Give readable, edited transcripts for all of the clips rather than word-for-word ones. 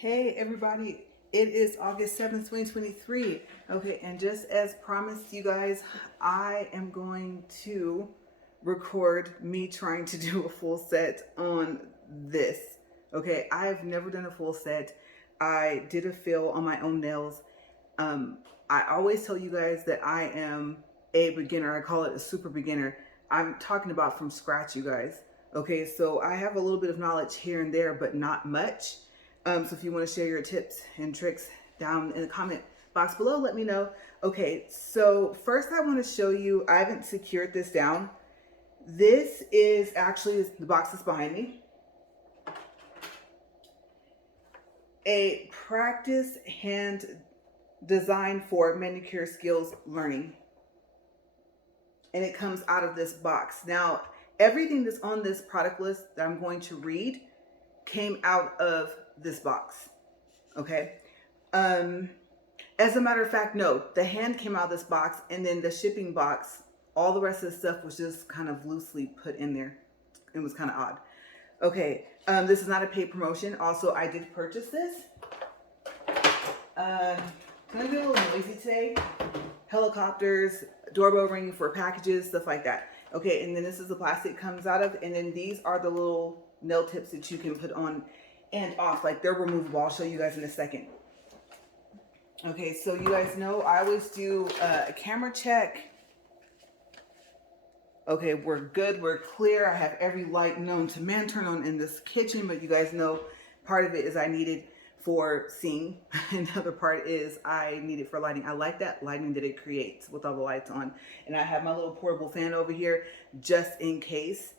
Hey everybody, it is August 7th, 2023. Okay, and just as promised you guys, I am going to record me trying to do a full set on this. Okay, I've never done a full set. I did a fill on my own nails. Um, I always tell you guys that I am a beginner. I call it a super beginner. I'm talking about from scratch, you guys. Okay, so I have a little bit of knowledge here and there, but not much. So if you want to share your tips and tricks down in the comment box below, let me know. Okay, so first I want to show you, I haven't secured this down. This is actually the box that's behind me. A practice hand design for manicure skills learning. And it comes out of this box. Now, everything that's on this product list that I'm going to read came out of this box. Okay. As a matter of fact, no, the hand came out of this box, and then the shipping box, all the rest of the stuff was just kind of loosely put in there. It was kind of odd. Okay. This is not a paid promotion. Also, I did purchase this. It's gonna be a little noisy today. Helicopters, doorbell ringing for packages, stuff like that. Okay, and then this is the plastic comes out of, and then these are the little nail tips that you can put on and off, like they're removable. I'll show you guys in a second. Okay, so you guys know I always do a camera check. Okay, we're good, we're clear. I have every light known to man turned on in this kitchen, but you guys know part of it is I need it for seeing. Another part is I need it for lighting. I like that lighting that it creates with all the lights on. And I have my little portable fan over here just in case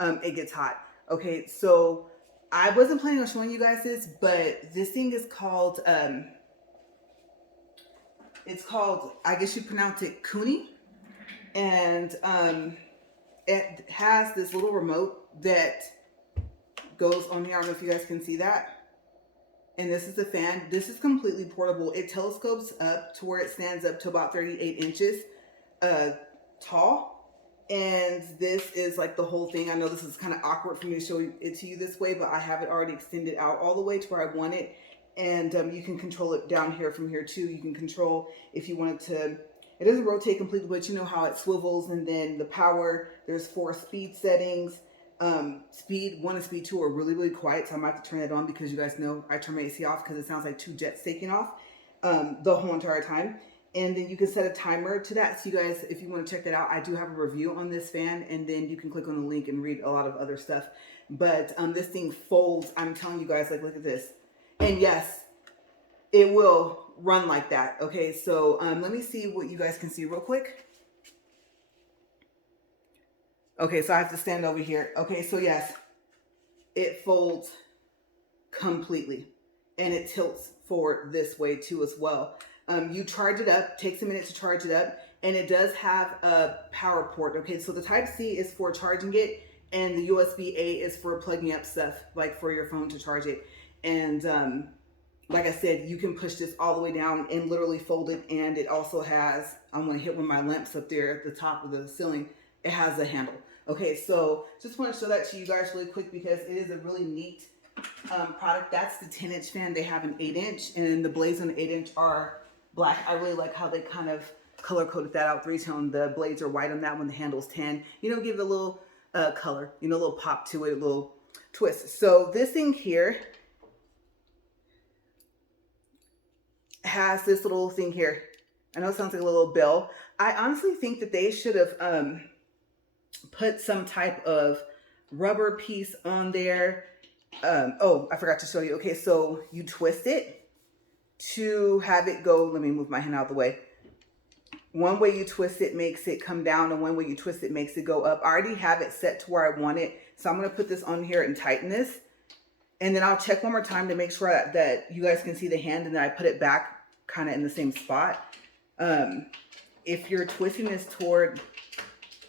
it gets hot. Okay, so I wasn't planning on showing you guys this, but this thing is called, I guess you pronounce it Kuni. And it has this little remote that goes on here. I don't know if you guys can see that. And this is the fan. This is completely portable. It telescopes up to where it stands up to about 38 inches tall. And this is like the whole thing. I know this is kind of awkward for me to show it to you this way, but I have it already extended out all the way to where I want it. And you can control it down here from here too. You can control if you want it to, it doesn't rotate completely, but you know how it swivels. And then the power, there's 4 speed settings. Speed 1 and speed 2 are really, really quiet. So I'm about to turn that on because you guys know I turn my AC off because it sounds like 2 jets taking off the whole entire time. And then you can set a timer to that. So you guys, if you want to check that out, I do have a review on this fan, and then you can click on the link and read a lot of other stuff. But this thing folds. I'm telling you guys, like, look at this. And yes, it will run like that. Okay, so let me see what you guys can see real quick. Okay, so I have to stand over here. Okay, so yes, it folds completely, and it tilts forward this way too as well. You charge it up, takes a minute to charge it up, and it does have a power port. Okay, so the Type-C is for charging it, and the USB-A is for plugging up stuff, like for your phone to charge it. And like I said, you can push this all the way down and literally fold it, and it also has, I'm gonna hit one of my lamps up there at the top of the ceiling, it has a handle. Okay, so just want to show that to you guys really quick because it is a really neat product. That's the 10-inch fan. They have an 8-inch, and the blades on the 8-inch are black. I really like how they kind of color coded that out, 3-tone. The blades are white on that one. The handle's tan. You know, give it a little color, you know, a little pop to it, a little twist. So this thing here has this little thing here. I know it sounds like a little bell. I honestly think that they should have put some type of rubber piece on there. Oh, I forgot to show you. Okay, so you twist it to have it go. Let me move my hand out of the way. One way you twist it makes it come down, and one way you twist it makes it go up. I already have it set to where I want it, so I'm going to put this on here and tighten this, and then I'll check one more time to make sure that you guys can see the hand, and then I put it back kind of in the same spot. If you're twisting this toward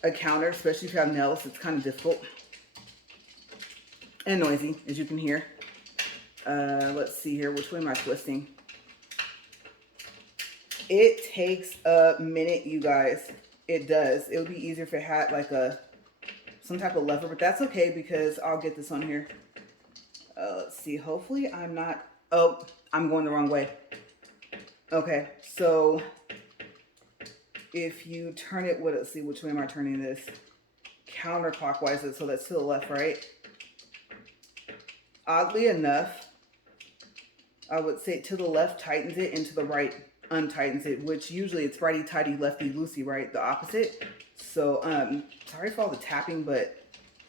a counter, especially if you have nails, it's kind of difficult and noisy, as you can hear. Let's see here, which way am I twisting? It takes a minute, you guys. It does. It would be easier if it had like some type of lever, but that's okay because I'll get this on here. Let's see, hopefully I'm not Oh, I'm going the wrong way. Okay, so if you turn it, let's see, which way am I turning this? Counterclockwise, so that's to the left, right? Oddly enough, I would say to the left tightens it and to the right untightens it, which usually it's righty tighty, lefty loosey, right? The opposite. So sorry for all the tapping, but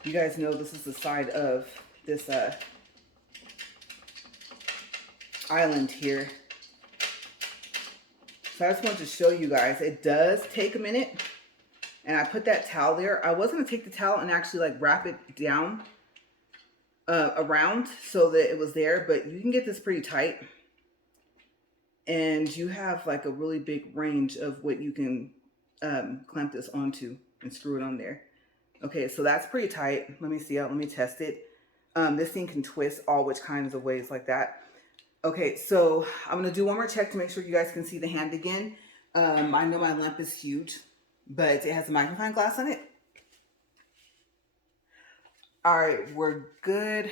you guys know this is the side of this island here. So I just wanted to show you guys, it does take a minute. And I put that towel there. I was going to take the towel and actually like wrap it down around so that it was there, but you can get this pretty tight. And you have like a really big range of what you can clamp this onto and screw it on there. Okay, so that's pretty tight. Let me see, let me test it. This thing can twist all which kinds of ways like that. Okay, so I'm gonna do one more check to make sure you guys can see the hand again. I know my lamp is huge, but it has a magnifying glass on it. All right, we're good.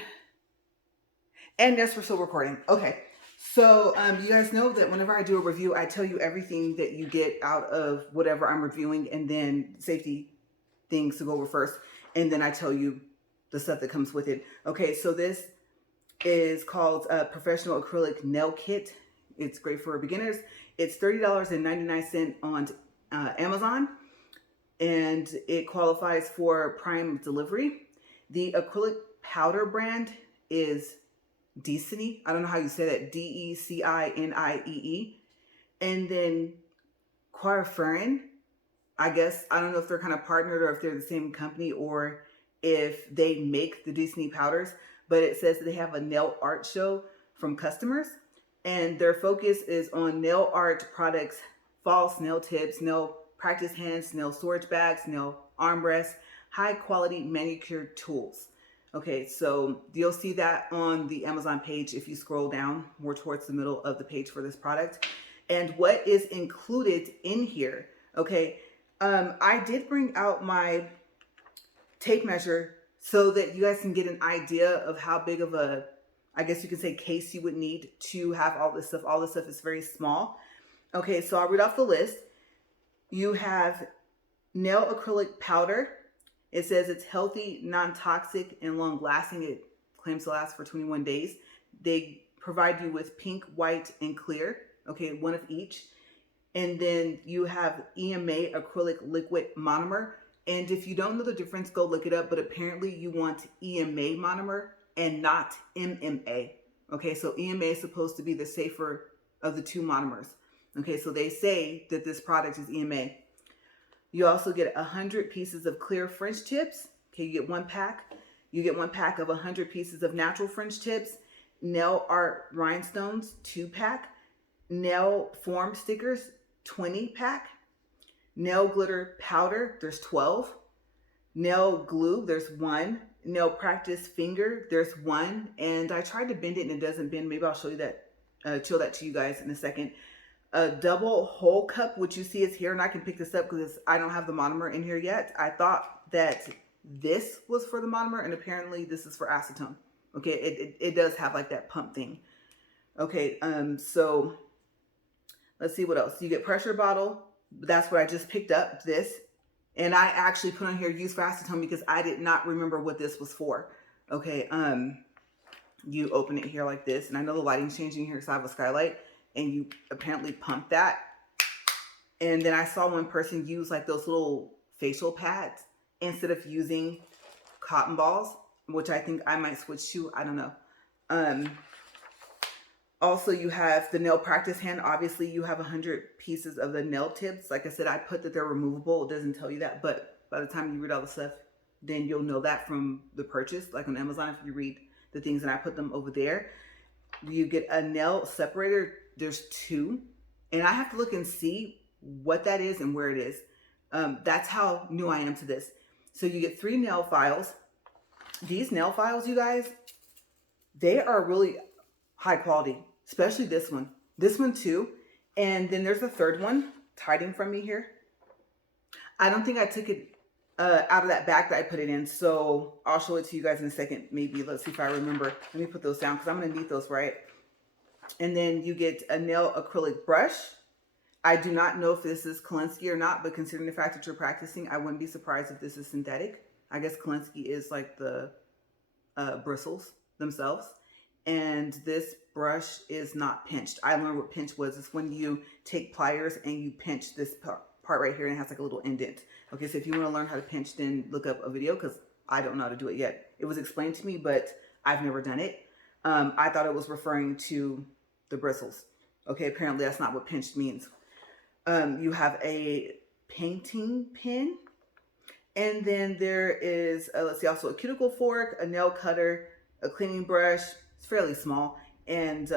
And yes, we're still recording. Okay, so you guys know that whenever I do a review, I tell you everything that you get out of whatever I'm reviewing, and then safety things to go over first, and then I tell you the stuff that comes with it. Okay, so this is called a Professional Acrylic Nail Kit. It's great for beginners. It's $30.99 on Amazon, and it qualifies for Prime delivery. The acrylic powder brand is Decini. I don't know how you say that. Deciniee. And then Countertop, I guess, I don't know if they're kind of partnered or if they're the same company or if they make the Decini powders, but it says that they have a nail art show from customers, and their focus is on nail art products, false nail tips, nail practice hands, nail storage bags, nail armrests, high quality manicure tools. Okay, so you'll see that on the Amazon page if you scroll down more towards the middle of the page for this product. And what is included in here, okay, I did bring out my tape measure so that you guys can get an idea of how big of a, I guess you could say, case you would need to have all this stuff. All this stuff is very small. Okay, so I'll read off the list. You have nail acrylic powder. It says it's healthy, non-toxic, and long-lasting. It claims to last for 21 days. They provide you with pink, white, and clear. Okay, one of each. And then you have EMA acrylic liquid monomer. And if you don't know the difference, go look it up. But apparently you want EMA monomer and not MMA. Okay, so EMA is supposed to be the safer of the two monomers. Okay, so they say that this product is EMA. You also get 100 pieces of clear French tips. Okay, you get one pack. You get one pack of 100 pieces of natural French tips. Nail art rhinestones, 2-pack. Nail form stickers, 20-pack. Nail glitter powder, there's 12. Nail glue, there's 1. Nail practice finger, there's 1. And I tried to bend it and it doesn't bend. Maybe I'll show you that, show that to you guys in a second. A double hole cup, which you see is here, and I can pick this up because I don't have the monomer in here yet. I thought that this was for the monomer, and apparently this is for acetone. Okay, it does have like that pump thing. Okay, so let's see what else. You get pressure bottle. That's what I just picked up, this. And I actually put on here used for acetone because I did not remember what this was for. Okay, you open it here like this, and I know the lighting's changing here because I have a skylight. And you apparently pump that. And then I saw one person use like those little facial pads instead of using cotton balls, which I think I might switch to. I don't know. Also, you have the nail practice hand. Obviously, you have 100 pieces of the nail tips. Like I said, I put that they're removable. It doesn't tell you that. But by the time you read all the stuff, then you'll know that from the purchase. Like on Amazon, if you read the things and I put them over there. You get a nail separator. There's 2, and I have to look and see what that is and where it is. That's how new I am to this. So you get 3 nail files. These nail files, you guys, they are really high quality, especially this one. This one too. And then there's a third one hiding from me here. I don't think I took it out of that bag that I put it in, so I'll show it to you guys in a second. Maybe let's see if I remember. Let me put those down because I'm gonna need those, right? And then you get a nail acrylic brush. I do not know if this is Kolinsky or not, but considering the fact that you're practicing, I wouldn't be surprised if this is synthetic. I guess Kolinsky is like the bristles themselves. And this brush is not pinched. I learned what pinch was. It's when you take pliers and you pinch this part right here and it has like a little indent. Okay, so if you want to learn how to pinch, then look up a video because I don't know how to do it yet. It was explained to me, but I've never done it. I thought it was referring to the bristles. Okay, apparently that's not what pinched means. You have a painting pen, and then there is, let's see, also a cuticle fork, a nail cutter, a cleaning brush, it's fairly small, and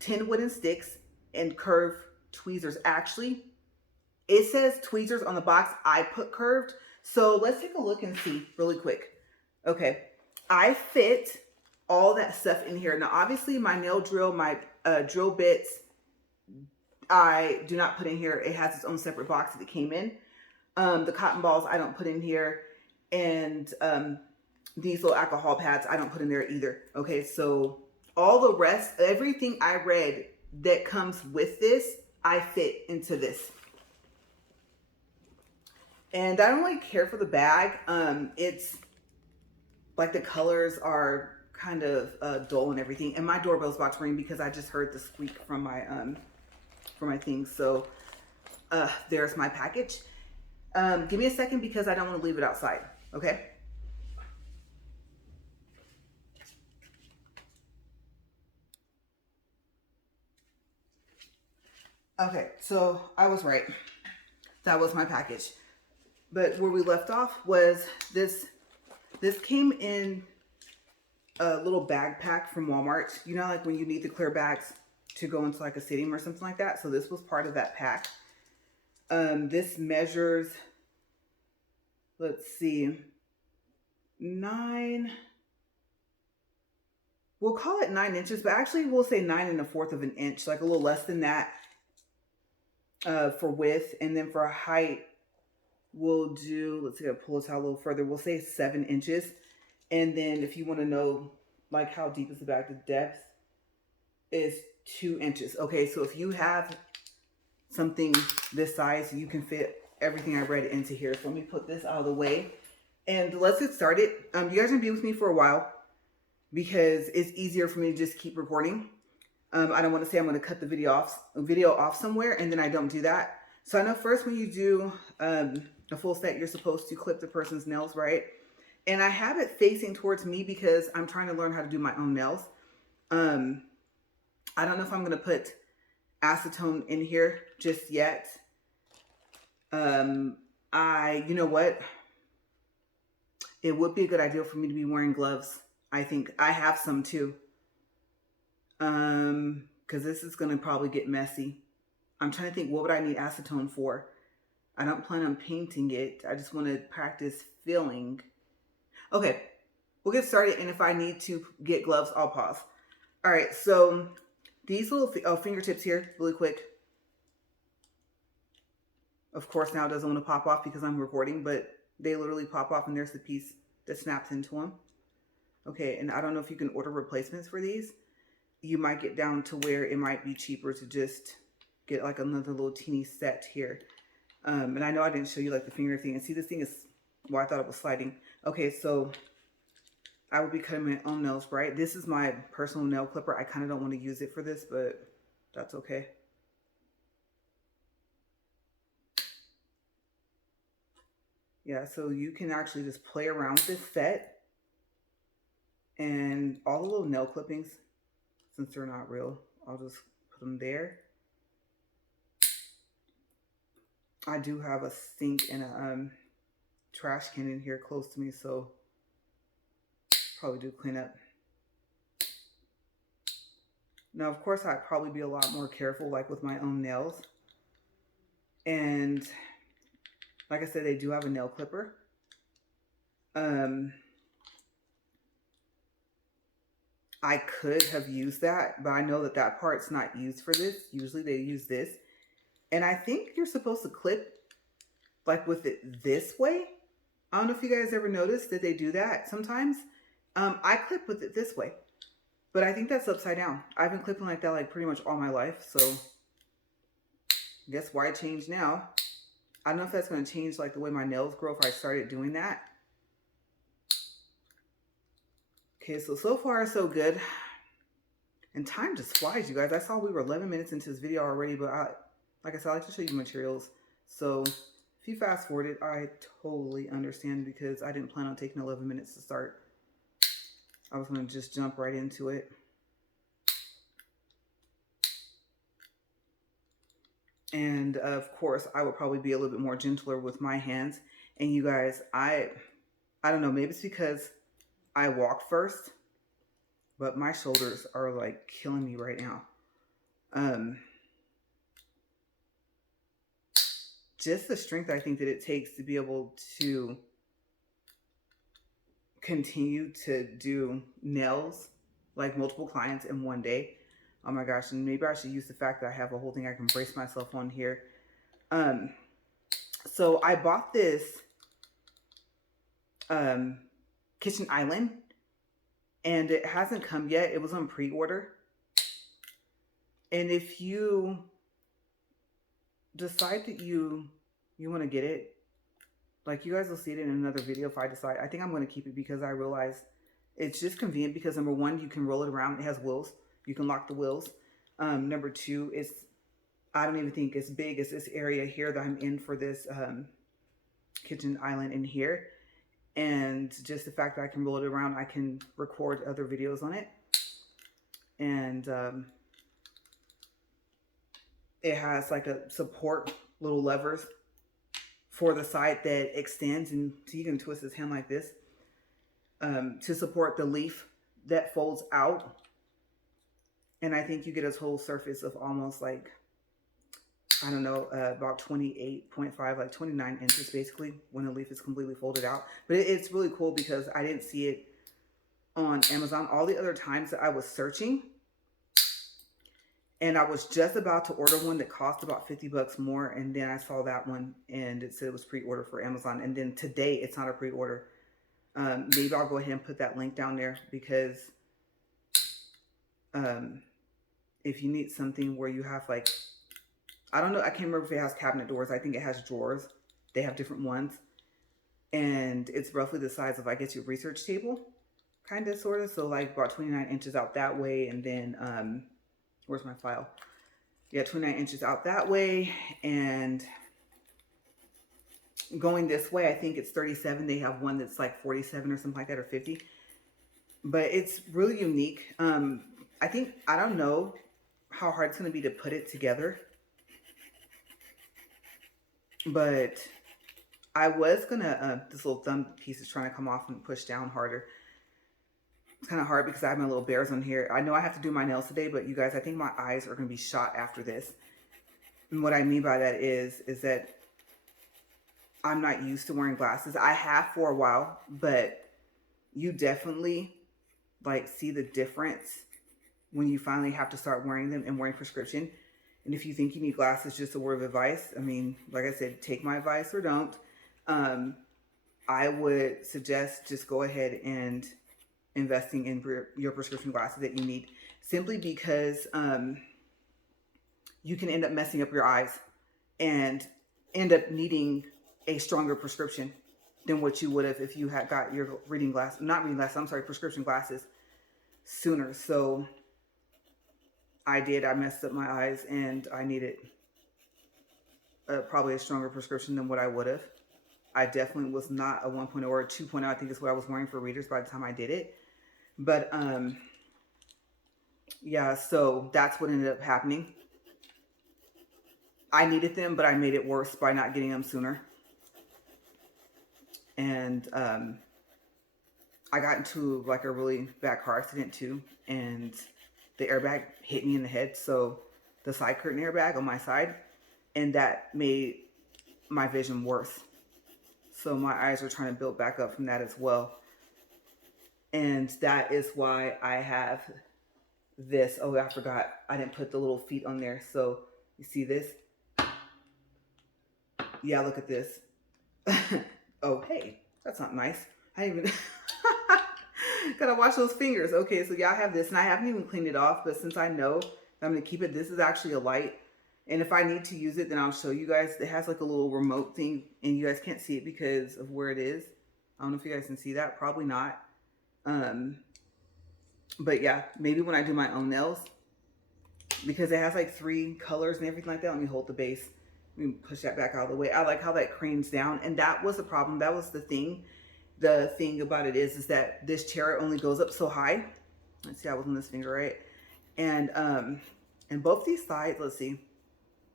10 wooden sticks and curved tweezers. Actually, it says tweezers on the box. I put curved. So let's take a look and see really quick. Okay, I fit all that stuff in here. Now, obviously, my nail drill, my drill bits, I do not put in here. It has its own separate box that it came in. The cotton balls I don't put in here. And these little alcohol pads I don't put in there either. Okay, so all the rest, everything I read that comes with this, I fit into this. And I don't really care for the bag. It's like the colors are kind of dull and everything. And my doorbell's about to ring because I just heard the squeak from my thing. So there's my package. Give me a second because I don't want to leave it outside. Okay. Okay, so I was right. That was my package. But where we left off was this came in a little bag pack from Walmart. You know, like when you need the clear bags to go into like a stadium or something like that. So this was part of that pack. This measures, let's see, we'll call it 9 inches, but actually we'll say 9 1/4 of an inch, like a little less than that for width. And then for height, we'll do, let's see, I'll pull this out a little further. We'll say 7 inches. And then if you want to know like how deep is the bag, the depth is 2 inches. Okay, so if you have something this size, you can fit everything I read into here. So let me put this out of the way and let's get started. You guys are gonna be with me for a while because it's easier for me to just keep recording. I don't want to say I'm going to cut the video off somewhere and then I don't do that. So I know first when you do a full set, you're supposed to clip the person's nails, right? And I have it facing towards me because I'm trying to learn how to do my own nails. I don't know if I'm going to put acetone in here just yet. You know what? It would be a good idea for me to be wearing gloves. I think I have some too. Because this is going to probably get messy. I'm trying to think, what would I need acetone for? I don't plan on painting it. I just want to practice filling. Okay, we'll get started. And if I need to get gloves, I'll pause. All right, so these little fingertips here, really quick. Of course, now it doesn't want to pop off because I'm recording, but they literally pop off and there's the piece that snaps into them. Okay, and I don't know if you can order replacements for these. You might get down to where it might be cheaper to just get like another little teeny set here. And I know I didn't show you like the finger thing. And see, this thing is, well, I thought it was sliding. Okay, so I will be cutting my own nails, right? This is my personal nail clipper. I kind of don't want to use it for this, but that's okay. Yeah, so you can actually just play around with this set. And all the little nail clippings, since they're not real, I'll just put them there. I do have a sink and a trash can in here close to me, so probably do clean up. Now, of course, I'd probably be a lot more careful, like with my own nails. And like I said, they do have a nail clipper. I could have used that, but I know that that part's not used for this. Usually they use this. And I think you're supposed to clip like with it this way. I don't know if you guys ever noticed that they do that sometimes. I clip with it this way. But I think that's upside down. I've been clipping like that like pretty much all my life. So guess why change now? I don't know if that's going to change like the way my nails grow if I started doing that. Okay, so far so good. And time just flies, you guys. I saw we were 11 minutes into this video already, but like I said, I like to show you materials. So if you fast forward it, I totally understand because I didn't plan on taking 11 minutes to start. I was going to just jump right into it. And of course, I would probably be a little bit more gentler with my hands. And you guys, I don't know, maybe it's because I walk first, but my shoulders are like killing me right now. Just the strength I think that it takes to be able to continue to do nails, like multiple clients in one day. Oh my gosh, and maybe I should use the fact that I have a whole thing I can brace myself on here. So I bought this kitchen island, and it hasn't come yet. It was on pre-order. And if you decide that you want to get it, like you guys will see it in another video if I decide. I think I'm going to keep it because I realize it's just convenient because number one, you can roll it around. It has wheels. You can lock the wheels. Number two, I don't even think it's big. It's this area here that I'm in for this kitchen island in here. And just the fact that I can roll it around, I can record other videos on it. And it has like a support little levers for the side that extends, and so you can twist his hand like this to support the leaf that folds out. And I think you get a total surface of almost like, I don't know, about 28.5, like 29 inches basically when the leaf is completely folded out. But it's really cool because I didn't see it on Amazon. All the other times that I was searching, and I was just about to order one that cost about 50 bucks more. And then I saw that one and it said it was pre-order for Amazon. And then today it's not a pre-order. Maybe I'll go ahead and put that link down there because if you need something where you have like, I don't know, I can't remember if it has cabinet doors. I think it has drawers. They have different ones. And it's roughly the size of, I guess, your research table, kind of, sort of. So like about 29 inches out that way. And then, where's my file? Yeah, 29 inches out that way. And going this way, I think it's 37. They have one that's like 47 or something like that, or 50. But it's really unique. I don't know how hard it's going to be to put it together. But I was going to, this little thumb piece is trying to come off and push down harder. It's kind of hard because I have my little bears on here. I know I have to do my nails today, but you guys, I think my eyes are going to be shot after this. And what I mean by that is that I'm not used to wearing glasses. I have for a while, but you definitely like see the difference when you finally have to start wearing them and wearing prescription. And if you think you need glasses, just a word of advice. I mean, like I said, take my advice or don't. I would suggest just go ahead and investing in your prescription glasses that you need, simply because you can end up messing up your eyes and end up needing a stronger prescription than what you would have if you had got your prescription glasses sooner. So I messed up my eyes and I needed probably a stronger prescription than what I would have. I definitely was not a 1.0 or a 2.0. I think is what I was wearing for readers by the time I did it. But yeah, so that's what ended up happening. I needed them, but I made it worse by not getting them sooner. And I got into like a really bad car accident too, and the airbag hit me in the head. So the side curtain airbag on my side, and that made my vision worse. So my eyes are trying to build back up from that as well. And that is why I have this. Oh, I forgot. I didn't put the little feet on there. So you see this? Yeah, look at this. Oh, hey, that's not nice. I even Gotta wash those fingers. Okay, so yeah, I have this, and I haven't even cleaned it off, but since I know that I'm gonna keep it, this is actually a light. And if I need to use it, then I'll show you guys. It has like a little remote thing, and you guys can't see it because of where it is. I don't know if you guys can see that. Probably not. But yeah, maybe when I do my own nails, because it has like 3 colors and everything like that. Let me hold the base. Let me push that back out of the way. I like how that cranes down, and that was the problem. That was the thing. The thing about it is that this chair only goes up so high. Let's see, I was on this finger, right? And both these sides, let's see,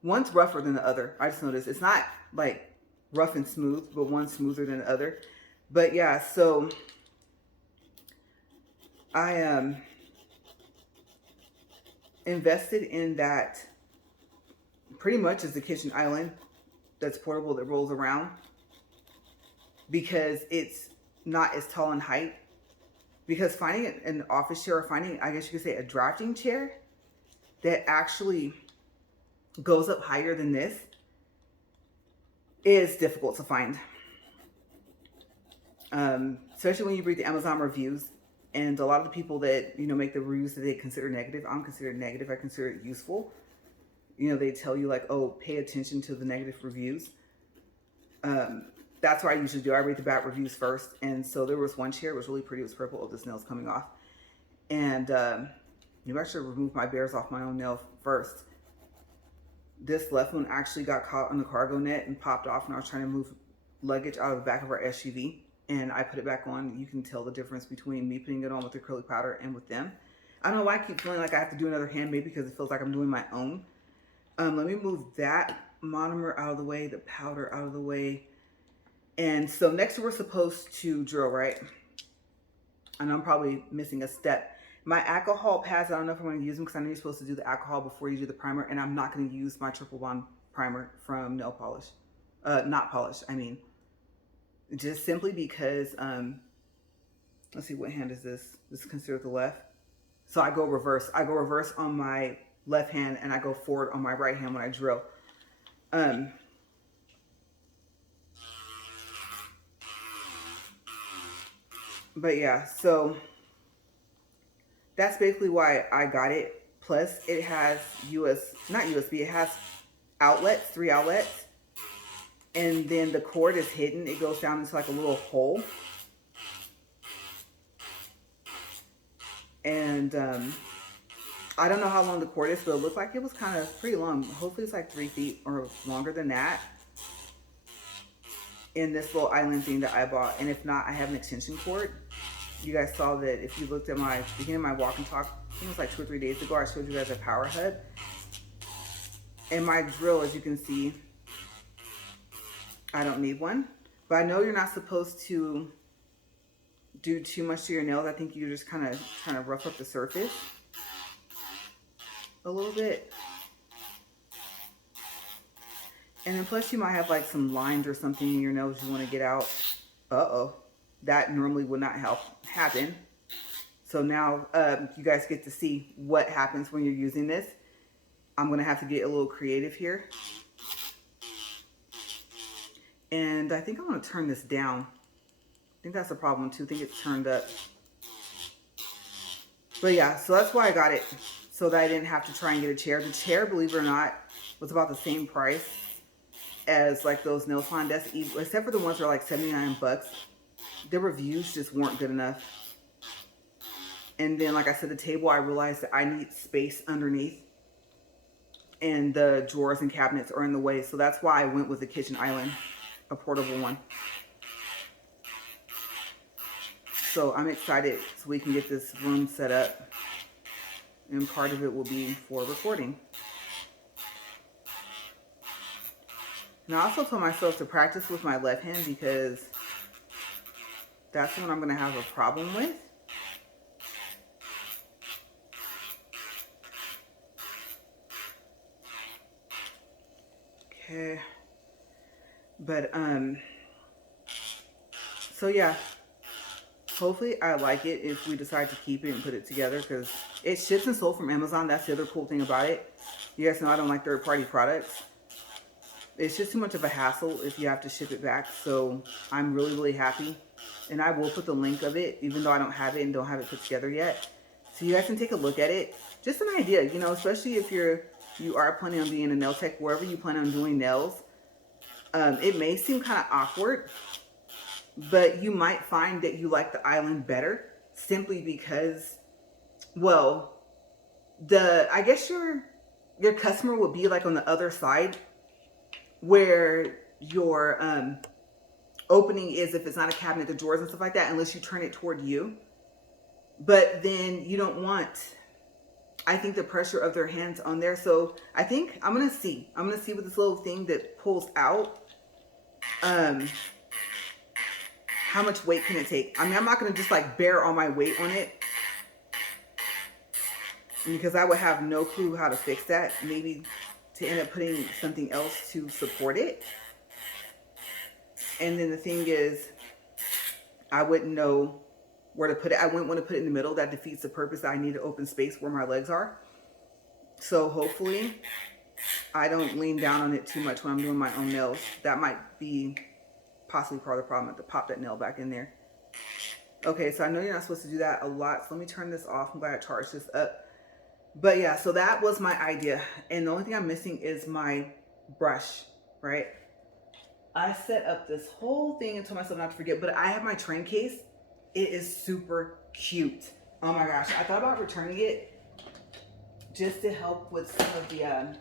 one's rougher than the other. I just noticed it's not like rough and smooth, but one's smoother than the other. But yeah, so I invested in that. Pretty much is the kitchen island that's portable, that rolls around, because it's not as tall in height. Because finding an office chair, or finding, I guess you could say, a drafting chair that actually goes up higher than this is difficult to find. Especially when you read the Amazon reviews, and a lot of the people that, you know, make the reviews that they consider negative, I don't consider it negative, I consider it useful. You know, they tell you like, oh, pay attention to the negative reviews. That's what I usually do. I read the bad reviews first. And so there was one chair, it was really pretty. It was purple. Oh, this nail's coming off. And maybe I should remove my bears off my own nail first. This left one actually got caught on the cargo net and popped off, and I was trying to move luggage out of the back of our SUV. And I put it back on. You can tell the difference between me putting it on with acrylic powder and with them. I don't know why I keep feeling like I have to do another hand, maybe because it feels like I'm doing my own. Let me move that monomer out of the way, the powder out of the way. And so next we're supposed to drill, right? I know I'm probably missing a step. My alcohol pads, I don't know if I'm going to use them, because I know you're supposed to do the alcohol before you do the primer. And I'm not going to use my triple bond primer from nail polish. Not polish, I mean. Just simply because, let's see, what hand is this? This is considered the left. So I go reverse. I go reverse on my left hand, and I go forward on my right hand when I drill. But yeah, so that's basically why I got it. Plus it has not USB, it has outlets, 3 outlets. And then the cord is hidden. It goes down into like a little hole. And I don't know how long the cord is, but it looked like it was kind of pretty long. Hopefully it's like 3 feet or longer than that. In this little island thing that I bought. And if not, I have an extension cord. You guys saw that if you looked at my beginning of my walk and talk, I think it was like 2 or 3 days ago, I showed you guys a power hub. And my drill, as you can see, I don't need one. But I know you're not supposed to do too much to your nails. I think you're just kind of trying to rough up the surface a little bit. And then plus you might have like some lines or something in your nose you want to get out. Uh-oh. That normally would not happen. So now you guys get to see what happens when you're using this. I'm going to have to get a little creative here. And I think I'm going to turn this down. I think that's the problem too. I think it's turned up. But yeah, so that's why I got it. So that I didn't have to try and get a chair. The chair, believe it or not, was about the same price as like those nail salon desks, except for the ones that are like 79 bucks. The reviews just weren't good enough. And then, like I said, the table, I realized that I need space underneath. And the drawers and cabinets are in the way. So that's why I went with the kitchen island, a portable one. So I'm excited so we can get this room set up. And part of it will be for recording. And I also told myself to practice with my left hand because that's the one I'm going to have a problem with. Okay. But, so yeah. Hopefully I like it if we decide to keep it and put it together, because it ships and sold from Amazon. That's the other cool thing about it. You guys know I don't like third-party products. It's just too much of a hassle if you have to ship it back. So I'm really, really happy. And I will put the link of it, even though I don't have it and don't have it put together yet. So you guys can take a look at it. Just an idea, you know, especially if you are planning on being a nail tech, wherever you plan on doing nails. It may seem kind of awkward, but you might find that you like the island better simply because, well, I guess your customer would be like on the other side where your opening is, if it's not a cabinet, the drawers and stuff like that, unless you turn it toward you. But then you don't want, I think, the pressure of their hands on there. So I think I'm gonna see with this little thing that pulls out, how much weight can it take. I mean, I'm not gonna just like bear all my weight on it, because I would have no clue how to fix that. Maybe to end up putting something else to support it. And then the thing is, I wouldn't know where to put it. I wouldn't want to put it in the middle. That defeats the purpose. I need an open space where my legs are. So hopefully I don't lean down on it too much when I'm doing my own nails. That might be possibly part of the problem. I have to pop that nail back in there. Okay, so I know you're not supposed to do that a lot. So let me turn this off. I'm glad I charged this up. But yeah, so that was my idea. And the only thing I'm missing is my brush, right? I set up this whole thing and told myself not to forget, but I have my train case. It is super cute. Oh my gosh, I thought about returning it just to help with some of the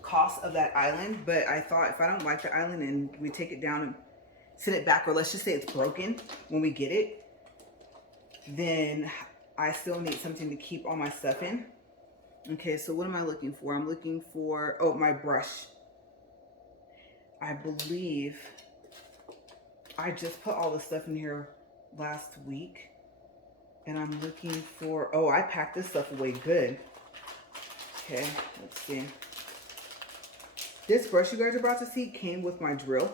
cost of that island, but I thought if I don't like the island and we take it down and send it back, or let's just say it's broken when we get it, then I still need something to keep all my stuff in. Okay, so what am I looking for? I'm looking for, oh, my brush. I believe I just put all the stuff in here last week, and I'm looking for, oh, I packed this stuff away good. Okay, let's see. This brush you guys are about to see came with my drill.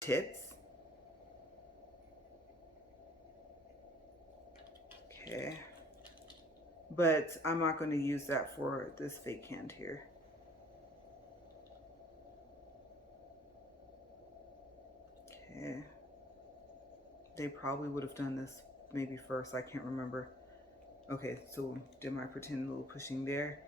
tips. Okay. But I'm not going to use that for this fake hand here. Okay. They probably would have done this maybe first. I can't remember. Okay, so did my pretend little pushing there.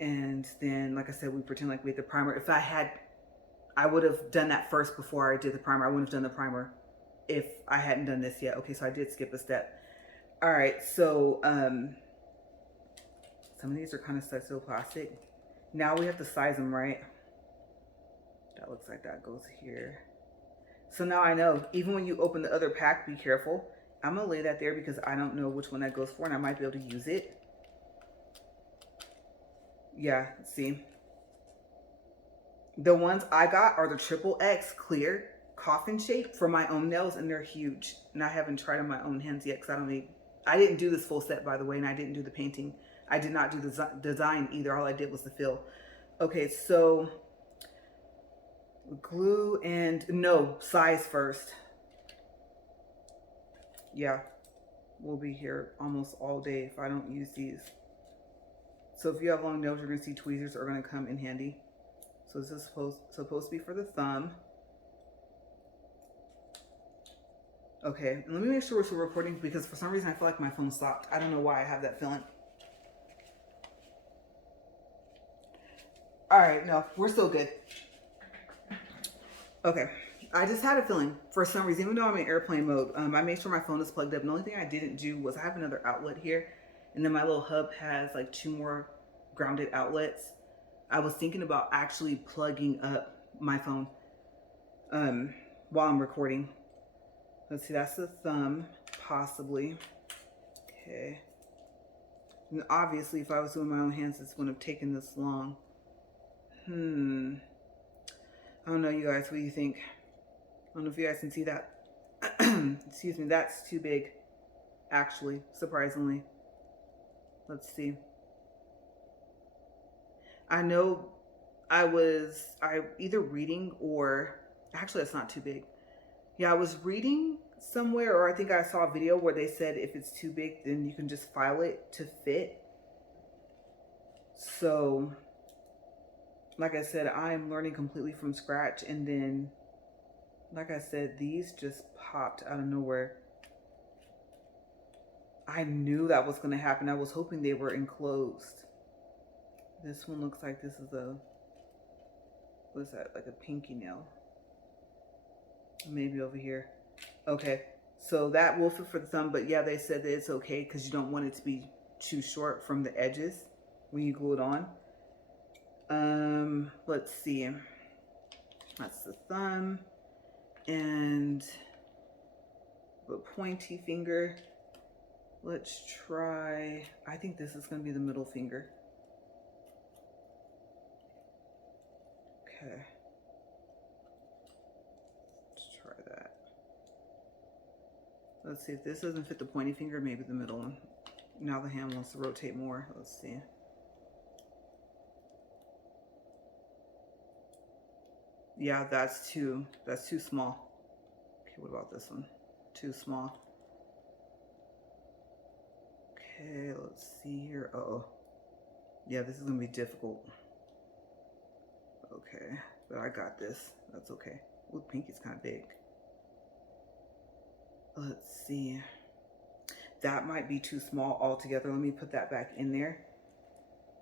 And then, like I said, we pretend like we had the primer. If I would have done that first before I did the primer. I wouldn't have done the primer if I hadn't done this yet. Okay, so I did skip a step. All right, so some of these are kind of stuck to the plastic. Now we have to size them, right? That looks like that goes here. So now I know, even when you open the other pack, be careful. I'm gonna lay that there because I don't know which one that goes for and I might be able to use it. Yeah, see? The ones I got are the XXX clear coffin shape for my own nails, and they're huge. And I haven't tried on my own hands yet because I didn't do this full set, by the way, and I didn't do the painting. I did not do the design either. All I did was the fill. Okay, so glue and no, size first. Yeah, we'll be here almost all day if I don't use these. So if you have long nails, you're gonna see tweezers are gonna come in handy. So this is supposed to be for the thumb. Okay, and let me make sure we're still recording because for some reason I feel like my phone stopped. I don't know why I have that feeling. All right, no, we're still good. Okay, I just had a feeling for some reason, even though I'm in airplane mode, I made sure my phone is plugged up. The only thing I didn't do was I have another outlet here, and then my little hub has like 2 more grounded outlets. I was thinking about actually plugging up my phone while I'm recording. Let's see, that's the thumb, possibly. Okay. And obviously, if I was doing my own hands, this wouldn't have taken this long. I don't know, you guys, what do you think? I don't know if you guys can see that. Excuse me, that's too big, actually, surprisingly. Let's see. I know I either reading or, actually that's not too big. Yeah, I was reading somewhere, or I think I saw a video where they said if it's too big, then you can just file it to fit. So, like I said, I'm learning completely from scratch. And then, like I said, these just popped out of nowhere. I knew that was going to happen. I was hoping they were enclosed. This one looks like this is what is that, like a pinky nail? Maybe over here. Okay, so that will fit for the thumb, but yeah, they said that it's okay because you don't want it to be too short from the edges when you glue it on. Let's see. That's the thumb and the pointy finger. Let's try, I think this is going to be the middle finger. Okay. Let's try that. Let's see if this doesn't fit the pointy finger, maybe the middle one. Now the hand wants to rotate more. Let's see. Yeah, that's too small. Okay, what about this one? Too small. Okay, let's see here. Uh-oh. Yeah, this is gonna be difficult. Okay, but I got this. That's okay. Ooh, pinky's kind of big. Let's see. That might be too small altogether. Let me put that back in there.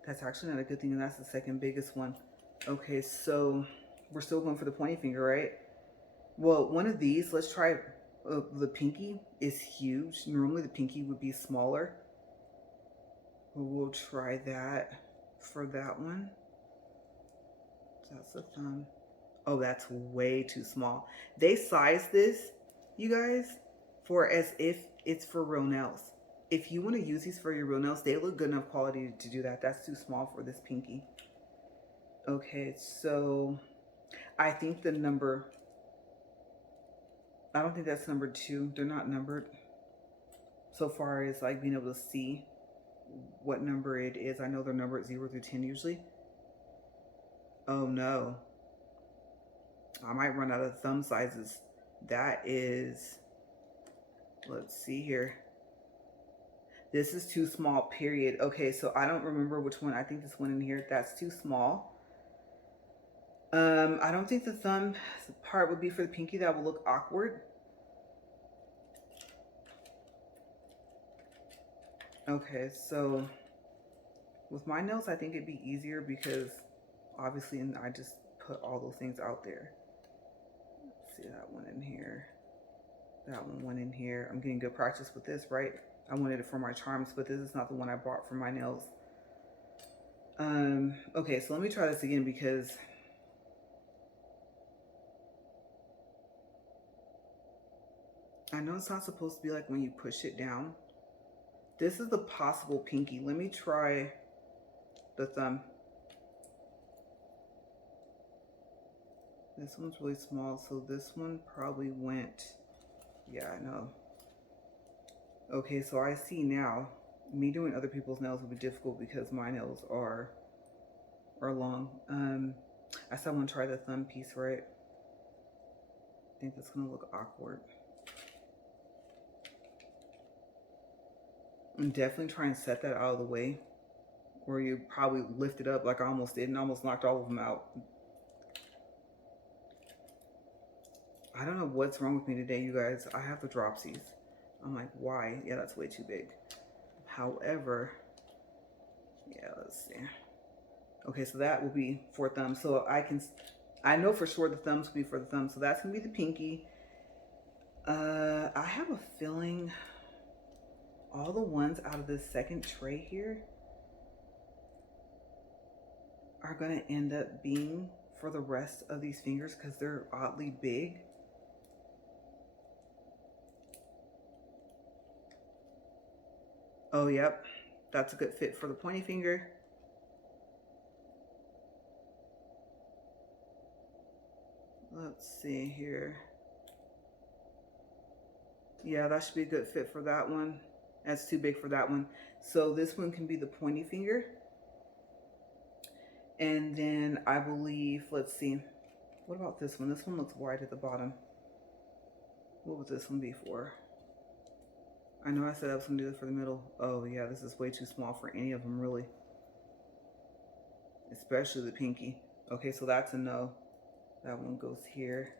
That's actually not a good thing, and that's the second biggest one. Okay, so we're still going for the pointy finger, right? Well, one of these, let's try the pinky is huge. Normally the pinky would be smaller. We'll try that for that one. That's the thumb. Oh, that's way too small. They size this, you guys, for as if it's for real nails. If you want to use these for your real nails, they look good enough quality to do that. That's too small for this pinky. Okay, so I think the number, I don't think that's number 2. They're not numbered so far as like being able to see what number it is. I know they're numbered 0 through 10 usually. Oh no. I might run out of thumb sizes. That is, let's see here. This is too small, period. Okay, so I don't remember which one. I think this one in here, that's too small. I don't think the thumb part would be for the pinky. That will look awkward. Okay, so with my nails, I think it'd be easier because obviously, and I just put all those things out there. Let's see, that one in here. That one went in here. I'm getting good practice with this, right? I wanted it for my charms, but this is not the one I bought for my nails. Okay, so let me try this again because I know it's not supposed to be like when you push it down. This is the possible pinky. Let me try the thumb. This one's really small, so this one probably went, yeah, I know. Okay, so I see now, me doing other people's nails will be difficult because my nails are long. I still want to try the thumb piece, right? I think that's gonna look awkward. I'm definitely trying to set that out of the way, or you probably lift it up like I almost did and almost knocked all of them out. I don't know what's wrong with me today, you guys. I have the dropsies. I'm like, why? Yeah, that's way too big. However, yeah, let's see. Okay, so that will be for thumb. So I know for sure the thumbs will be for the thumb. So that's gonna be the pinky. I have a feeling all the ones out of this second tray here are gonna end up being for the rest of these fingers because they're oddly big. Oh, yep. That's a good fit for the pointy finger. Let's see here. Yeah, that should be a good fit for that one. That's too big for that one. So this one can be the pointy finger. And then I believe, let's see. What about this one? This one looks wide at the bottom. What would this one be for? I know I said I was gonna do this for the middle. Oh yeah, this is way too small for any of them really. Especially the pinky. Okay, so that's a no. That one goes here.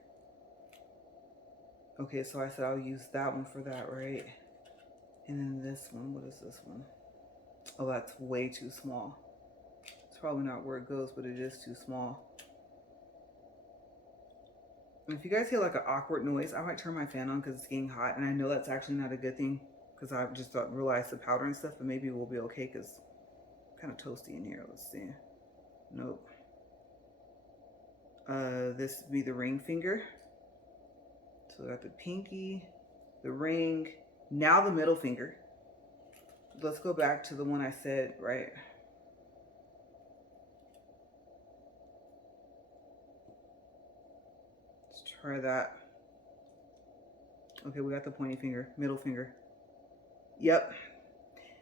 Okay, so I said I'll use that one for that, right? And then this one, what is this one? Oh, that's way too small. It's probably not where it goes, but it is too small. And if you guys hear like an awkward noise, I might turn my fan on because it's getting hot. And I know that's actually not a good thing because I just realized the powder and stuff, but maybe we'll be okay because it's kind of toasty in here. Let's see. Nope. This would be the ring finger. So we got the pinky, the ring, now the middle finger. Let's go back to the one I said, right? Let's try that. Okay, we got the pointy finger, middle finger. Yep.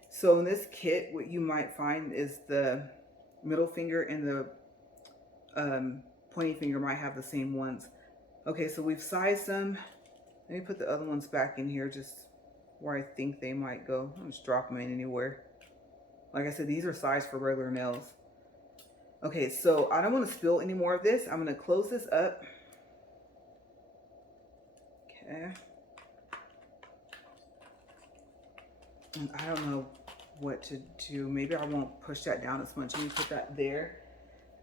So in this kit, what you might find is the middle finger and the pointy finger might have the same ones. Okay, so we've sized them. Let me put the other ones back in here just where I think they might go. I'll just drop them in anywhere. Like I said, these are sized for regular nails. Okay, so I don't want to spill any more of this. I'm going to close this up. Okay. And I don't know what to do. Maybe I won't push that down as much. Let me put that there.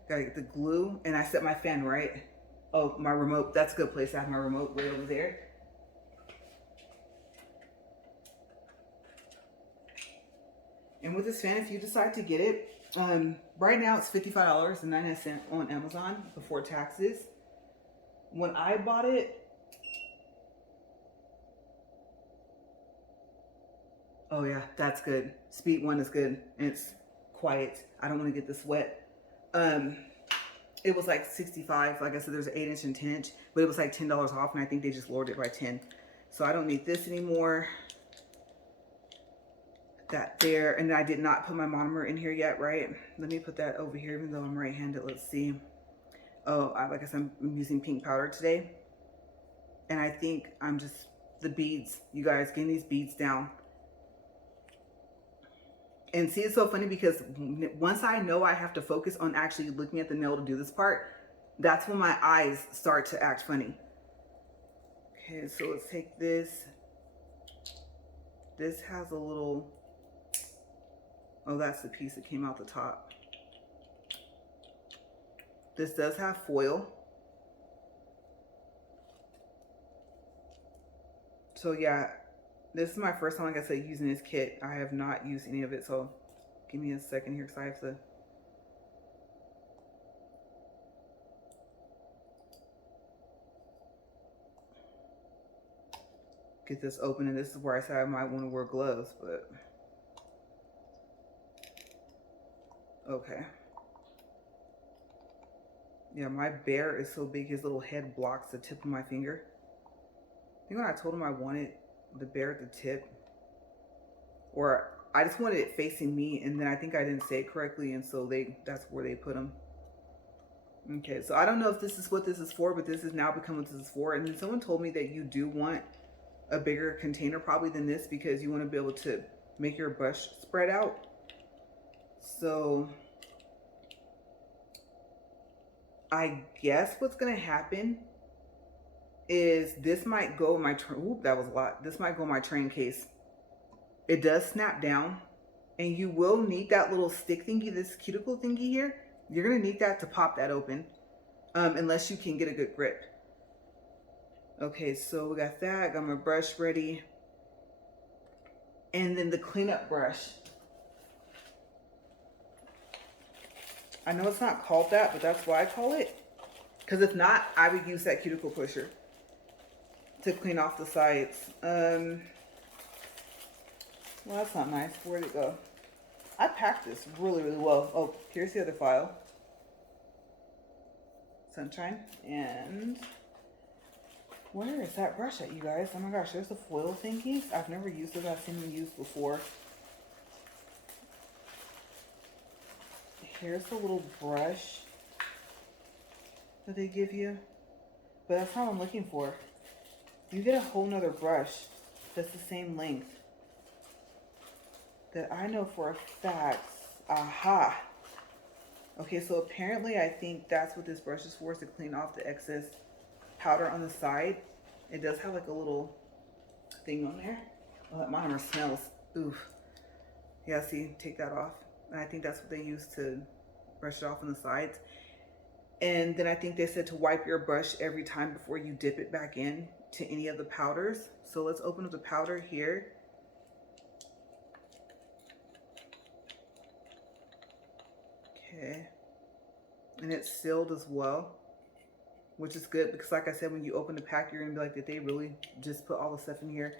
Gotta get the glue. And I set my fan right. Oh, my remote. That's a good place to have my remote way over there. And with this fan, if you decide to get it, right now it's $55.99 on Amazon before taxes. When I bought it, oh yeah, that's good. Speed 1 is good, and it's quiet. I don't want to get this wet. It was like $65. Like I said, there's an 8-inch and 10-inch, but it was like $10 off, and I think they just lowered it by 10. So I don't need this anymore. That there, and I did not put my monomer in here yet, right? Let me put that over here, even though I'm right-handed. Let's see. like I said, I'm using pink powder today. And I think I'm just, the beads, you guys, getting these beads down. And see, it's so funny because once I know I have to focus on actually looking at the nail to do this part, that's when my eyes start to act funny. Okay, so let's take this. This has a little, oh, that's the piece that came out the top. This does have foil. So yeah, this is my first time, like I said, using this kit. I have not used any of it, so give me a second here because I have to. Get this open, and this is where I said I might want to wear gloves, but okay. Yeah, my bear is so big his little head blocks the tip of my finger. I think when I told him I wanted the bear at the tip, or I just wanted it facing me, and then I think I didn't say it correctly, and so that's where they put him. Okay, so I don't know if this is what this is for, but this has now become what this is for. And then someone told me that you do want a bigger container probably than this because you want to be able to make your brush spread out. So I guess what's going to happen is this might go in my, oop, that was a lot. This might go in my train case. It does snap down, and you will need that little stick thingy, this cuticle thingy here. You're going to need that to pop that open, unless you can get a good grip. Okay, so we got that. Got my brush ready. And then the cleanup brush. I know it's not called that, but that's why I call it. Because if not, I would use that cuticle pusher to clean off the sides. Well, that's not nice. Where'd it go? I packed this really, really well. Oh, here's the other file. Sunshine. And where is that brush at, you guys? Oh my gosh, there's the foil thingies. I've never used those. I've seen them used before. Here's the little brush that they give you. But that's not what I'm looking for. You get a whole nother brush that's the same length. That I know for a fact. Aha. Okay, so apparently I think that's what this brush is for, is to clean off the excess powder on the side. It does have like a little thing on there. Oh, that monomer smells. Oof. Yeah, see, take that off. And I think that's what they use to brush it off on the sides. And then I think they said to wipe your brush every time before you dip it back in to any of the powders. So let's open up the powder here. Okay. And it's sealed as well, which is good because like I said, when you open the pack, you're gonna be like, did they really just put all the stuff in here?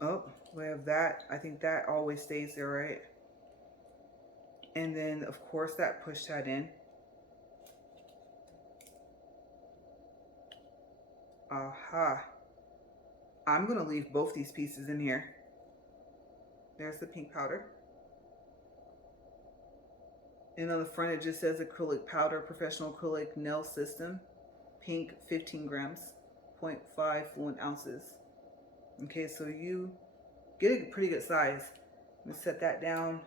Oh, we have that. I think that always stays there, right? And then of course that push that in. Aha. I'm gonna leave both these pieces in here. There's the pink powder. And on the front it just says acrylic powder, professional acrylic nail system, pink, 15 grams, 0.5 fluent ounces. Okay, so you get a pretty good size. I'm gonna set that down,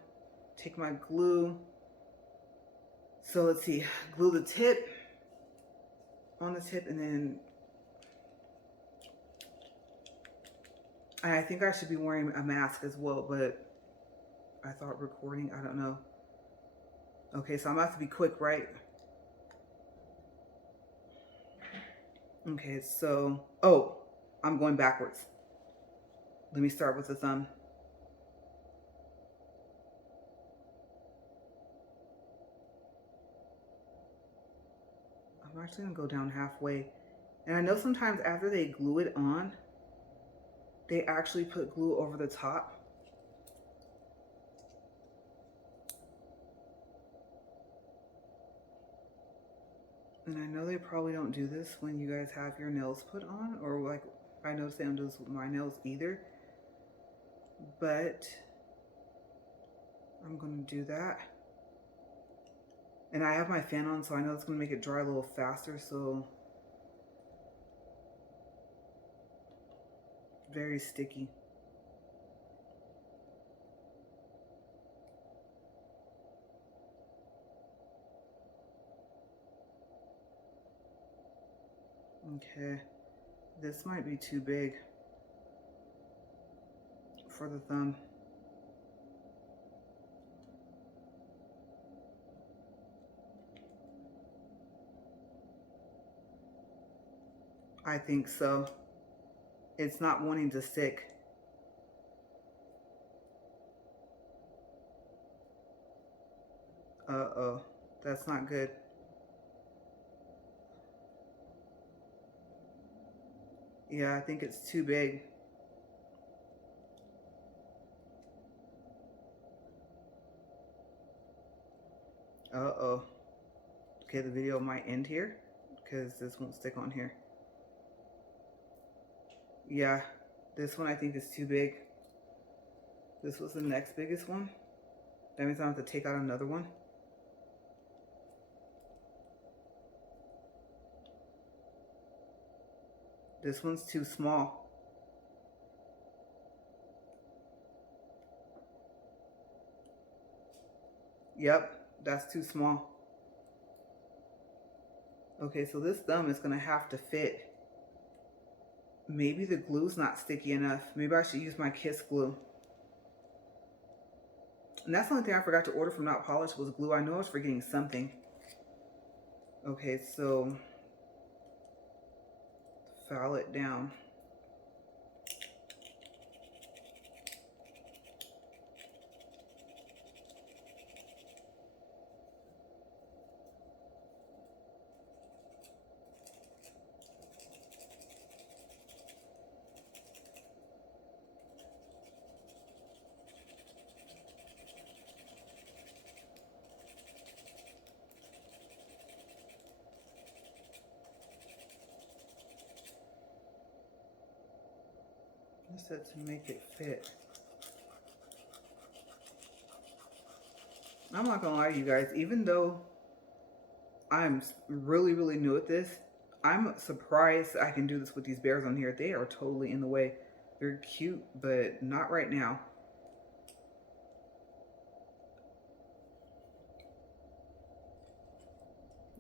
take my glue. So let's see, glue the tip on the tip, and then I think I should be wearing a mask as well, but I thought recording, I don't know. Okay, so I'm about to be quick, right? Okay, so, oh, I'm going backwards. Let me start with the thumb. I'm actually gonna go down halfway. And I know sometimes after they glue it on, they actually put glue over the top. And I know they probably don't do this when you guys have your nails put on, or like I noticed they don't do this with my nails either. But I'm gonna do that. And I have my fan on, so I know it's going to make it dry a little faster, so very sticky. Okay, this might be too big for the thumb. I think so. It's not wanting to stick. Uh-oh, that's not good. Yeah, I think it's too big. Uh-oh. Okay, the video might end here because this won't stick on here. Yeah, this one I think is too big. This was the next biggest one. That means I have to take out another one. This one's too small. Yep, that's too small. Okay, so this thumb is gonna have to fit. Maybe the glue's not sticky enough. Maybe I should use my Kiss glue. And that's the only thing I forgot to order from Not Polished was glue. I know I was forgetting something. Okay, so file it down. I said to make it fit. I'm not gonna lie to you guys, even though I'm really, really new at this, I'm surprised I can do this with these bears on here. They are totally in the way. They're cute, but not right now.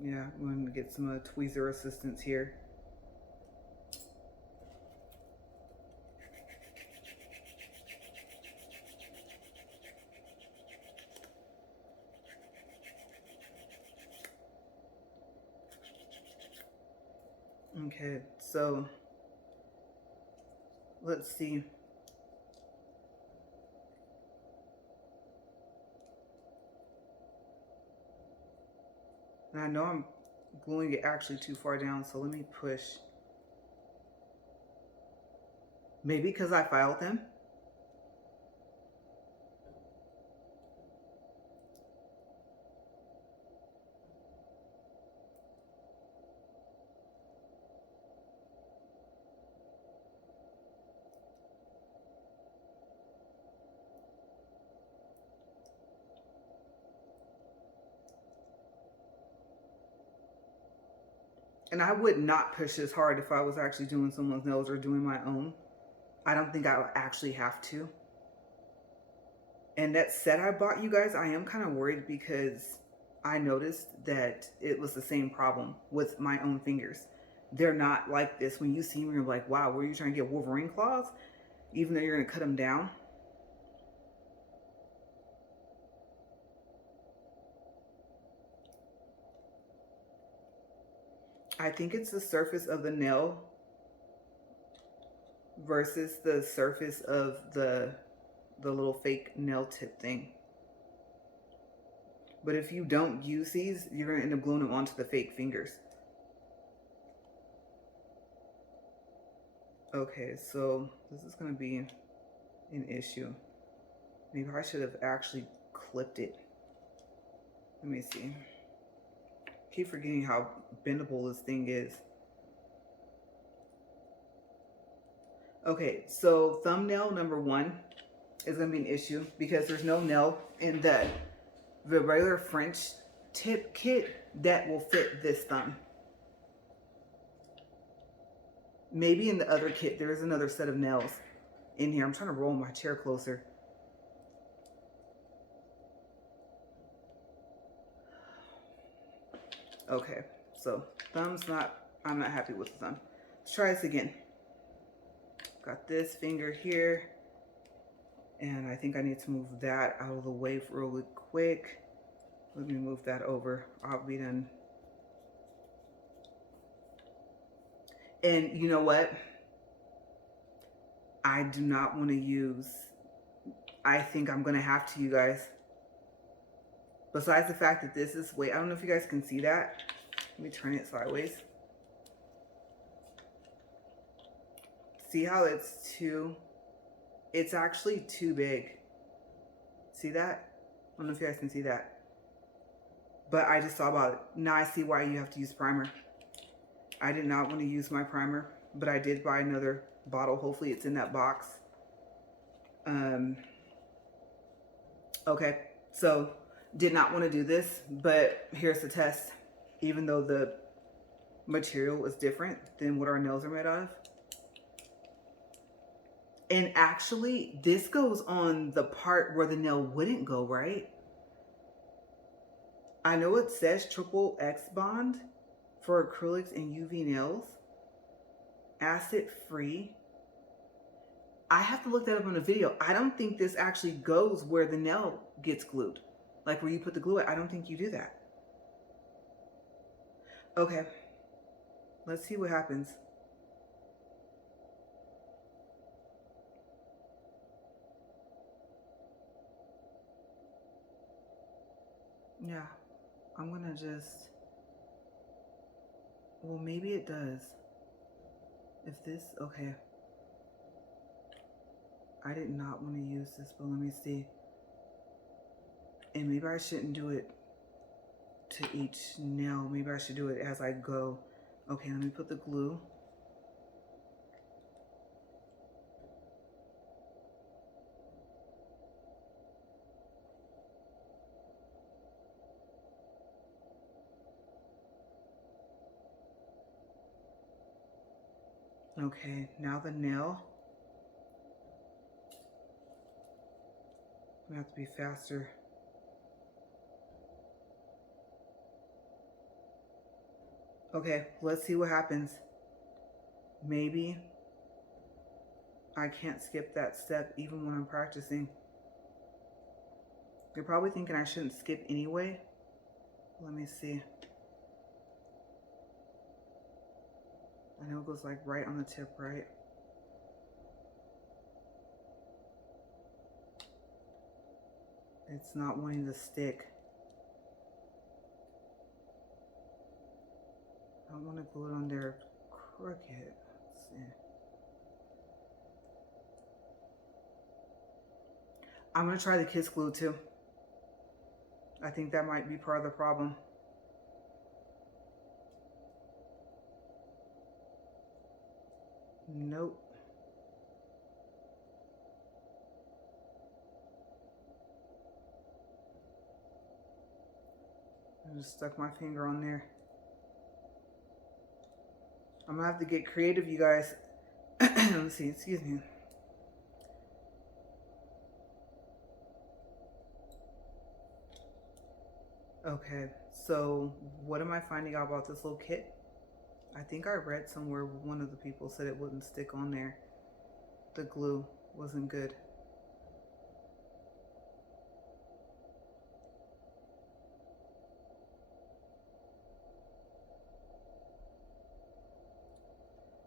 Yeah, I'm going to get some tweezer assistance here. Okay, so let's see. And I know I'm gluing it actually too far down, so let me push. Maybe because I filed them. And I would not push this hard if I was actually doing someone's nails or doing my own. I don't think I would actually have to. And that set I bought you guys, I am kind of worried because I noticed that it was the same problem with my own fingers. They're not like this. When you see them, you're like, wow, were you trying to get Wolverine claws? Even though you're going to cut them down. I think it's the surface of the nail versus the surface of the little fake nail tip thing. But if you don't use these, you're going to end up gluing them onto the fake fingers. Okay, so this is going to be an issue. Maybe I should have actually clipped it. Let me see. I keep forgetting how bendable this thing is. Okay, so thumbnail number 1 is going to be an issue because there's no nail in the regular French tip kit that will fit this thumb. Maybe in the other kit, there is another set of nails in here. I'm trying to roll my chair closer. Okay, so thumb's not, I'm not happy with the thumb. Let's try this again. Got this finger here, and I think I need to move that out of the way really quick. Let me move that over. I'll be done. And you know what? I do not want to use, I think I'm going to have to, you guys. Besides the fact that this is, wait, I don't know if you guys can see that. Let me turn it sideways. See how it's it's actually too big. See that? I don't know if you guys can see that. But I just thought about it. Now I see why you have to use primer. I did not want to use my primer, but I did buy another bottle. Hopefully it's in that box. Okay, so did not want to do this, but here's the test. Even though the material is different than what our nails are made out of. And actually, this goes on the part where the nail wouldn't go, right? I know it says triple X bond for acrylics and UV nails. Acid free. I have to look that up in a video. I don't think this actually goes where the nail gets glued. Like where you put the glue at. I don't think you do that. Okay. Let's see what happens. Yeah. I'm gonna just, well, maybe it does. If this, okay. I did not want to use this, but let me see. And maybe I shouldn't do it to each nail. Maybe I should do it as I go. Okay, let me put the glue. Okay, now the nail. We have to be faster. Okay, let's see what happens. Maybe I can't skip that step even when I'm practicing. You're probably thinking I shouldn't skip anyway. Let me see. I know it goes like right on the tip, right? It's not wanting to stick. I want to glue it on there crooked. Let's see. I'm going to try the kiss glue too. I think that might be part of the problem. Nope. I just stuck my finger on there. I'm gonna have to get creative, you guys. Let's see, excuse me. Okay, so what am I finding out about this little kit? I think I read somewhere one of the people said it wouldn't stick on there. The glue wasn't good.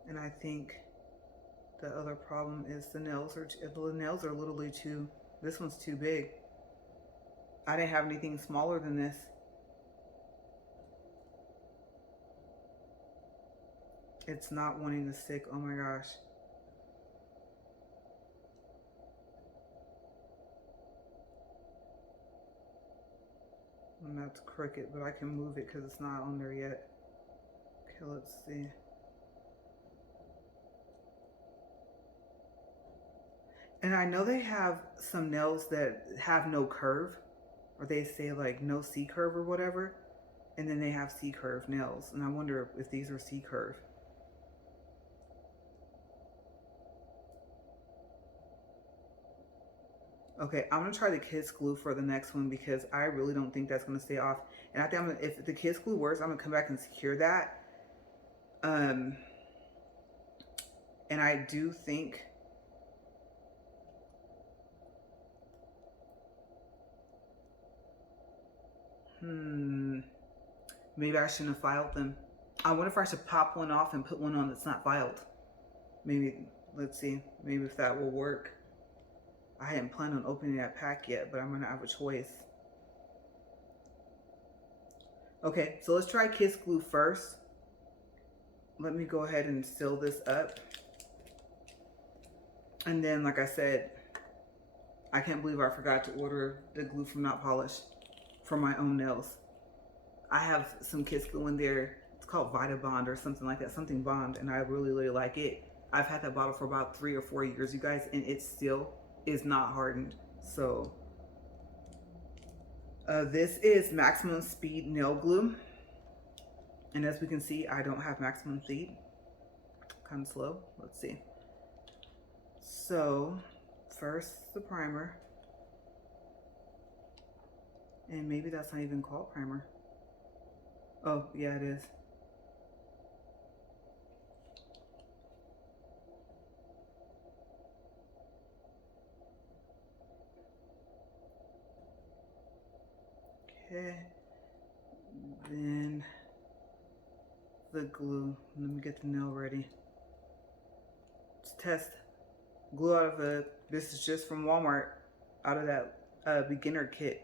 And I think the other problem is the nails are literally too, this one's too big. I didn't have anything smaller than this. It's not wanting to stick, oh my gosh. And that's crooked, but I can move it because it's not on there yet. Okay, let's see. And I know they have some nails that have no curve. or they say like no C curve or whatever, and then they have C curve nails, and I wonder if these are C curve. Okay, I'm gonna try the kiss glue for the next one because I really don't think that's gonna stay off. And I think if the kiss glue works, I'm gonna come back and secure that. And I do think maybe I shouldn't have filed them. I wonder if I should pop one off and put one on that's not filed. Maybe, let's see, maybe if that will work. I hadn't planned on opening that pack yet, but I'm gonna have a choice. Okay, so let's try kiss glue first. Let me go ahead and seal this up. And then, like I said, I can't believe I forgot to order the glue from Not Polished for my own nails. I have some kiss glue in there. It's called Vita Bond or something like that, something Bond, and I really, really like it. I've had that bottle for about 3 or 4 years, you guys, and it still is not hardened. So this is maximum speed nail glue, and as we can see, I don't have maximum speed. Kind of slow. Let's see. So first the primer, and maybe that's not even called primer. Oh yeah, it is. Okay, then the glue. Let me get the nail ready. Let's test. Glue out of this is just from Walmart, out of that beginner kit.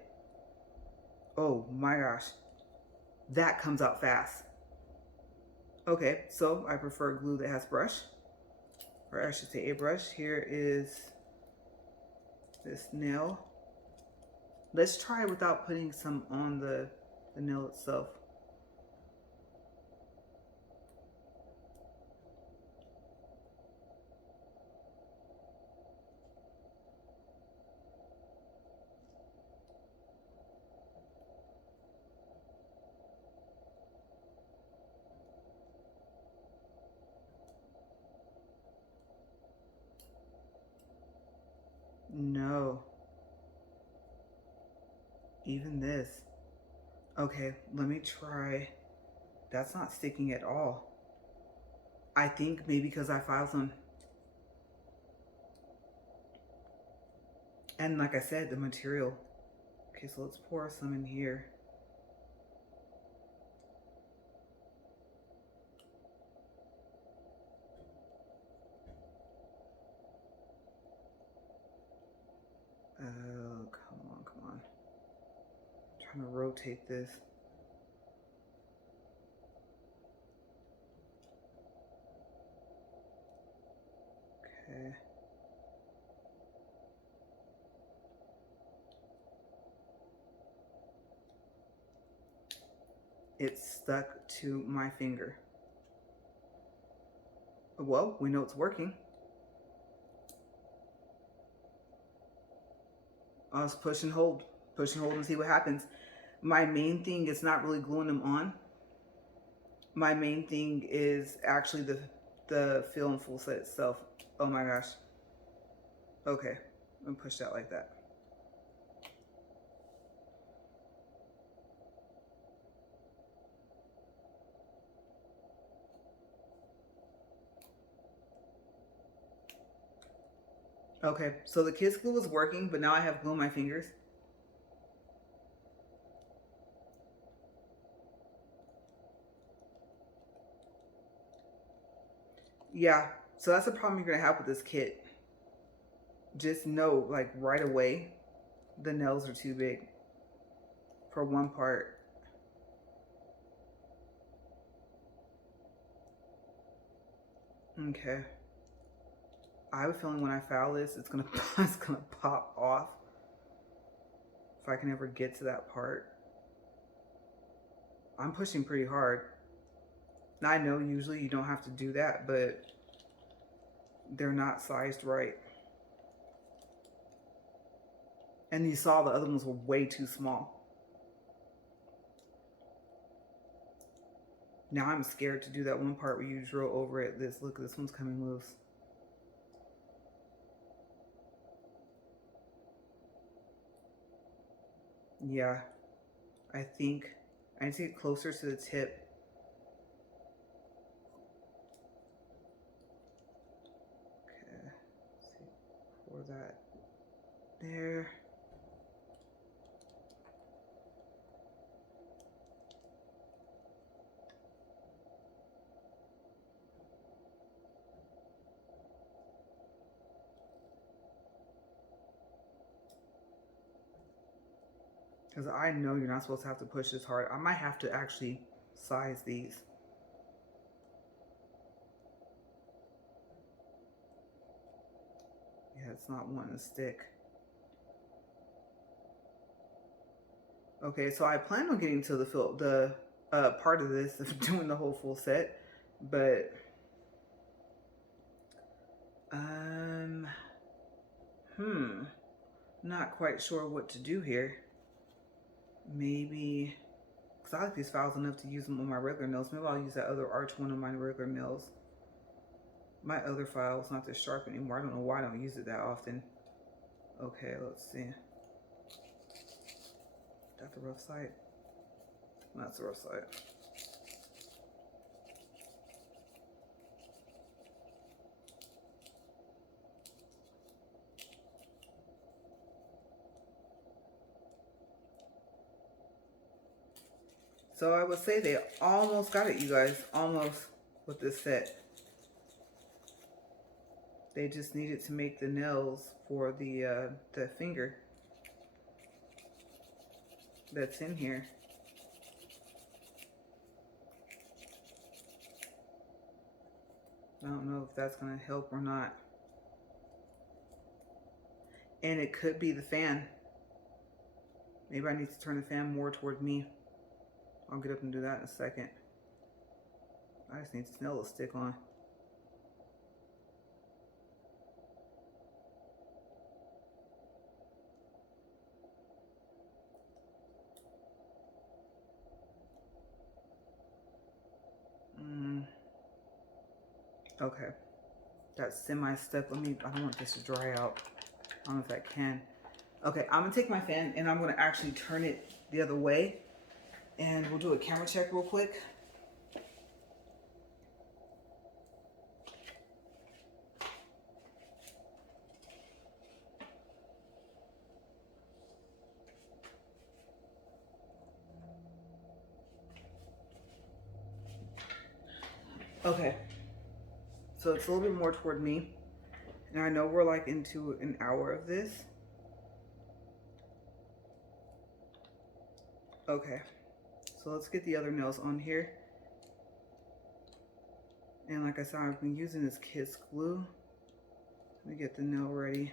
Oh my gosh, that comes out fast. Okay, so I prefer glue that has brush, or I should say a brush. Here is this nail. Let's try it without putting some on the nail itself. No, even this. Okay, let me try. That's not sticking at all. I think maybe because I filed them. And like I said, the material. Okay, so let's pour some in here. Oh, come on, come on. I'm trying to rotate this. Okay. It's stuck to my finger. Well, we know it's working. I'll just push and hold and see what happens. My main thing is not really gluing them on. My main thing is actually the fill and full set itself. Oh my gosh. Okay, I'm gonna push that like that. Okay, so the kiss glue was working, but now I have glue on my fingers. Yeah, so that's the problem you're gonna have with this kit. Just know, like right away, the nails are too big for one part. Okay. I have a feeling when I file this, it's gonna it's gonna pop off. If I can ever get to that part. I'm pushing pretty hard. Now, I know usually you don't have to do that, but they're not sized right. And you saw the other ones were way too small. Now I'm scared to do that one part where you drill over it. Look, this one's coming loose. Yeah, I think I need to get closer to the tip. Okay, let's see, pour that there. Because I know you're not supposed to have to push this hard. I might have to actually size these. Yeah, it's not wanting to stick. Okay, so I plan on getting to the part of this of doing the whole full set, but not quite sure what to do here. Maybe, because I like these files enough to use them on my regular nails. Maybe I'll use that other arch one on my regular nails. My other file is not this sharp anymore. I don't know why I don't use it that often. Okay, let's see. Is that the rough side? That's the rough side. So I would say they almost got it, you guys. Almost with this set. They just needed to make the nails for the finger that's in here. I don't know if that's going to help or not. And it could be the fan. Maybe I need to turn the fan more toward me. I'll get up and do that in a second. I just need this nail to stick on. Okay. That semi-step. I don't want this to dry out. I don't know if that can. Okay, I'm gonna take my fan and I'm gonna actually turn it the other way. And we'll do a camera check real quick. Okay, so it's a little bit more toward me. And I know we're like into an hour of this. Okay, so let's get the other nails on here. And like I said, I've been using this Kiss glue. Let me get the nail ready.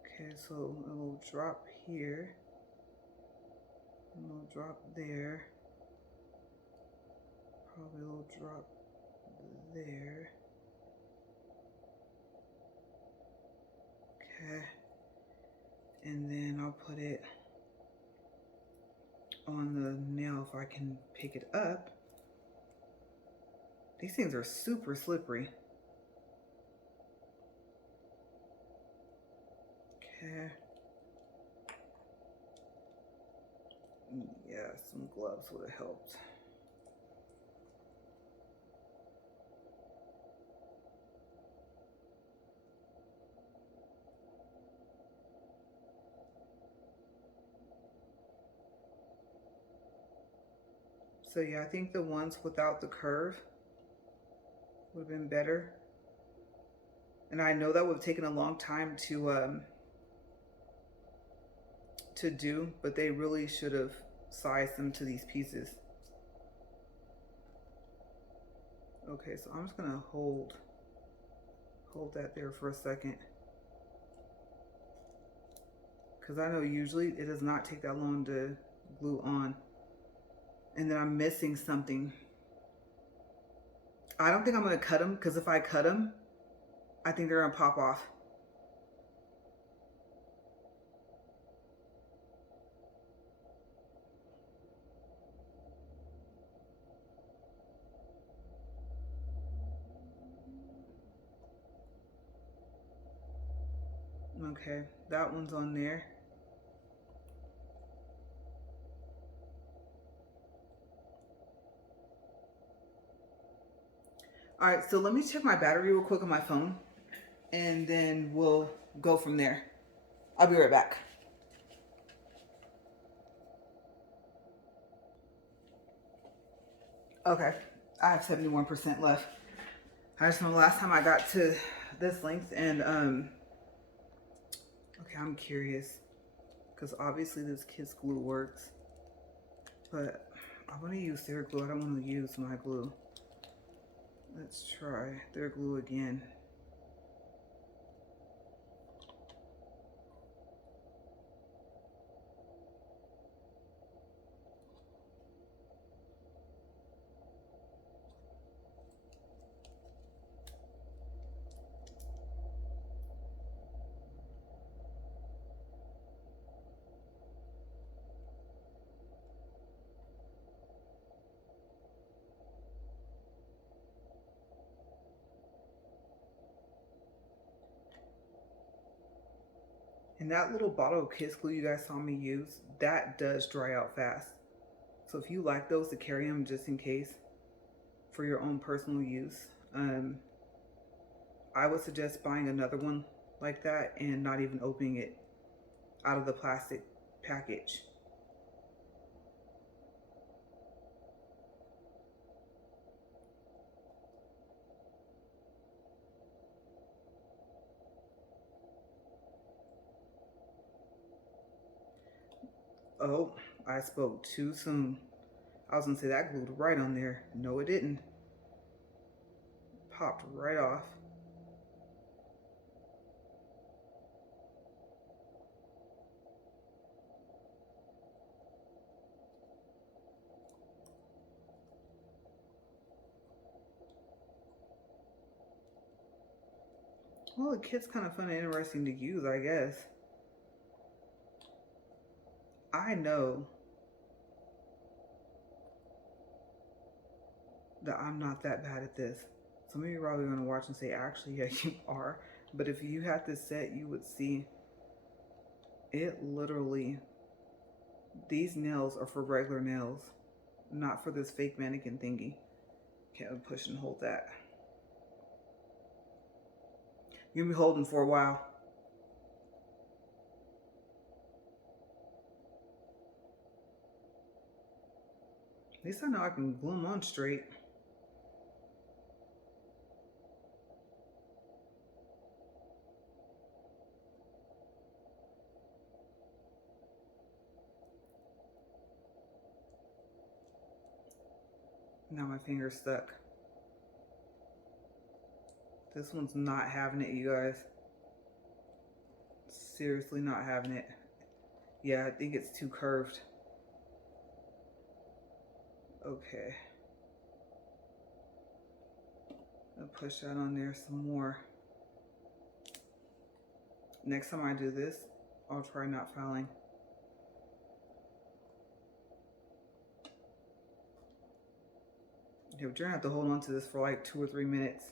Okay, so a little drop here. A little drop there. Probably a little drop there. Okay. And then I'll put it on the nail if I can pick it up. These things are super slippery. Okay. Yeah, some gloves would have helped. So yeah, I think the ones without the curve would have been better. And I know that would have taken a long time to do, but they really should have sized them to these pieces. Okay, so I'm just gonna hold that there for a second. Because I know usually it does not take that long to glue on. And then I'm missing something. I don't think I'm going to cut them, because if I cut them, I think they're going to pop off. Okay, that one's on there. All right, so let me check my battery real quick on my phone, and then we'll go from there. I'll be right back. Okay, I have 71% left. I just know the last time I got to this length, and okay, I'm curious because obviously this kids glue works, but I want to use their glue. I don't want to use my glue. Let's try their glue again. And that little bottle of kids glue you guys saw me use, that does dry out fast. So if you like those to carry them just in case for your own personal use, I would suggest buying another one like that and not even opening it out of the plastic package. Oh, I spoke too soon. I was gonna say that glued right on there. No, it didn't. Popped right off. Well, the kit's kind of fun and interesting to use, I guess. I know that I'm not that bad at this. Some of you are probably going to watch and say, actually, yeah, you are. But if you had this set, you would see it literally, these nails are for regular nails, not for this fake mannequin thingy. Can't push and hold that. You're going to be holding for a while. At least I know I can glue them on straight. Now my finger's stuck. This one's not having it, you guys. Seriously not having it. Yeah, I think it's too curved. Okay. I'll push that on there some more. Next time I do this, I'll try not fouling. You're gonna have to hold on to this for like 2 or 3 minutes.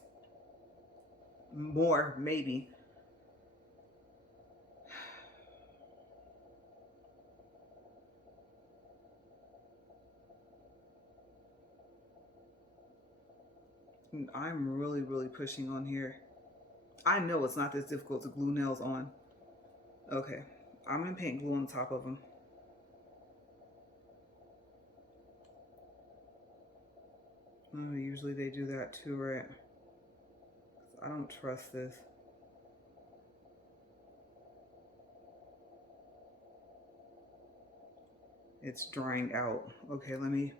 More, maybe. I'm really, really pushing on here. I know it's not this difficult to glue nails on. Okay, I'm gonna paint glue on top of them. Oh, usually they do that too, right? I don't trust this. It's drying out. Okay, let me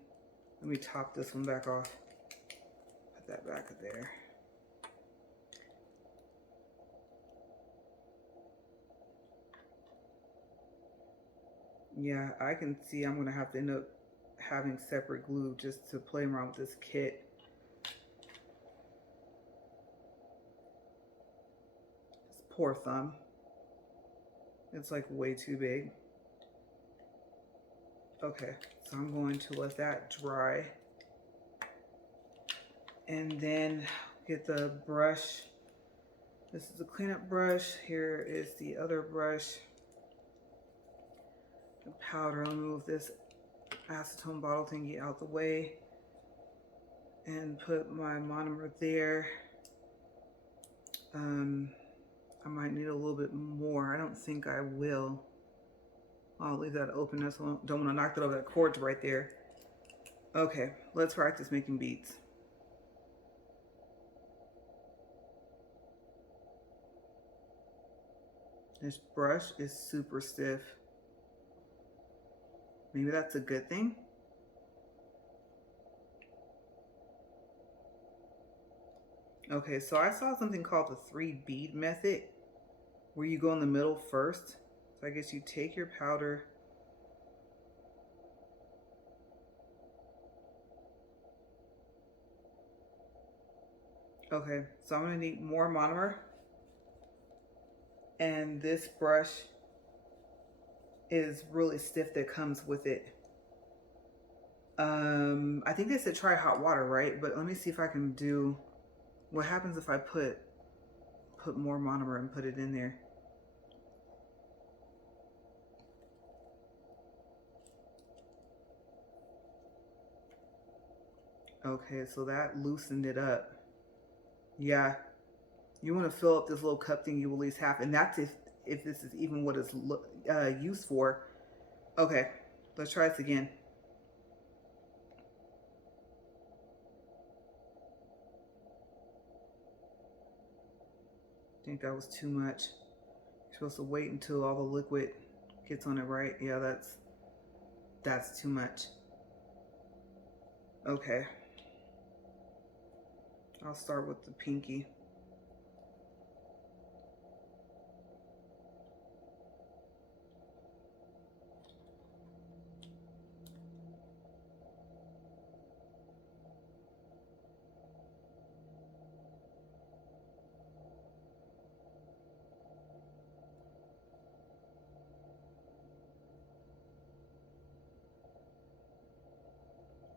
top this one back off. Put that back there. Yeah, I can see I'm gonna have to end up having separate glue just to play around with this kit. This poor thumb. It's like way too big. Okay, so I'm going to let that dry. And then get the brush This is a cleanup brush. Here is the other brush. The powder. I'll move this acetone bottle thingy out the way and put my monomer there. I might need a little bit more. I don't think I will. I'll leave that open. I don't want to knock that over. That cord's right there. Okay, let's practice making beads. This brush is super stiff. Maybe that's a good thing. Okay, so I saw something called the 3 bead method, where you go in the middle first. So I guess you take your powder, okay, so I'm gonna need more monomer, and this brush is really stiff that comes with it. I think they said try hot water, right? But let me see if I can do, what happens if I put more monomer and put it in there. Okay, so that loosened it up. Yeah, you want to fill up this little cup thing you release half, and that's if this is even what it's used for. Okay, let's try this again. I think that was too much. You're supposed to wait until all the liquid gets on it, right? Yeah, that's too much. Okay, I'll start with the pinky.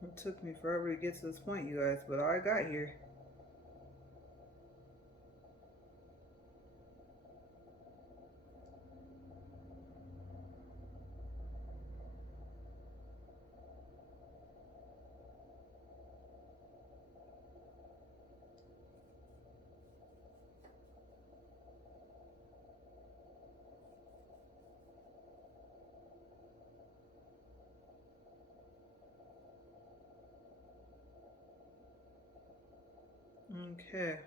It took me forever to get to this point, you guys, but I got here. Okay,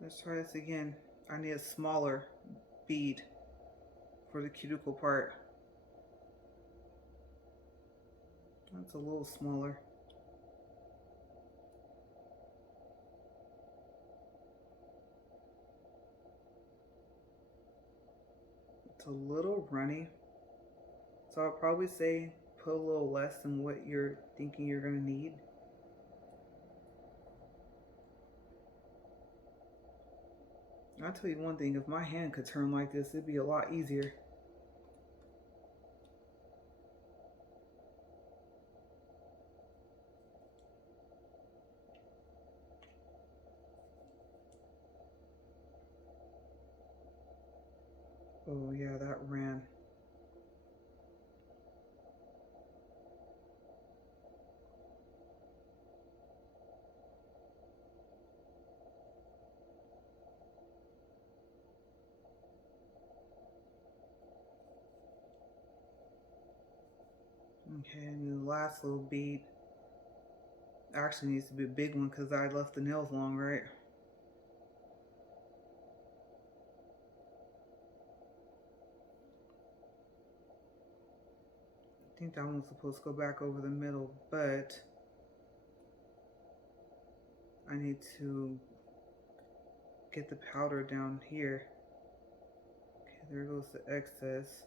let's try this again. I need a smaller bead for the cuticle part. That's a little smaller. It's a little runny, so I'll probably say put a little less than what you're thinking you're gonna need. I'll tell you one thing, if my hand could turn like this, it'd be a lot easier. Oh yeah, that ran. Okay, and the last little bead actually needs to be a big one because I left the nails long, right? I think that one's supposed to go back over the middle, but I need to get the powder down here. Okay, there goes the excess.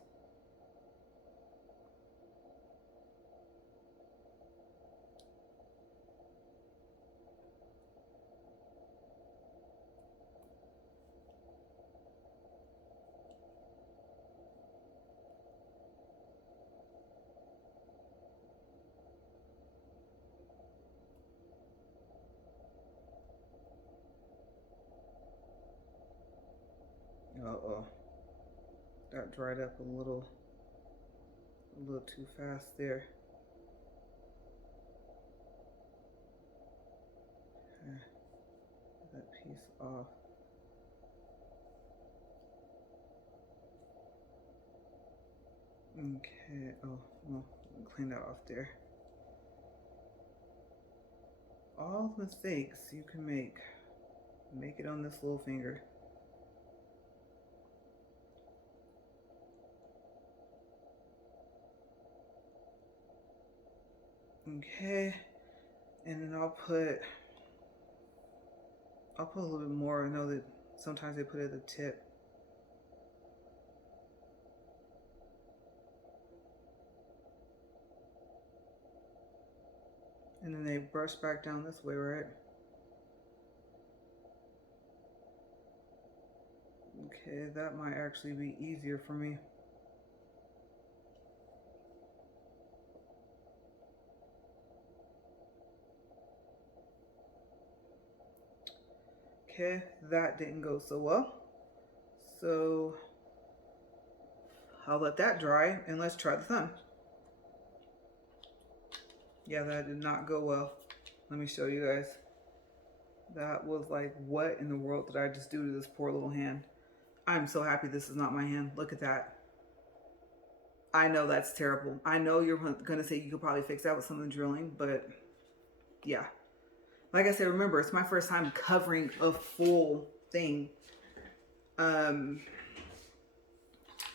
Uh-oh. That dried up a little too fast there. Okay. That piece off. Okay, oh, well, clean that off there. All the mistakes you can make it on this little finger. Okay, and then I'll put a little bit more. I know that sometimes they put it at the tip. And then they brush back down this way, right? Okay, that might actually be easier for me. Okay, that didn't go so well. So I'll let that dry and let's try the thumb. Yeah, that did not go well. Let me show you guys. That was like, what in the world did I just do to this poor little hand? I'm so happy this is not my hand. Look at that. I know that's terrible. I know you're going to say you could probably fix that with some of the drilling, but yeah. Like I said, remember, it's my first time covering a full thing.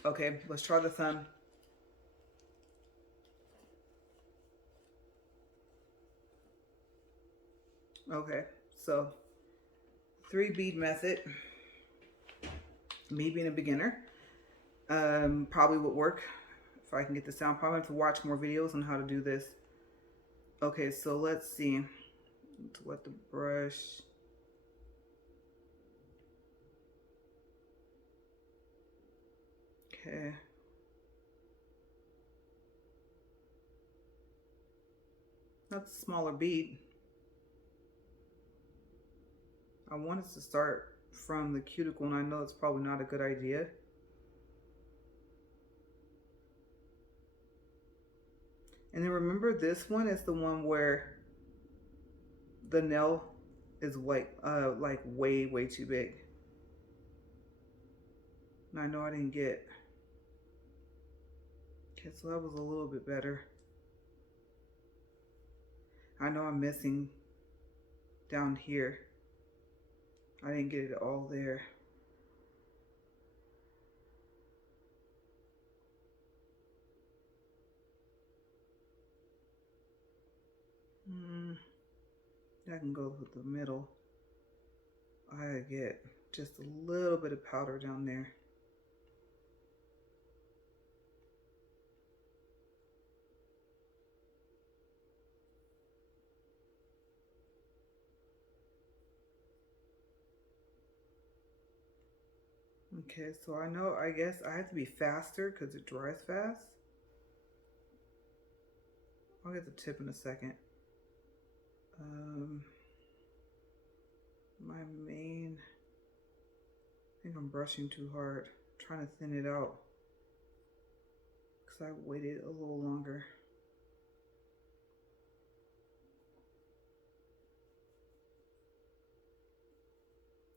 Okay, let's try the thumb. Okay, so 3 bead method. Me being a beginner, probably would work if I can get this down. Probably have to watch more videos on how to do this. Okay, so let's see. Let's wet the brush. Okay. That's a smaller bead. I wanted to start from the cuticle, and I know it's probably not a good idea. And then remember, this one is the one where the nail is like way too big. And I know I didn't get. Okay, so that was a little bit better. I know I'm missing down here. I didn't get it all there. That can go with the middle. I get just a little bit of powder down there. Okay, so I guess I have to be faster because it dries fast. I'll get the tip in a second. My main, I think I'm brushing too hard. I'm trying to thin it out because I waited a little longer.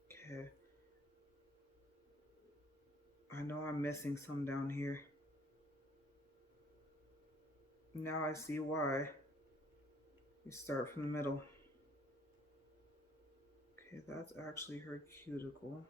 Okay. I know I'm missing some down here. Now I see why. You start from the middle. Okay, that's actually her cuticle.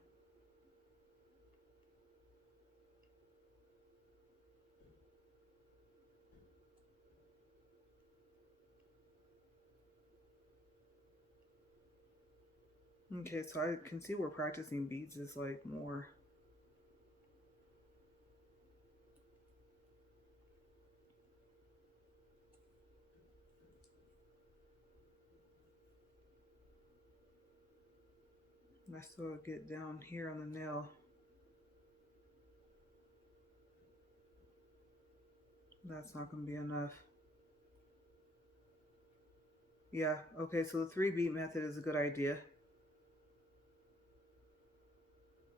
Okay, so I can see where practicing beads is like more. I still get down here on the nail. That's not going to be enough. Yeah, okay, so the 3 bead method is a good idea.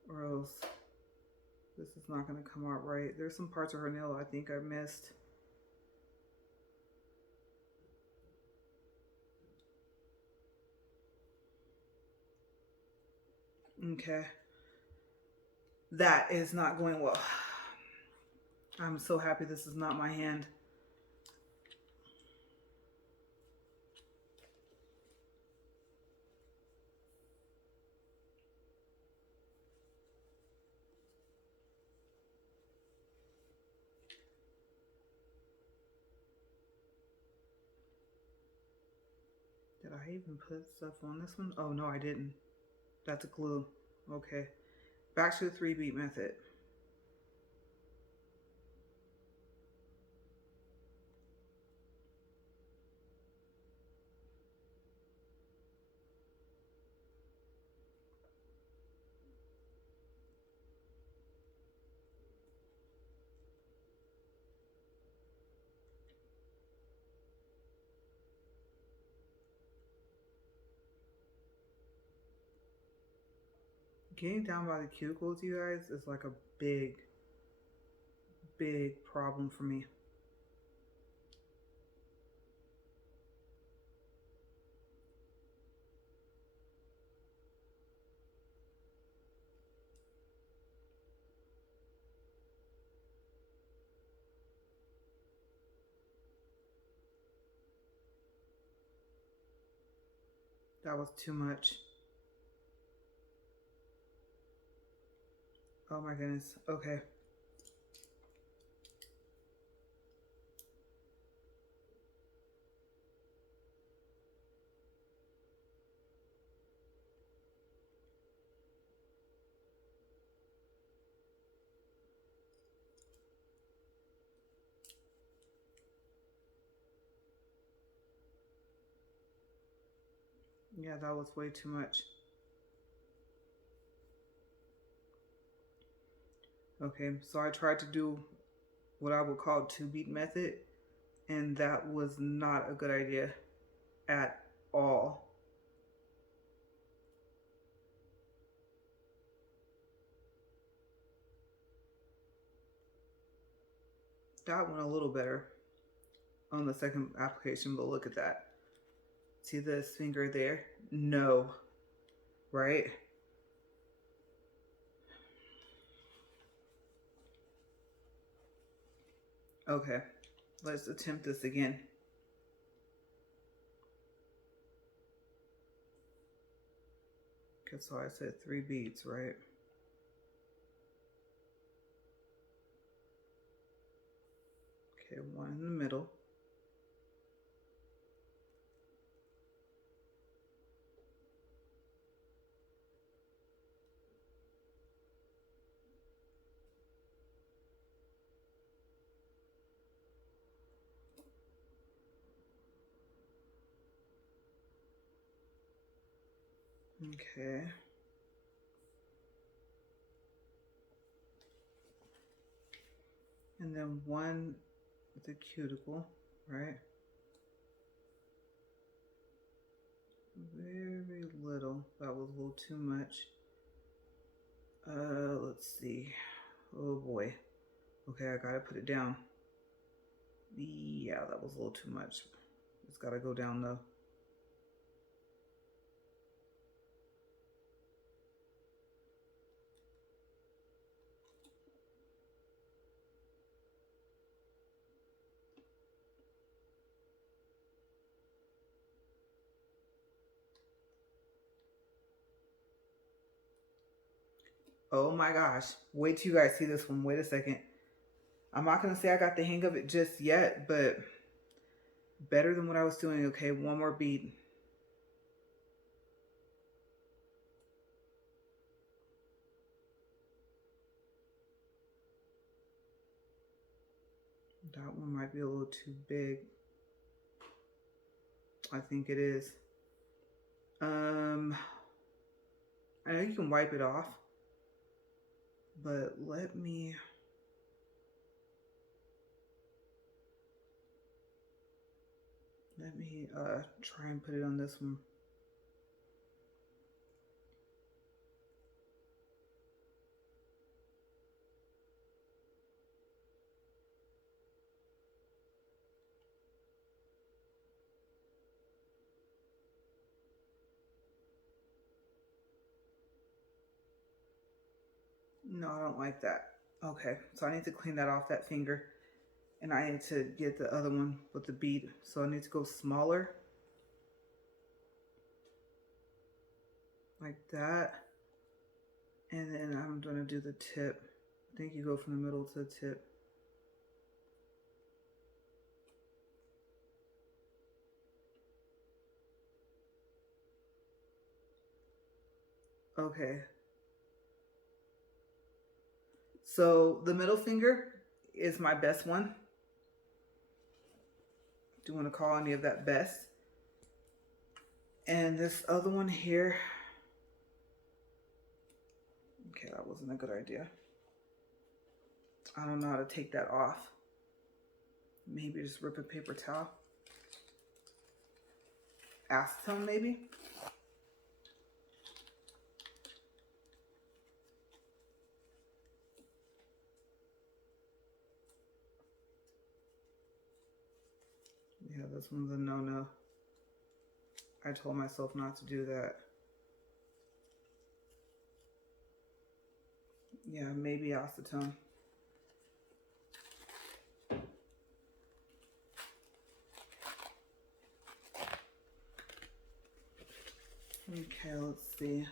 Or else This is not going to come out right. There's some parts of her nail I think I missed. Okay. That is not going well. I'm so happy this is not my hand. Did I even put stuff on this one? Oh no, I didn't. That's a glue. Okay. Back to the 3-beat method. Getting down by the cuticles, you guys, is like a big problem for me. That was too much. Oh my goodness. Okay. Yeah, that was way too much. Okay, so I tried to do what I would call 2-beat method, and that was not a good idea at all. That went a little better on the second application, but look at that. See this finger there? No. Right? Okay, let's attempt this again. Okay, so I said 3 beats, right? Okay, 1 in the middle. Okay. And then 1 with the cuticle, right? Very little. That was a little too much. Let's see. Oh boy. Okay, I gotta put it down. Yeah, that was a little too much. It's gotta go down though. Oh my gosh. Wait till you guys see this one. Wait a second. I'm not gonna say I got the hang of it just yet, but better than what I was doing. Okay, 1 more beat. That one might be a little too big. I think it is. I know you can wipe it off, but let me try and put it on this one. No, I don't like that. Okay, so I need to clean that off that finger. And I need to get the other one with the bead. So I need to go smaller. Like that. And then I'm going to do the tip. I think you go from the middle to the tip. Okay. So the middle finger is my best one. Do you want to call any of that best? And this other one here. Okay, that wasn't a good idea. I don't know how to take that off. Maybe just rip a paper towel. Acetone maybe? Yeah, this one's a no-no. I told myself not to do that. Yeah, maybe acetone. Okay, let's see.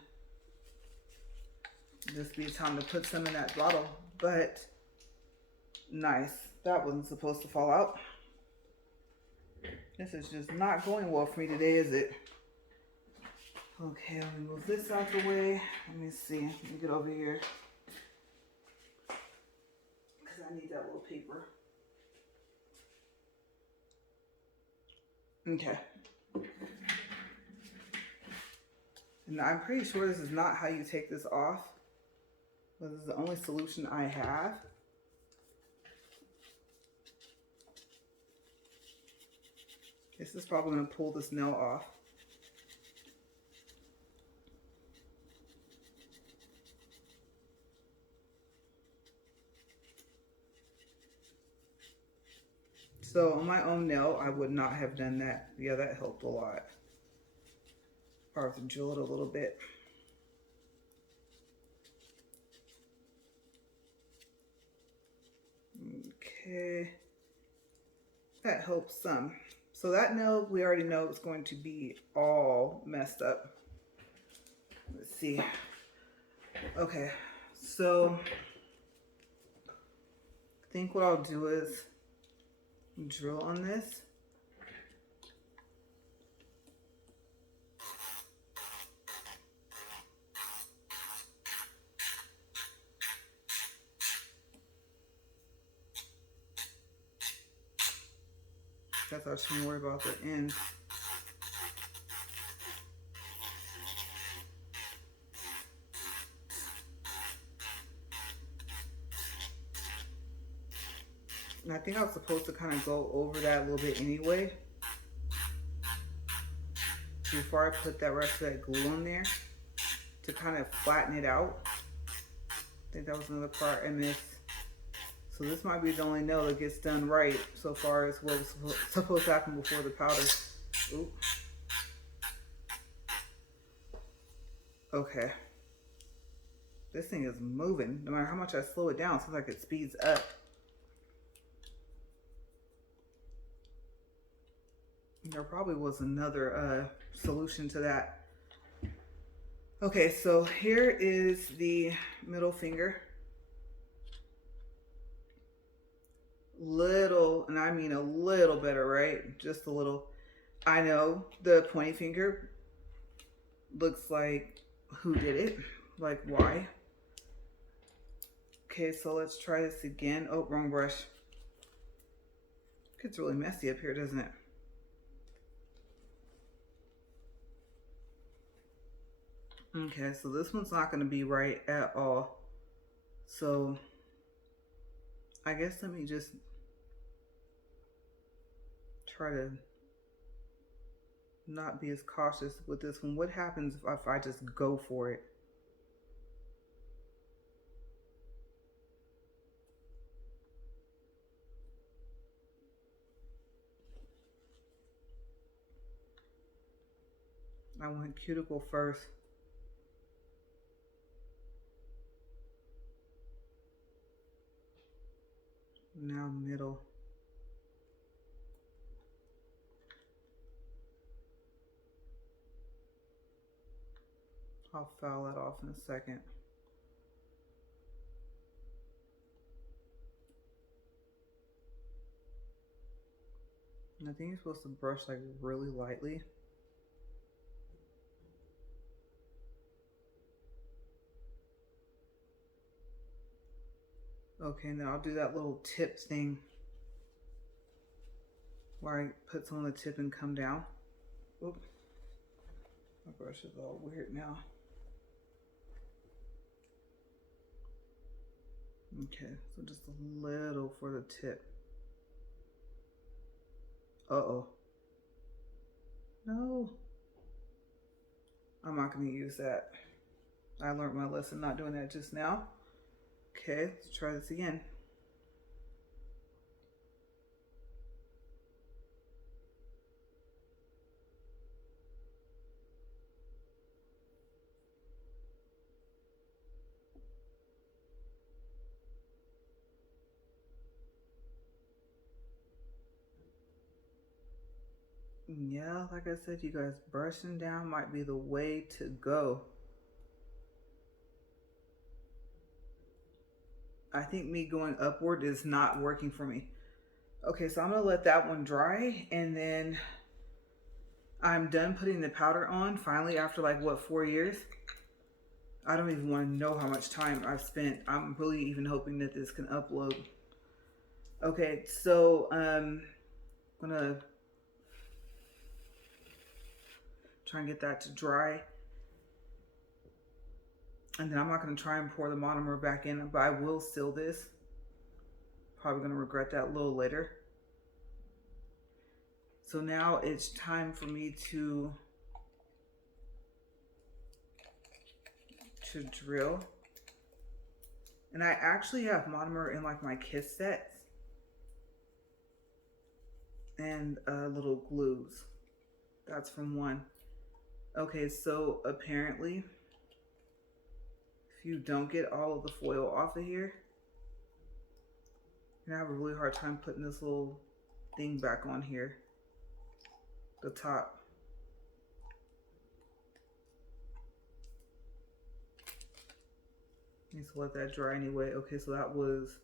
Just be time to put some in that bottle, but nice. That wasn't supposed to fall out. This is just not going well for me today, is it? Okay, let me move this out the way. Let me see. Let me get over here. Because I need that little paper. Okay. And I'm pretty sure this is not how you take this off. But this is the only solution I have. This is probably going to pull this nail off. So on my own nail, I would not have done that. Yeah, that helped a lot. Or I have to drill it a little bit. Okay. That helps some. So that nail, we already know it's going to be all messed up. Let's see. Okay, so I think what I'll do is drill on this. That's why I shouldn't worry about the end. And I think I was supposed to kind of go over that a little bit anyway, before I put that rest of that glue on there, to kind of flatten it out. I think that was another part I missed. So this might be the only nail that gets done right so far as what was supposed to happen before the powder. Oop. Okay. This thing is moving. No matter how much I slow it down, it seems like it speeds up. There probably was another solution to that. Okay, so here is the middle finger. Little, and I mean a little better, right? Just a little. I know the pointy finger looks like, who did it? Like, why? Okay, so let's try this again. Oh, wrong brush. It gets really messy up here, doesn't it? Okay, so this one's not going to be right at all. So I guess let me just try to not be as cautious with this one. What happens if I just go for it? I want cuticle first. Now middle. I'll foul that off in a second. And I think you're supposed to brush like really lightly. Okay, and then I'll do that little tip thing where I put some on the tip and come down. Oop. My brush is all weird now. Okay, so just a little for the tip. Uh-oh. No. I'm not going to use that. I learned my lesson not doing that just now. Okay, let's try this again. Yeah, like I said, you guys, brushing down might be the way to go. I think me going upward is not working for me. Okay, so I'm gonna let that one dry, and then I'm done putting the powder on finally after like what, 4 years. I don't even want to know how much time I've spent. I'm really even hoping that this can upload. Okay, so I'm gonna try and get that to dry. And then I'm not going to try and pour the monomer back in, but I will seal this. Probably going to regret that a little later. So now it's time for me to drill. And I actually have monomer in like my kiss sets. And little glues. That's from one. Okay, so apparently, if you don't get all of the foil off of here, you're gonna have a really hard time putting this little thing back on here, the top. Need to let that dry anyway. Okay, so that was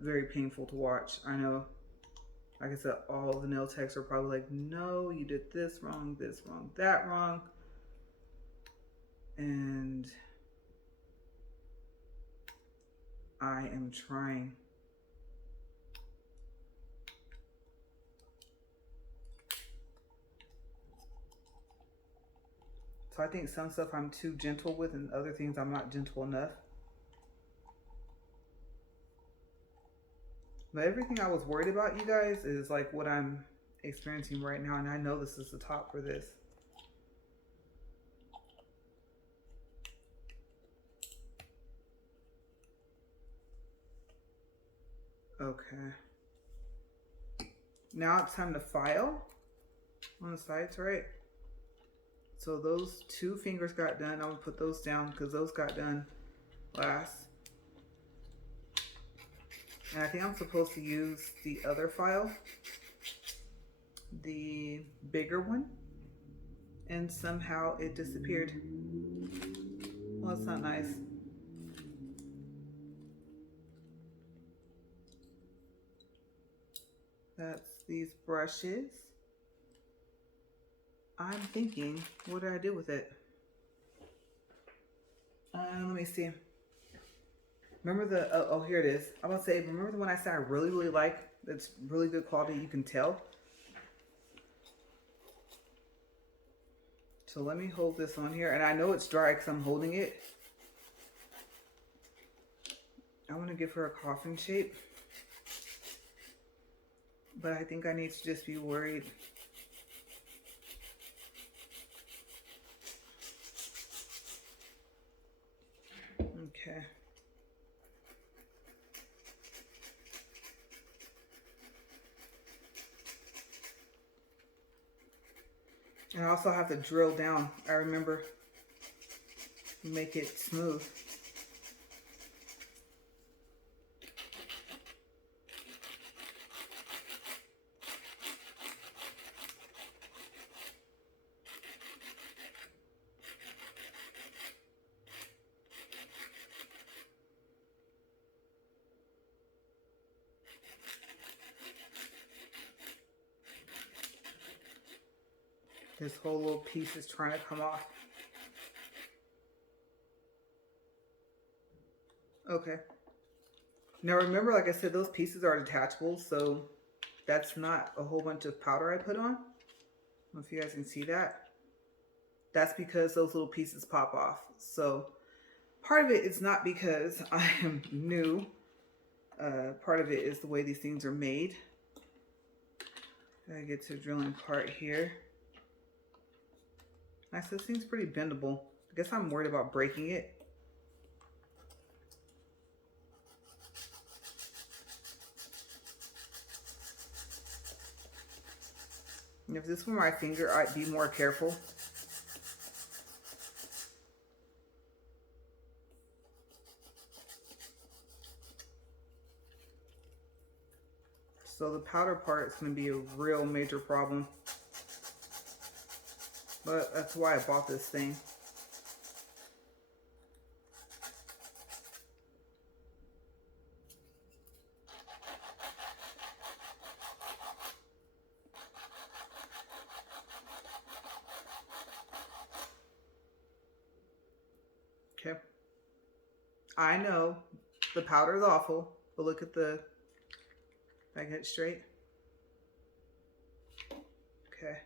very painful to watch. I know, like I said, all the nail techs are probably like, no, you did this wrong, that wrong. And I am trying. So I think some stuff I'm too gentle with and other things I'm not gentle enough. But everything I was worried about, you guys, is like what I'm experiencing right now. And I know this is the top for this. Okay. Now it's time to file on the sides, right? So those 2 fingers got done. I'm gonna put those down because those got done last. And I think I'm supposed to use the other file, the bigger one, and somehow it disappeared. Well, that's not nice. That's these brushes. I'm thinking, what did I do with it? Let me see. Remember the, oh, here it is. I'm gonna say, remember the one I said I really, really like? That's really good quality, you can tell. So let me hold this on here. And I know it's dry because I'm holding it. I'm gonna give her a coffin shape. But I think I need to just be worried. Okay. And I also have to drill down. I remember, make it smooth. This whole little piece is trying to come off. Okay. Now remember, like I said, those pieces are detachable, so that's not a whole bunch of powder I put on. I don't know if you guys can see that. That's because those little pieces pop off. So part of it is not because I am new. Part of it is the way these things are made. Gotta get to the drilling part here. Nice, this thing's pretty bendable. I guess I'm worried about breaking it. If this were my finger, I'd be more careful. So the powder part is going to be a real major problem. But that's why I bought this thing. Okay. I know the powder is awful, but look at the, if I get it straight. Okay.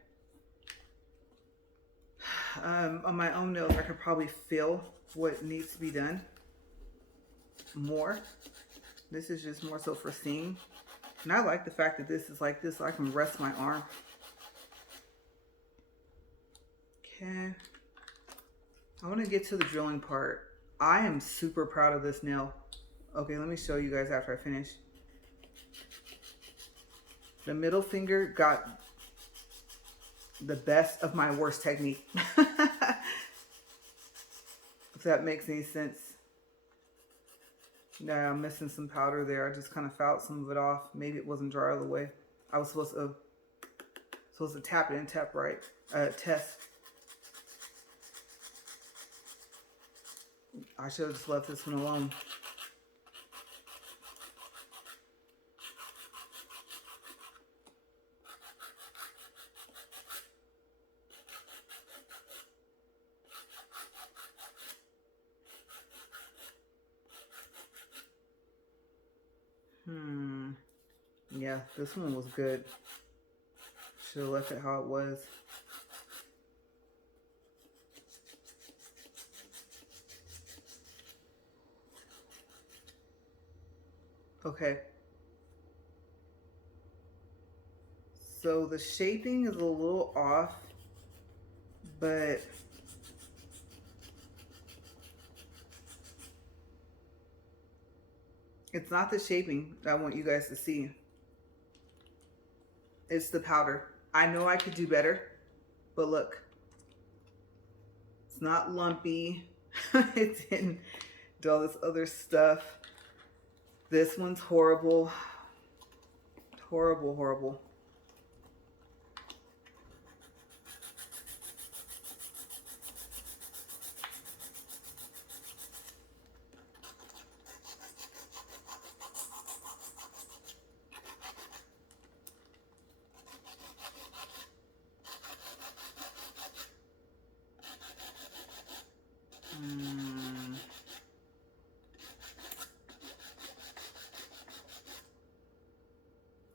On my own nails, I could probably feel what needs to be done more. This is just more so for seeing. And I like the fact that this is like this, so I can rest my arm. Okay. I want to get to the drilling part. I am super proud of this nail. Okay, let me show you guys after I finish. The middle finger got the best of my worst technique. If that makes any sense. Yeah, I'm missing some powder there. I just kind of fouled some of it off. Maybe it wasn't dry all the way. I was supposed to tap it and tap right. Test. I should have just left this one alone. Yeah, this one was good. Should have left it how it was. Okay. So the shaping is a little off, but it's not the shaping that I want you guys to see. It's the powder. I know I could do better, but look. It's not lumpy. It didn't do all this other stuff. This one's horrible. Horrible, horrible.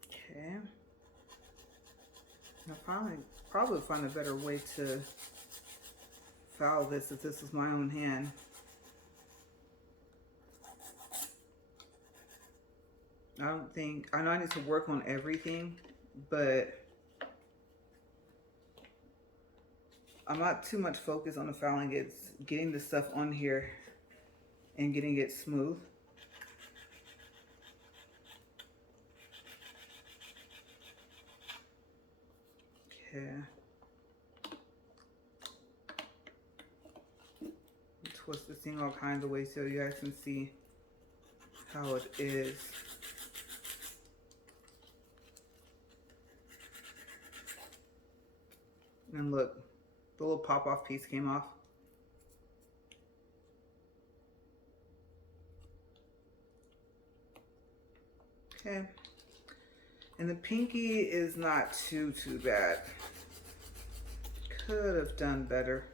Okay. I'll probably find a better way to file this if this was my own hand. I know I need to work on everything, but I'm not too much focused on the filing. It's getting the stuff on here and getting it smooth. Okay. Twist this thing all kinds of ways so you guys can see how it is. And look, the little pop-off piece came off. Okay. And the pinky is not too bad could have done better.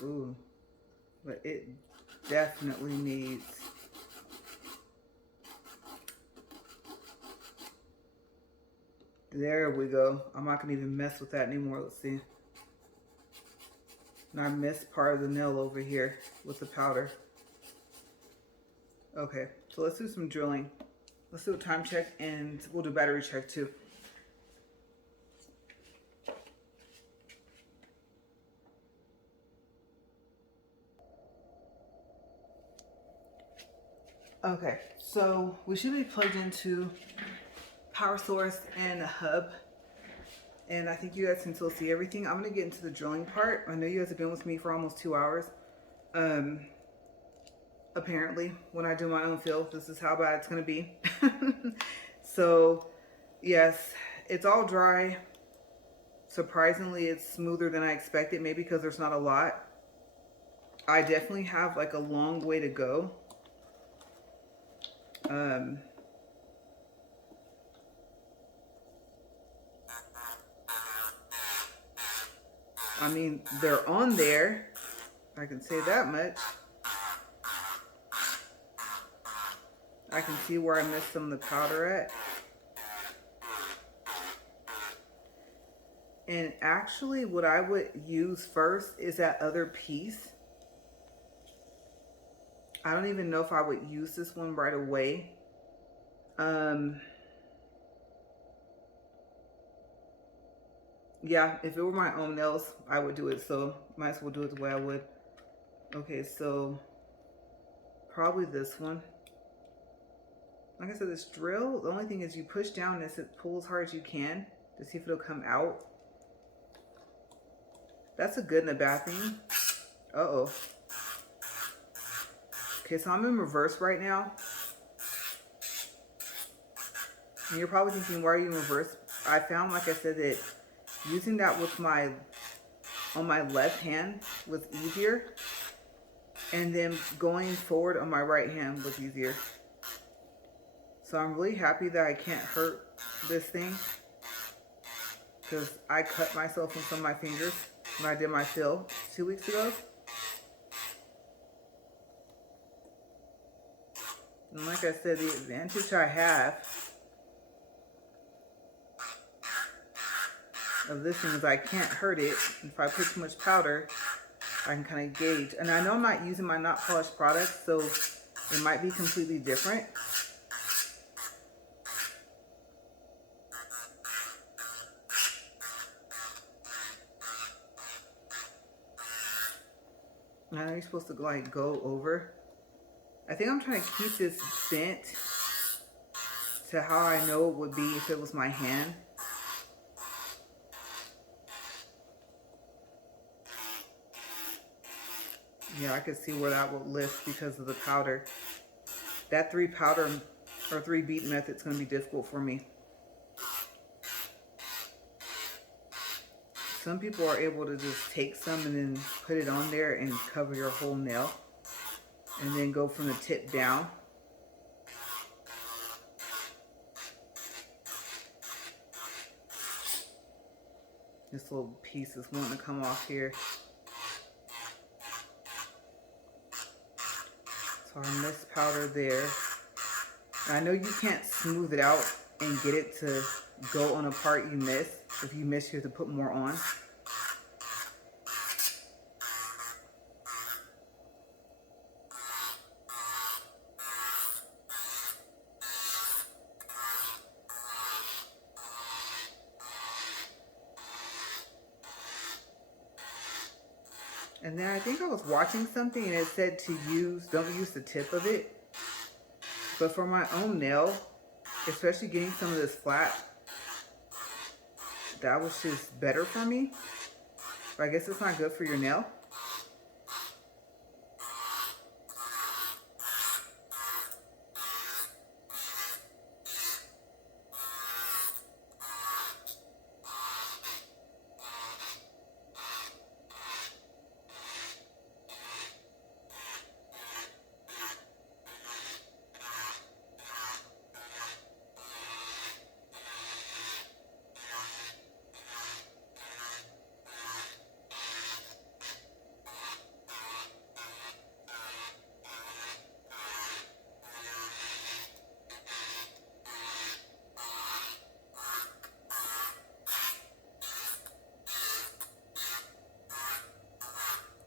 Ooh, but it definitely needs. There we go. I'm not gonna even mess with that anymore. Let's see. And I missed part of the nail over here with the powder. Okay, so let's do some drilling. Let's do a time check and we'll do battery check too. Okay, so we should be plugged into power source and a hub. And I think you guys can still see everything. I'm gonna get into the drilling part. I know you guys have been with me for almost 2 hours. Apparently, when I do my own fill, this is how bad it's gonna be. So, yes, it's all dry. Surprisingly, it's smoother than I expected, maybe because there's not a lot. I definitely have like a long way to go. I mean, they're on there. I can say that much. I can see where I missed some of the powder at. And actually, what I would use first is that other piece. I don't even know if I would use this one right away. Yeah, if it were my own nails, I would do it. So might as well do it the way I would. Okay, so probably this one. Like I said, this drill, the only thing is you push down this, it pulls as hard as you can to see if it'll come out. That's a good and a bad thing. Uh-oh. Okay, so I'm in reverse right now. And you're probably thinking, why are you in reverse? I found, like I said, that using that with on my left hand was easier. And then going forward on my right hand was easier. So I'm really happy that I can't hurt this thing. Because I cut myself on some of my fingers when I did my fill 2 weeks ago. And like I said, the advantage I have of this thing is I can't hurt it. If I put too much powder, I can kind of gauge. And I know I'm not using my not polished products, so it might be completely different. I know you're supposed to like go over. I think I'm trying to keep this bent to how I know it would be if it was my hand. Yeah, I could see where that would lift because of the powder. That 3 powder or 3 bead method is going to be difficult for me. Some people are able to just take some and then put it on there and cover your whole nail. And then go from the tip down. This little piece is wanting to come off here. So I missed powder there. And I know you can't smooth it out and get it to go on a part you miss. If you miss, you have to put more on. And then I think I was watching something and it said to don't use the tip of it. But for my own nail, especially getting some of this flat, that was just better for me. But I guess it's not good for your nail.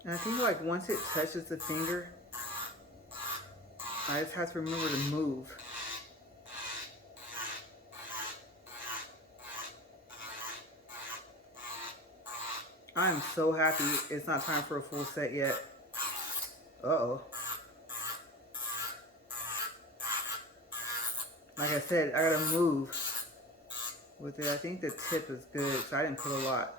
And I think like once it touches the finger, I just have to remember to move. I am so happy it's not time for a full set yet. Uh-oh. Like I said, I gotta move with it. I think the tip is good, so I didn't put a lot.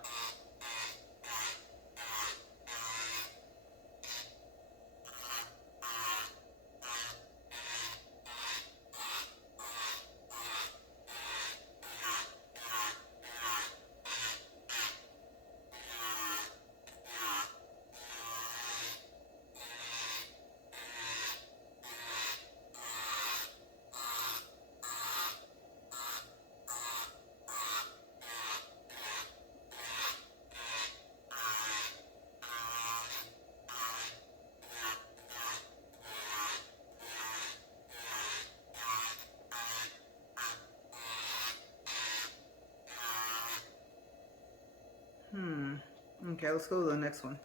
Okay, let's go to the next one.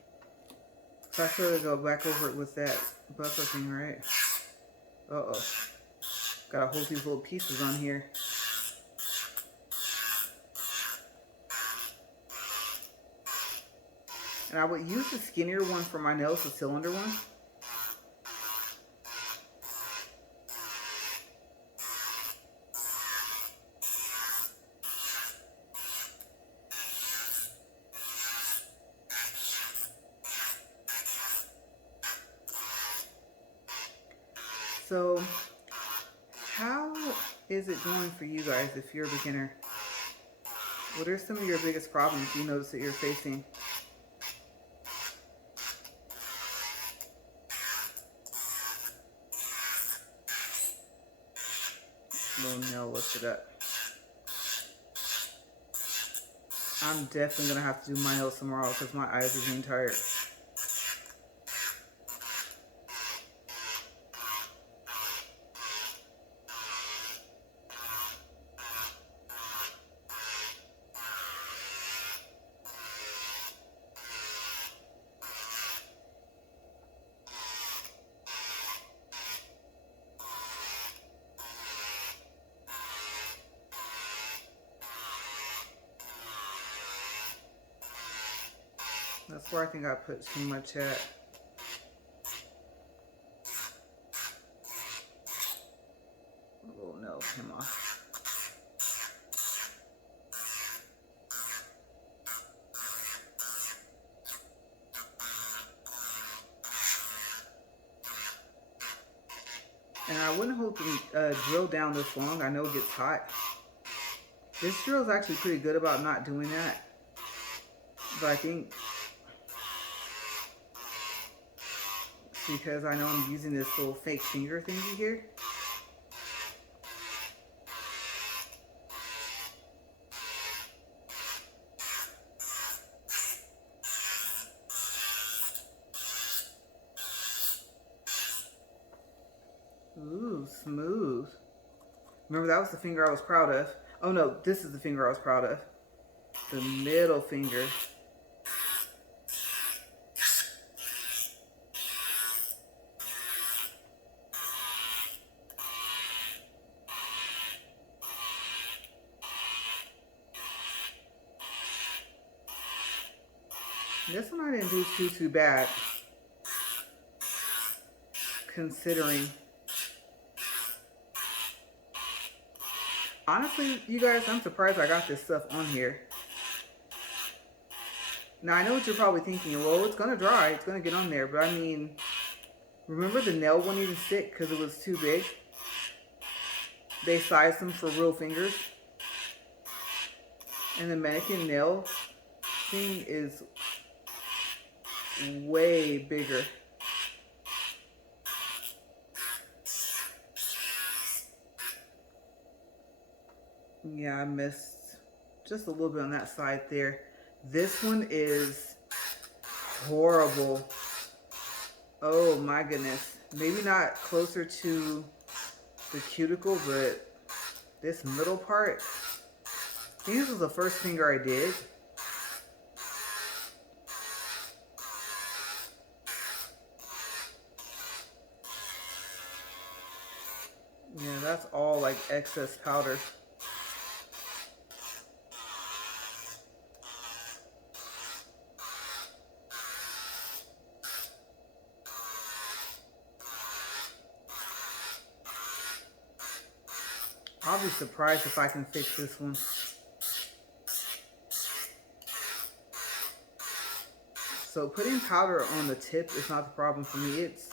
So I should go back over it with that buffer thing, right? Uh-oh. Gotta hold these little pieces on here. And I would use the skinnier one for my nails, the cylinder one. So, how is it going for you guys if you're a beginner? What are some of your biggest problems you notice that you're facing? Little nail lifted up. I'm definitely gonna have to do my nails tomorrow because my eyes are getting tired. That's where I think I put too much at. Oh no, come on. And I wouldn't hold the drill down this long. I know it gets hot. This drill is actually pretty good about not doing that. But I think because I know I'm using this little fake finger thingy here. Ooh, smooth. Remember, that was the finger I was proud of. Oh no, this is the finger I was proud of. The middle finger. This one I didn't do too bad, considering. Honestly, you guys, I'm surprised I got this stuff on here. Now, I know what you're probably thinking. Well, it's going to dry. It's going to get on there. But, I mean, remember the nail wouldn't even stick because it was too big? They sized them for real fingers. And the Mannequin nail thing is way bigger. Yeah, I missed just a little bit on that side there. This one is horrible. Oh my goodness. Maybe not closer to the cuticle, but this middle part. I think this was the first finger I did. that's all like excess powder. I'll be surprised if I can fix this one. So putting powder on the tip is not the problem for me. It's,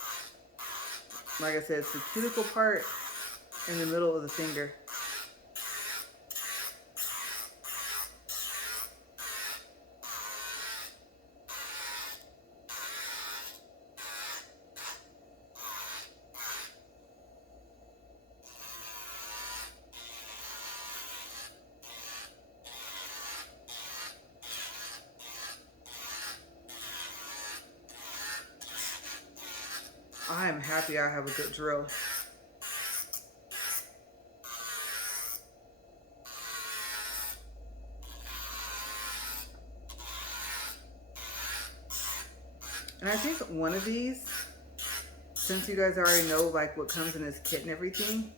like I said, it's the cuticle part in the middle of the finger. I am happy I have a good drill. And I think one of these, since you guys already know like what comes in this kit and everything,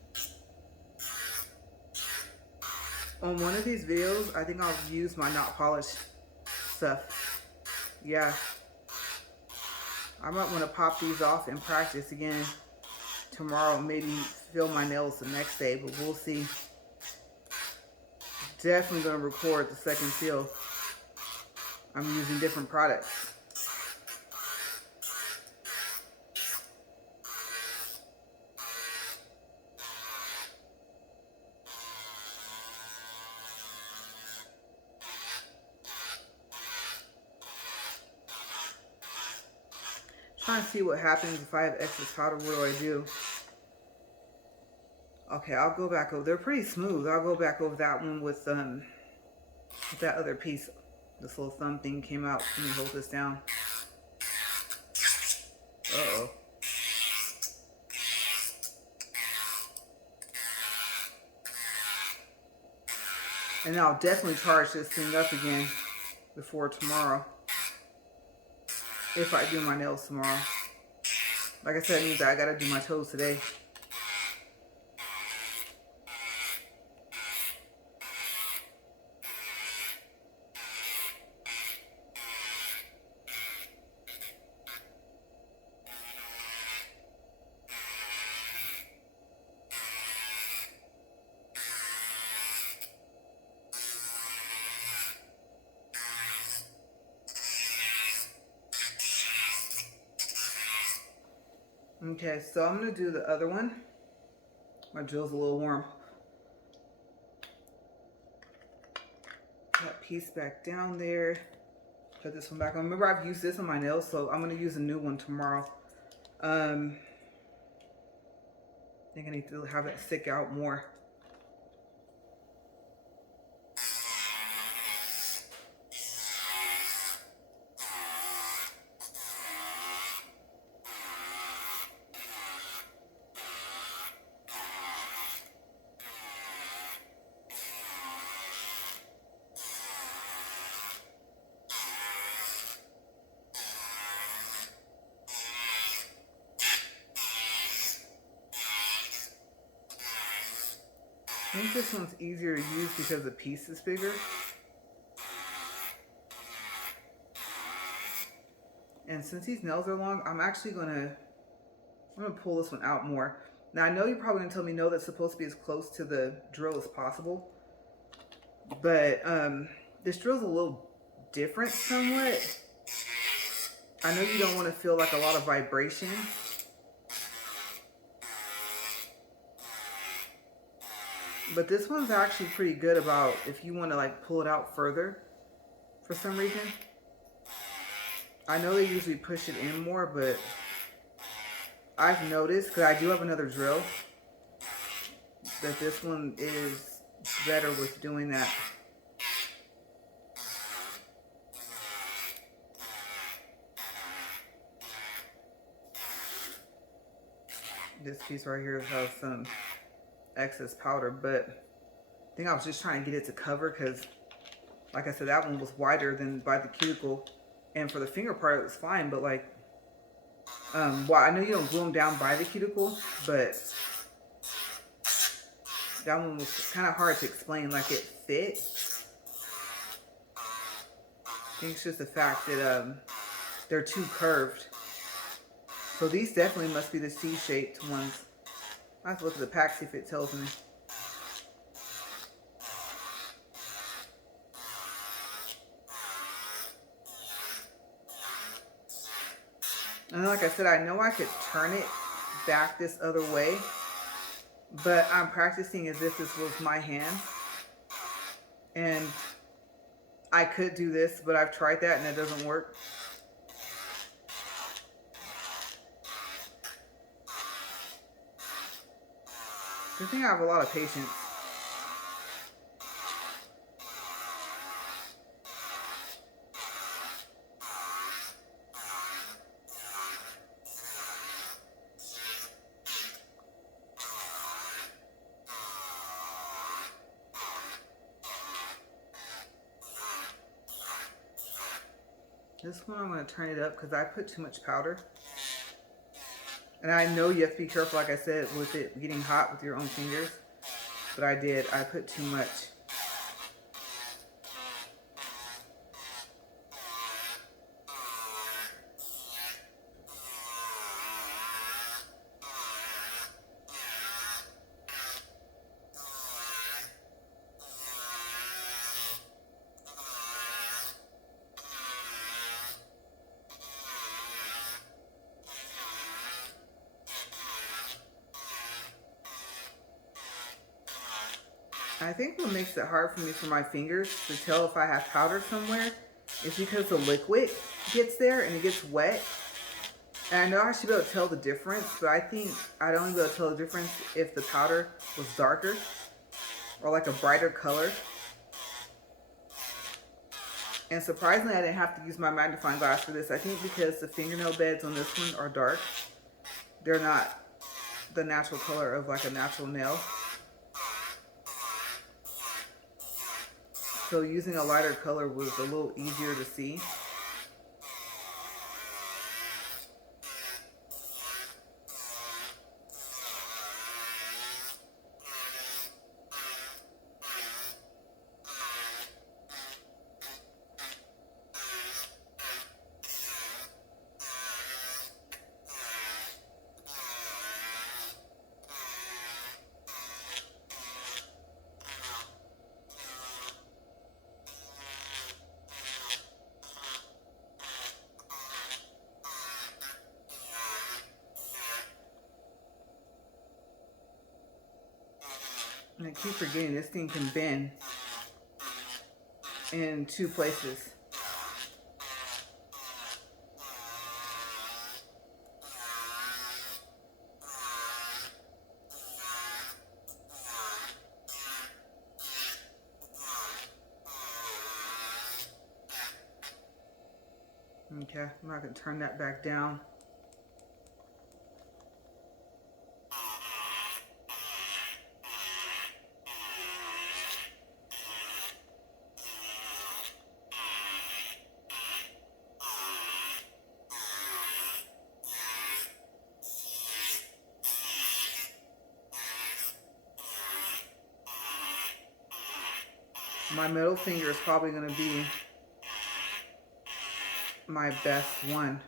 on one of these videos, I think I'll use my not polished stuff. Yeah. I might want to pop these off and practice again tomorrow. Maybe fill my nails the next day, but we'll see. Definitely going to record the second fill. I'm using different products. Trying to see what happens if I have excess powder. What do I do? Okay, I'll go back over. They're pretty smooth. I'll go back over that one with that other piece. This little thumb thing came out. Let me hold this down. Uh-oh. And I'll definitely charge this thing up again before tomorrow. If I do my nails tomorrow. Like I said, it means that I gotta do my toes today. Okay, so I'm going to do the other one. My drill's a little warm. That piece back down there. Put this one back on. Remember, I've used this on my nails, so I'm going to use a new one tomorrow. I think I need to have it stick out more. I think this one's easier to use because the piece is bigger. And since these nails are long, I'm actually gonna pull this one out more. Now I know you're probably gonna tell me no, that's supposed to be as close to the drill as possible. But this drill's a little different somewhat. I know you don't want to feel like a lot of vibration. But this one's actually pretty good about if you want to like pull it out further for some reason. I know they usually push it in more, but I've noticed, because I do have another drill, that this one is better with doing that. This piece right here has some excess powder, but I think I was just trying to get it to cover because, like I said, that one was wider than by the cuticle, and for the finger part it was fine, but like, well, I know you don't glue them down by the cuticle, but That one was kind of hard to explain, like it fit. I think it's just the fact that they're too curved. So these definitely must be the C-shaped ones. I have to look at the pack, see if it tells me. And like I said, I know I could turn it back this other way, but I'm practicing as if this was my hand. And I could do this, but I've tried that and it doesn't work. I think I have a lot of patience. This one I'm going to turn it up because I put too much powder. And I know you have to be careful, like I said, with it getting hot with your own fingers. But I did. I put too much. I think what makes it hard for me for my fingers to tell if I have powder somewhere is because the liquid gets there and it gets wet. And I know I should be able to tell the difference, but I think I'd only be able to tell the difference if the powder was darker or like a brighter color. And surprisingly, I didn't have to use my magnifying glass for this. I think because the fingernail beds on this one are dark, they're not the natural color of like a natural nail. So using a lighter color was a little easier to see. And I keep forgetting this thing can bend in two places. Okay, I'm not going to turn that back down. My middle finger is probably going to be my best one.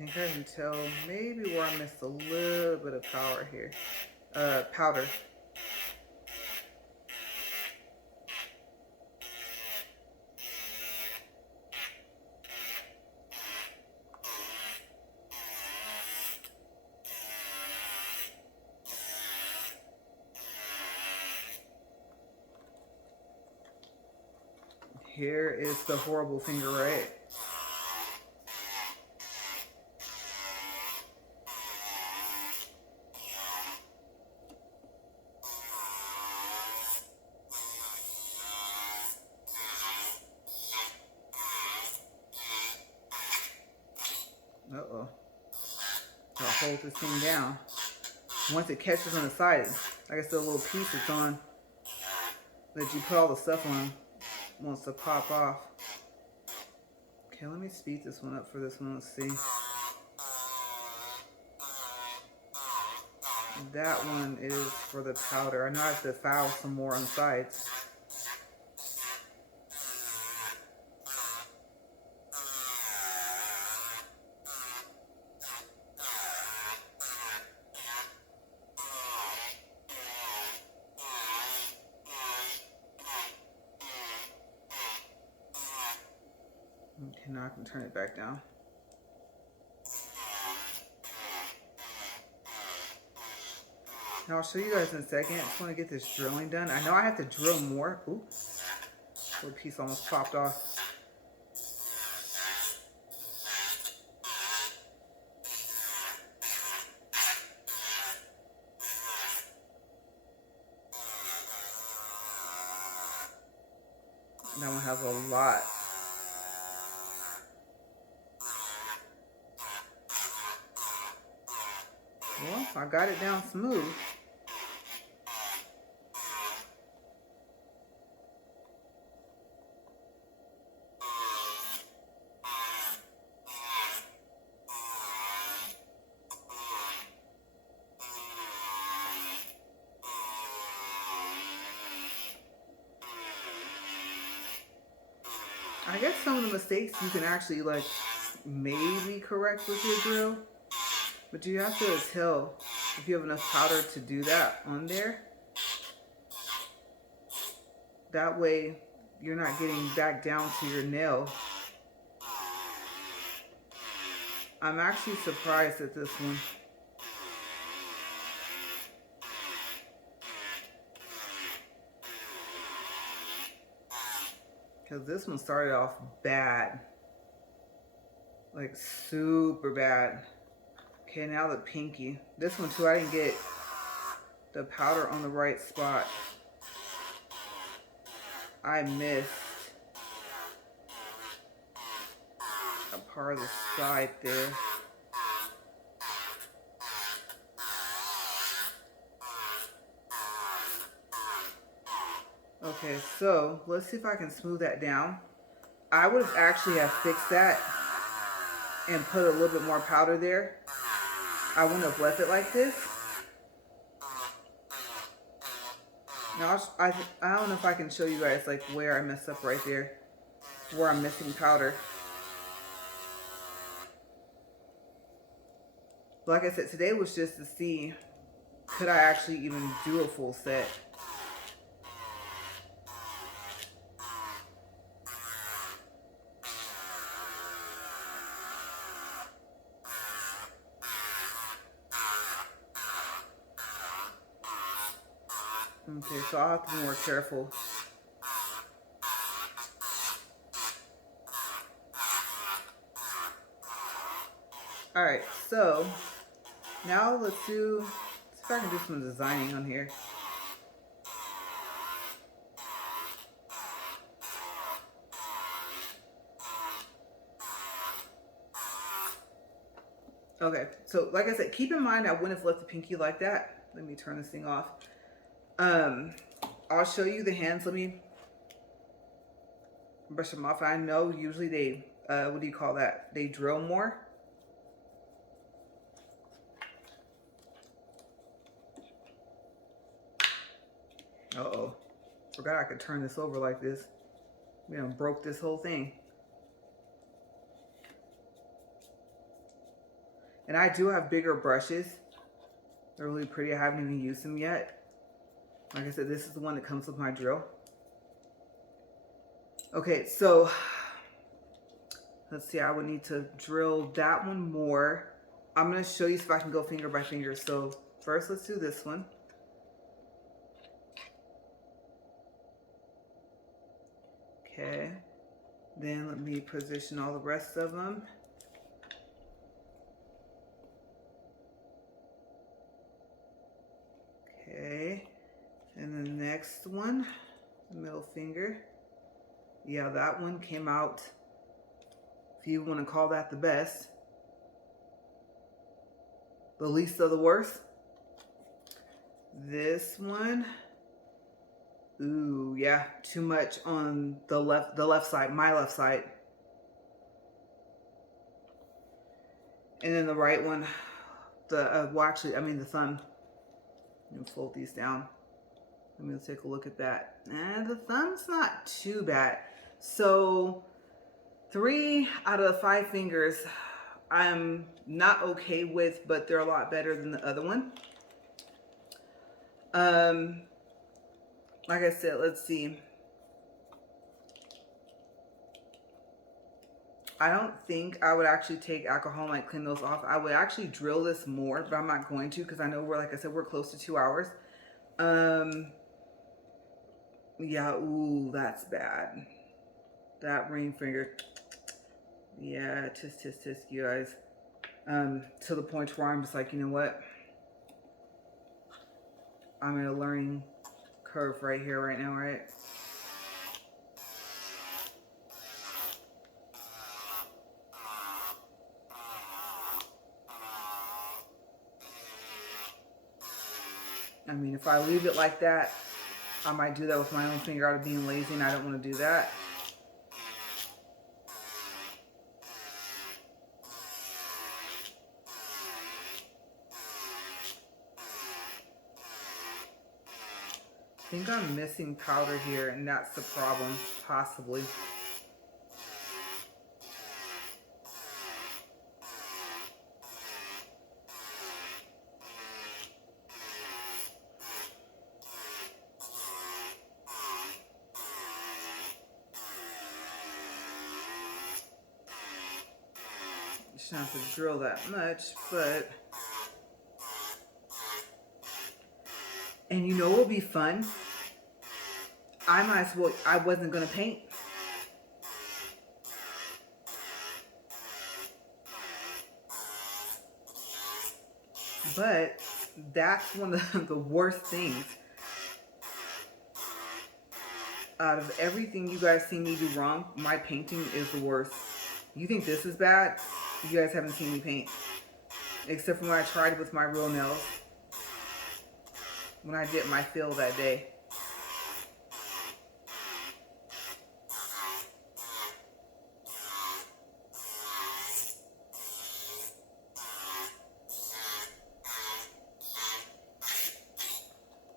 I think I can tell maybe where I missed a little bit of powder here. Powder. Here is the horrible finger, right? hold this thing down. Once it catches on the side, like I said, a little piece that's on that you put all the stuff on wants to pop off. Okay, let me speed this one up for this one. Let's see. That one is for the powder. I know I have to foul some more on the sides. Okay, now I can turn it back down. Now I'll show you guys in a second. I just want to get this drilling done. I know I have to drill more. Oops. Little piece almost popped off. That one has a lot. Well, I got it down smooth. I guess some of the mistakes you can actually like maybe correct with your drill, but you have to tell if you have enough powder to do that on there. That way you're not getting back down to your nail. I'm actually surprised at this one. Because this one started off bad. Like super bad. Okay, now the pinky. This one too, I didn't get the powder on the right spot. I missed a part of the side there. Okay, so let's see if I can smooth that down. I would have actually have fixed that and put a little bit more powder there. I wouldn't have left it like this. Now I don't know if I can show you guys like where I messed up right there, where I'm missing powder. Like I said, today was just to see, could I actually even do a full set? Okay, so I'll have to be more careful. Alright, so now let's see if I can do some designing on here. Okay, so like I said, keep in mind I wouldn't have left the pinky like that. Let me turn this thing off. I'll show you the hands. Let me brush them off. I know usually they, what do you call that? They drill more. Uh-oh. Forgot I could turn this over like this. We done broke this whole thing. And I do have bigger brushes. They're really pretty. I haven't even used them yet. Like I said, this is the one that comes with my drill. Okay, so let's see. I would need to drill that one more. I'm going to show you if I can go finger by finger. So first, let's do this one. Okay. Then let me position all the rest of them. Okay. And the next one, middle finger. Yeah, that one came out, if you want to call that the best. the least of the worst. This one, ooh, yeah, too much on the left side, my left side. And then the right one, well, actually, I mean the thumb. Let me fold these down. Let me take a look at that. And the thumb's not too bad. So 3 out of the 5 fingers I'm not okay with, but they're a lot better than the other one. Like I said, let's see. I don't think I would actually take alcohol and like clean those off. I would actually drill this more, but I'm not going to because I know we're, like I said, we're close to 2 hours. Yeah, ooh, that's bad. That ring finger. Yeah, tisk, you guys. To the point where I'm just like, you know what? I'm in a learning curve right here, right now, right? I mean, if I leave it like that, I might do that with my own finger out of being lazy, and I don't want to do that. I think I'm missing powder here, and that's the problem, possibly. Shouldn't have to drill that much, but... And you know what would be fun? I might as well, I wasn't going to paint. But that's one of the worst things. Out of everything you guys see me do wrong, my painting is the worst. You think this is bad? You guys haven't seen me paint. Except for when I tried with my real nails. When I did my fill that day.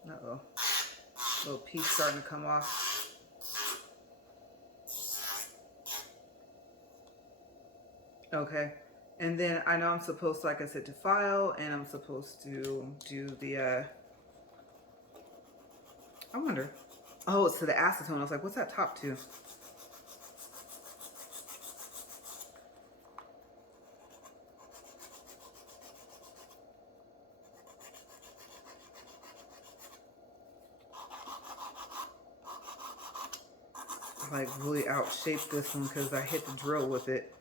Uh-oh. Little piece starting to come off. Okay. And then I know I'm supposed to, like I said, to file, and I'm supposed to do the, I wonder. Oh, it's to the acetone. I was like, what's that top to? I like really outshaped this one because I hit the drill with it.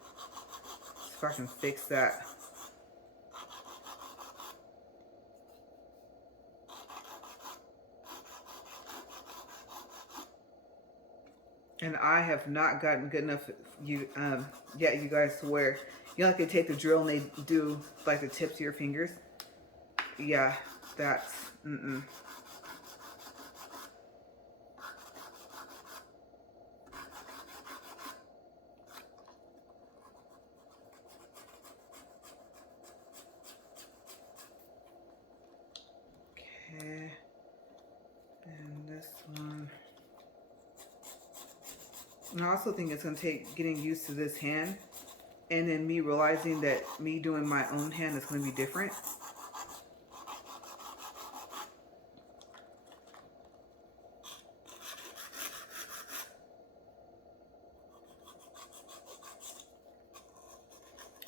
If I can fix that. And I have not gotten good enough yet, you guys, to where you know, like they take the drill and they do like the tips of your fingers. Yeah, that's Okay, and this one. And I also think it's going to take getting used to this hand, and then me realizing that me doing my own hand is going to be different.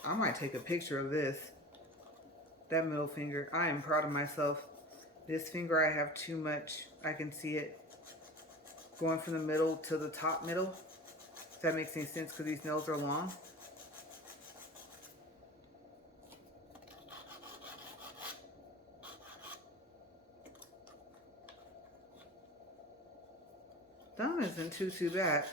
I might take a picture of this. That middle finger. I am proud of myself. This finger, I have too much. I can see it going from the middle to the top middle. If that makes any sense, because these nails are long. Thumb isn't too bad.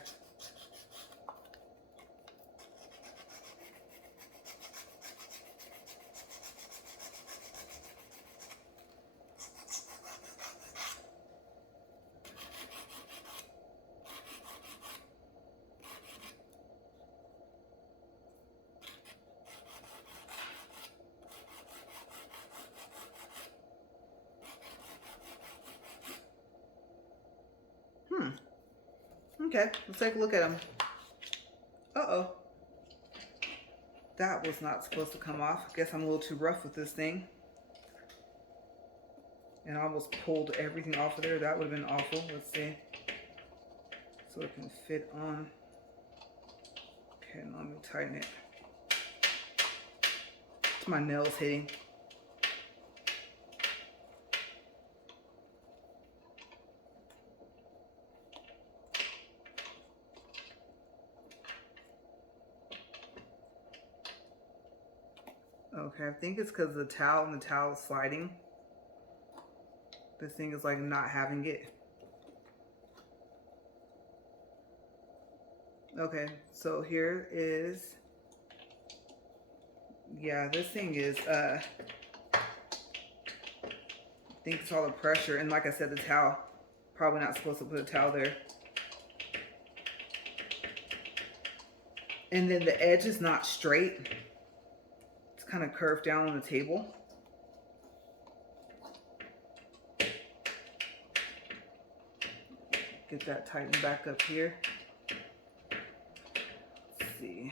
Okay, let's take a look at them. Uh-oh. That was not supposed to come off. Guess I'm a little too rough with this thing. And I almost pulled everything off of there. That would have been awful. Let's see. So it can fit on. Okay, now let me tighten it. It's my nails hitting. Okay, I think it's because of the towel and the towel is sliding. This thing is like not having it. Okay, so here is, yeah, this thing is, I think it's all the pressure. And like I said, the towel, probably not supposed to put a towel there. And then the edge is not straight. It's kind of curved down on the table. Get that tightened back up here. Let's see.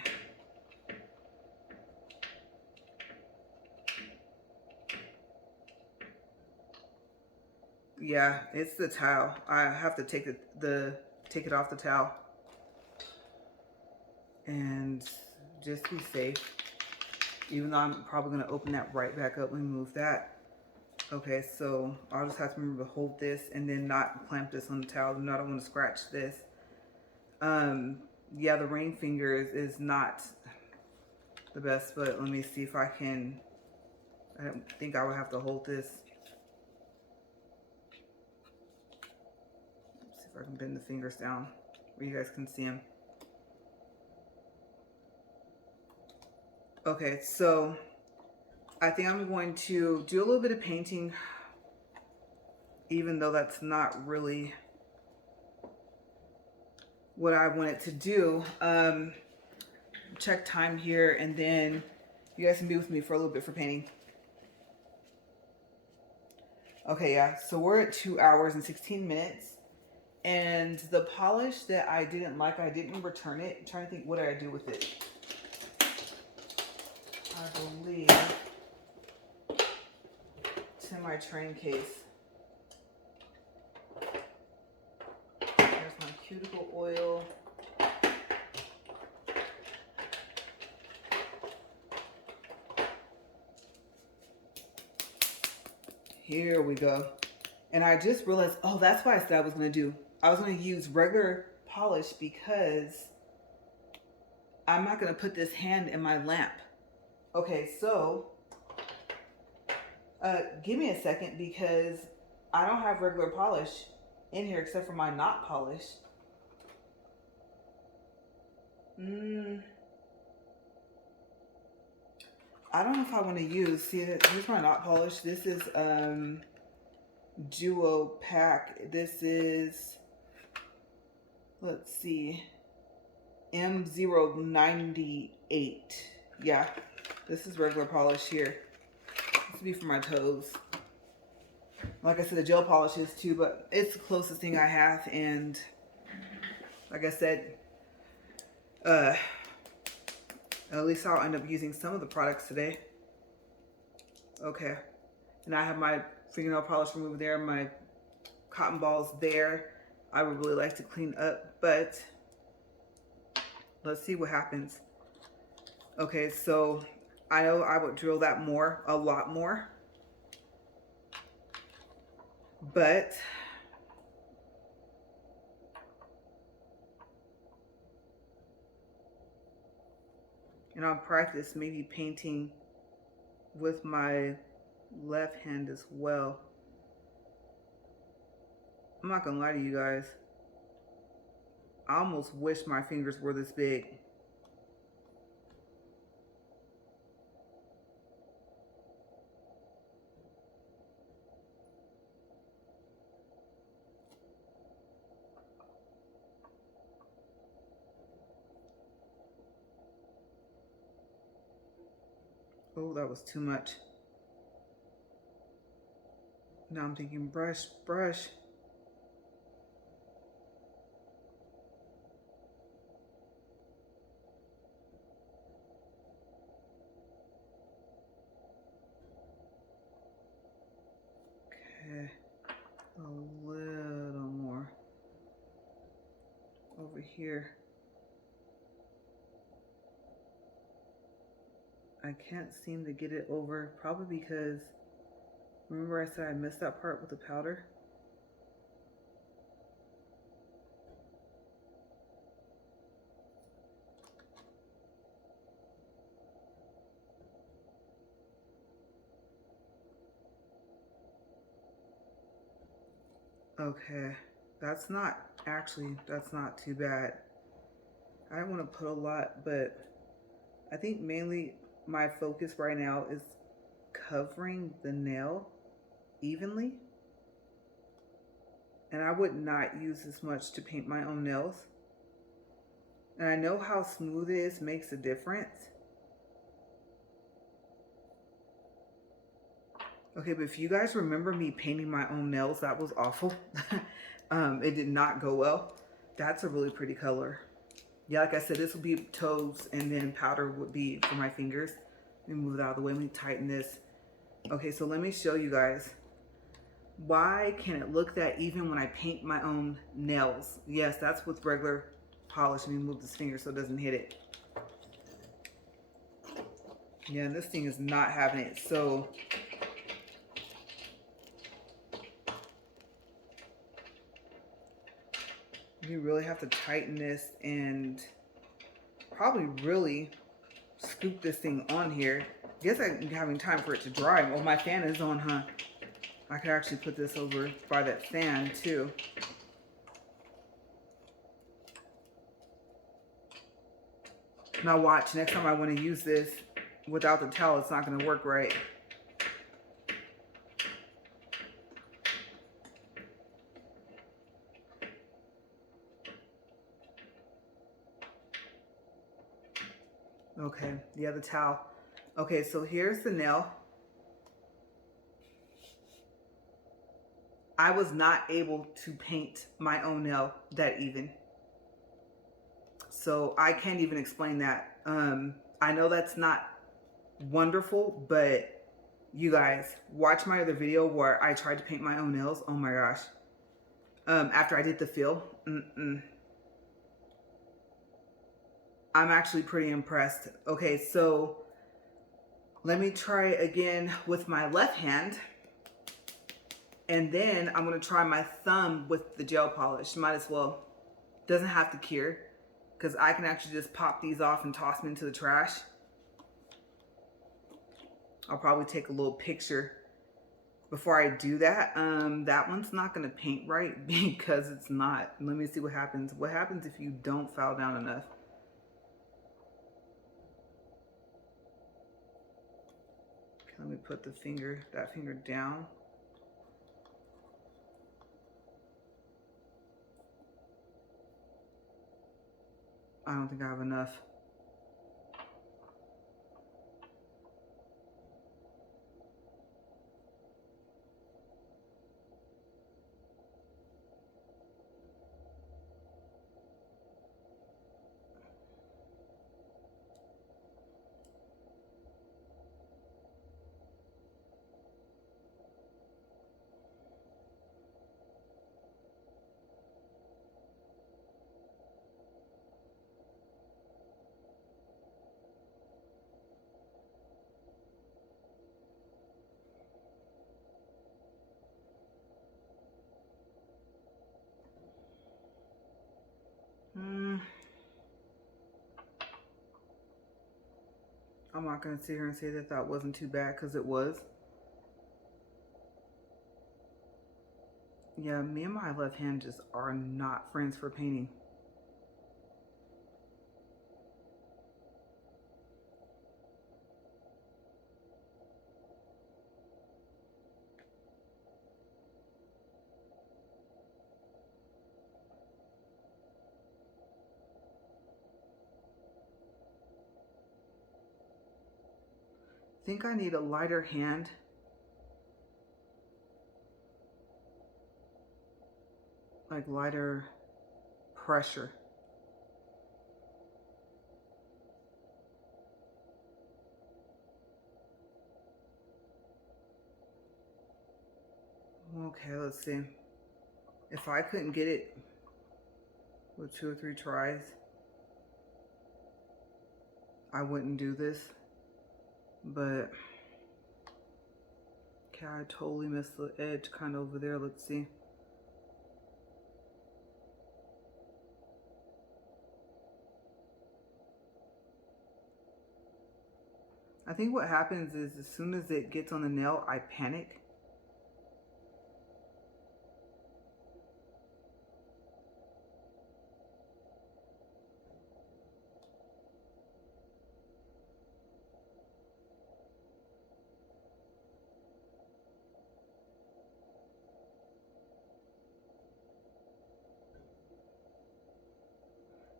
Yeah, it's the towel. I have to take take it off the towel. And just be safe. Even though I'm probably going to open that right back up. Let me move that. Okay, so I'll just have to remember to hold this and then not clamp this on the towel. No, I don't want to scratch this. Yeah, the ring finger is not the best, but let me see if I can. I don't think I would have to hold this. Let's see if I can bend the fingers down where you guys can see them. Okay, so I think I'm going to do a little bit of painting, even though that's not really what I wanted to do. Check time here, and then you guys can be with me for a little bit for painting. Okay, yeah, so we're at 2 hours and 16 minutes. And the polish that I didn't like, I didn't return it. I'm trying to think, what did I do with it? I believe it's in my train case. There's my cuticle oil. Here we go. And I just realized, oh, that's what I said I was going to do. I was going to use regular polish because I'm not going to put this hand in my lamp. Okay, so give me a second because I don't have regular polish in here except for my not polish. I don't know if I want to use, see, here's my not polish. This is Duo Pack. This is, let's see, M098. Yeah, this is regular polish here. This will be for my toes. Like I said, the gel polish is too, but it's the closest thing I have. And like I said, at least I'll end up using some of the products today. Okay. And I have my fingernail polish remover there, my cotton balls there. I would really like to clean up, but let's see what happens. Okay, so I know I would drill that more, a lot more. But and I'll practice maybe painting with my left hand as well. I'm not gonna lie to you guys. I almost wish my fingers were this big. Oh, that was too much. Now I'm thinking brush, brush. here. I can't seem to get it over, probably because, remember I said I missed that part with the powder? Okay, that's not too bad. I don't want to put a lot, but I think mainly my focus right now is covering the nail evenly. And I would not use this much to paint my own nails. And I know how smooth it is makes a difference. Okay, but if you guys remember me painting my own nails, that was awful. It did not go well. That's a really pretty color. Yeah, like I said, this will be toes, and then powder would be for my fingers. Let me move it out of the way. Let me tighten this. Okay, so let me show you guys. Why can it look that even when I paint my own nails? Yes, that's with regular polish. Let me move this finger so it doesn't hit it. Yeah, and this thing is not having it. So you really have to tighten this and probably really scoop this thing on here. I guess I'm having time for it to dry. Oh, my fan is on, huh? I could actually put this over by that fan too. Now watch, next time I want to use this without the towel, it's not going to work right. Okay, the other towel. Okay, so here's the nail. I was not able to paint my own nail that even. So I can't even explain that. I know that's not wonderful, but you guys, watch my other video where I tried to paint my own nails. Oh my gosh. After I did the fill. I'm actually pretty impressed. Okay, so let me try again with my left hand. And then I'm going to try my thumb with the gel polish. Might as well. Doesn't have to cure, because I can actually just pop these off and toss them into the trash. I'll probably take a little picture before I do that. That one's not going to paint right because it's not. Let me see what happens. What happens if you don't foul down enough? Okay, let me put that finger down. I don't think I have enough. I'm not going to sit here and say that that wasn't too bad, because it was. Yeah, me and my left hand just are not friends for painting. I think I need a lighter hand. Like lighter pressure. Okay, let's see. If I couldn't get it with 2 or 3 tries. I wouldn't do this, but okay, I totally missed the edge kind of over there. Let's see. I think what happens is as soon as it gets on the nail, I panic.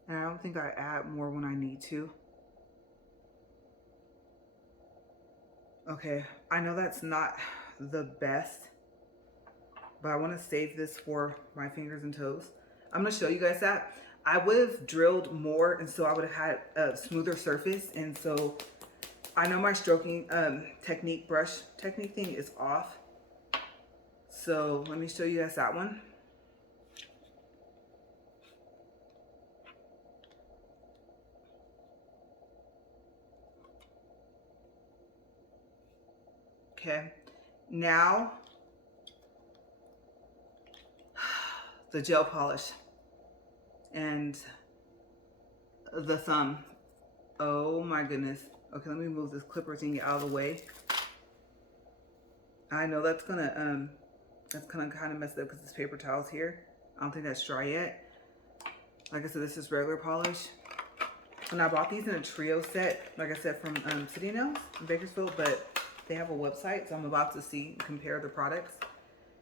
And I don't think I add more when I need to. Okay, I know that's not the best, but I want to save this for my fingers and toes. I'm going to show you guys that. I would have drilled more, and so I would have had a smoother surface. And so I know my stroking brush technique thing is off. So let me show you guys that one. Okay, now the gel polish and the thumb. Oh my goodness. Okay, let me move this clipper thing out of the way. I know that's gonna kind of mess it up because this paper towel's here. I don't think that's dry yet. Like I said, this is regular polish. And I bought these in a trio set, like I said, from City Nails in Bakersfield, but they have a website, so I'm about to compare the products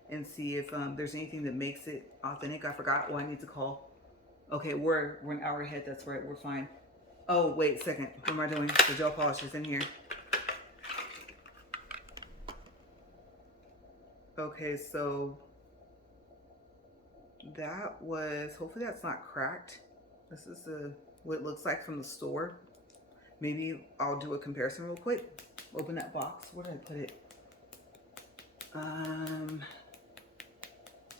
and see if there's anything that makes it authentic. I forgot what I need to call. Okay, we're an hour ahead. That's right, we're fine. Oh, wait a second. What am I doing? The gel polish is in here. Okay, so that was, hopefully that's not cracked. This is what it looks like from the store. Maybe I'll do a comparison real quick. Open that box. Where did I put it?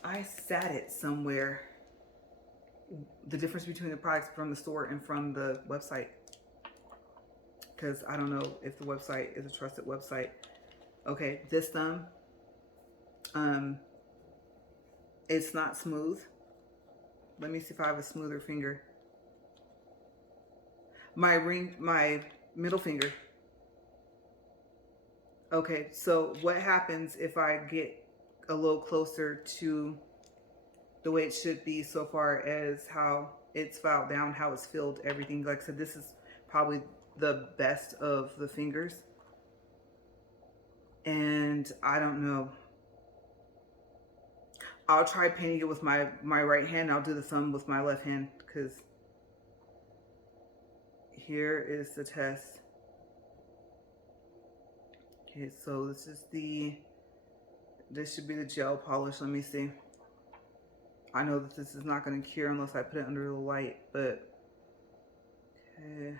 I sat it somewhere. The difference between the products from the store and from the website. Because I don't know if the website is a trusted website. Okay, this thumb. It's not smooth. Let me see if I have a smoother finger. My middle finger. Okay, so what happens if I get a little closer to the way it should be so far as how it's filed down, how it's filled, everything? Like I said, this is probably the best of the fingers. And I don't know. I'll try painting it with my right hand. I'll do the thumb with my left hand because here is the test. Okay, so this should be the gel polish. Let me see. I know that this is not going to cure unless I put it under the light, but okay.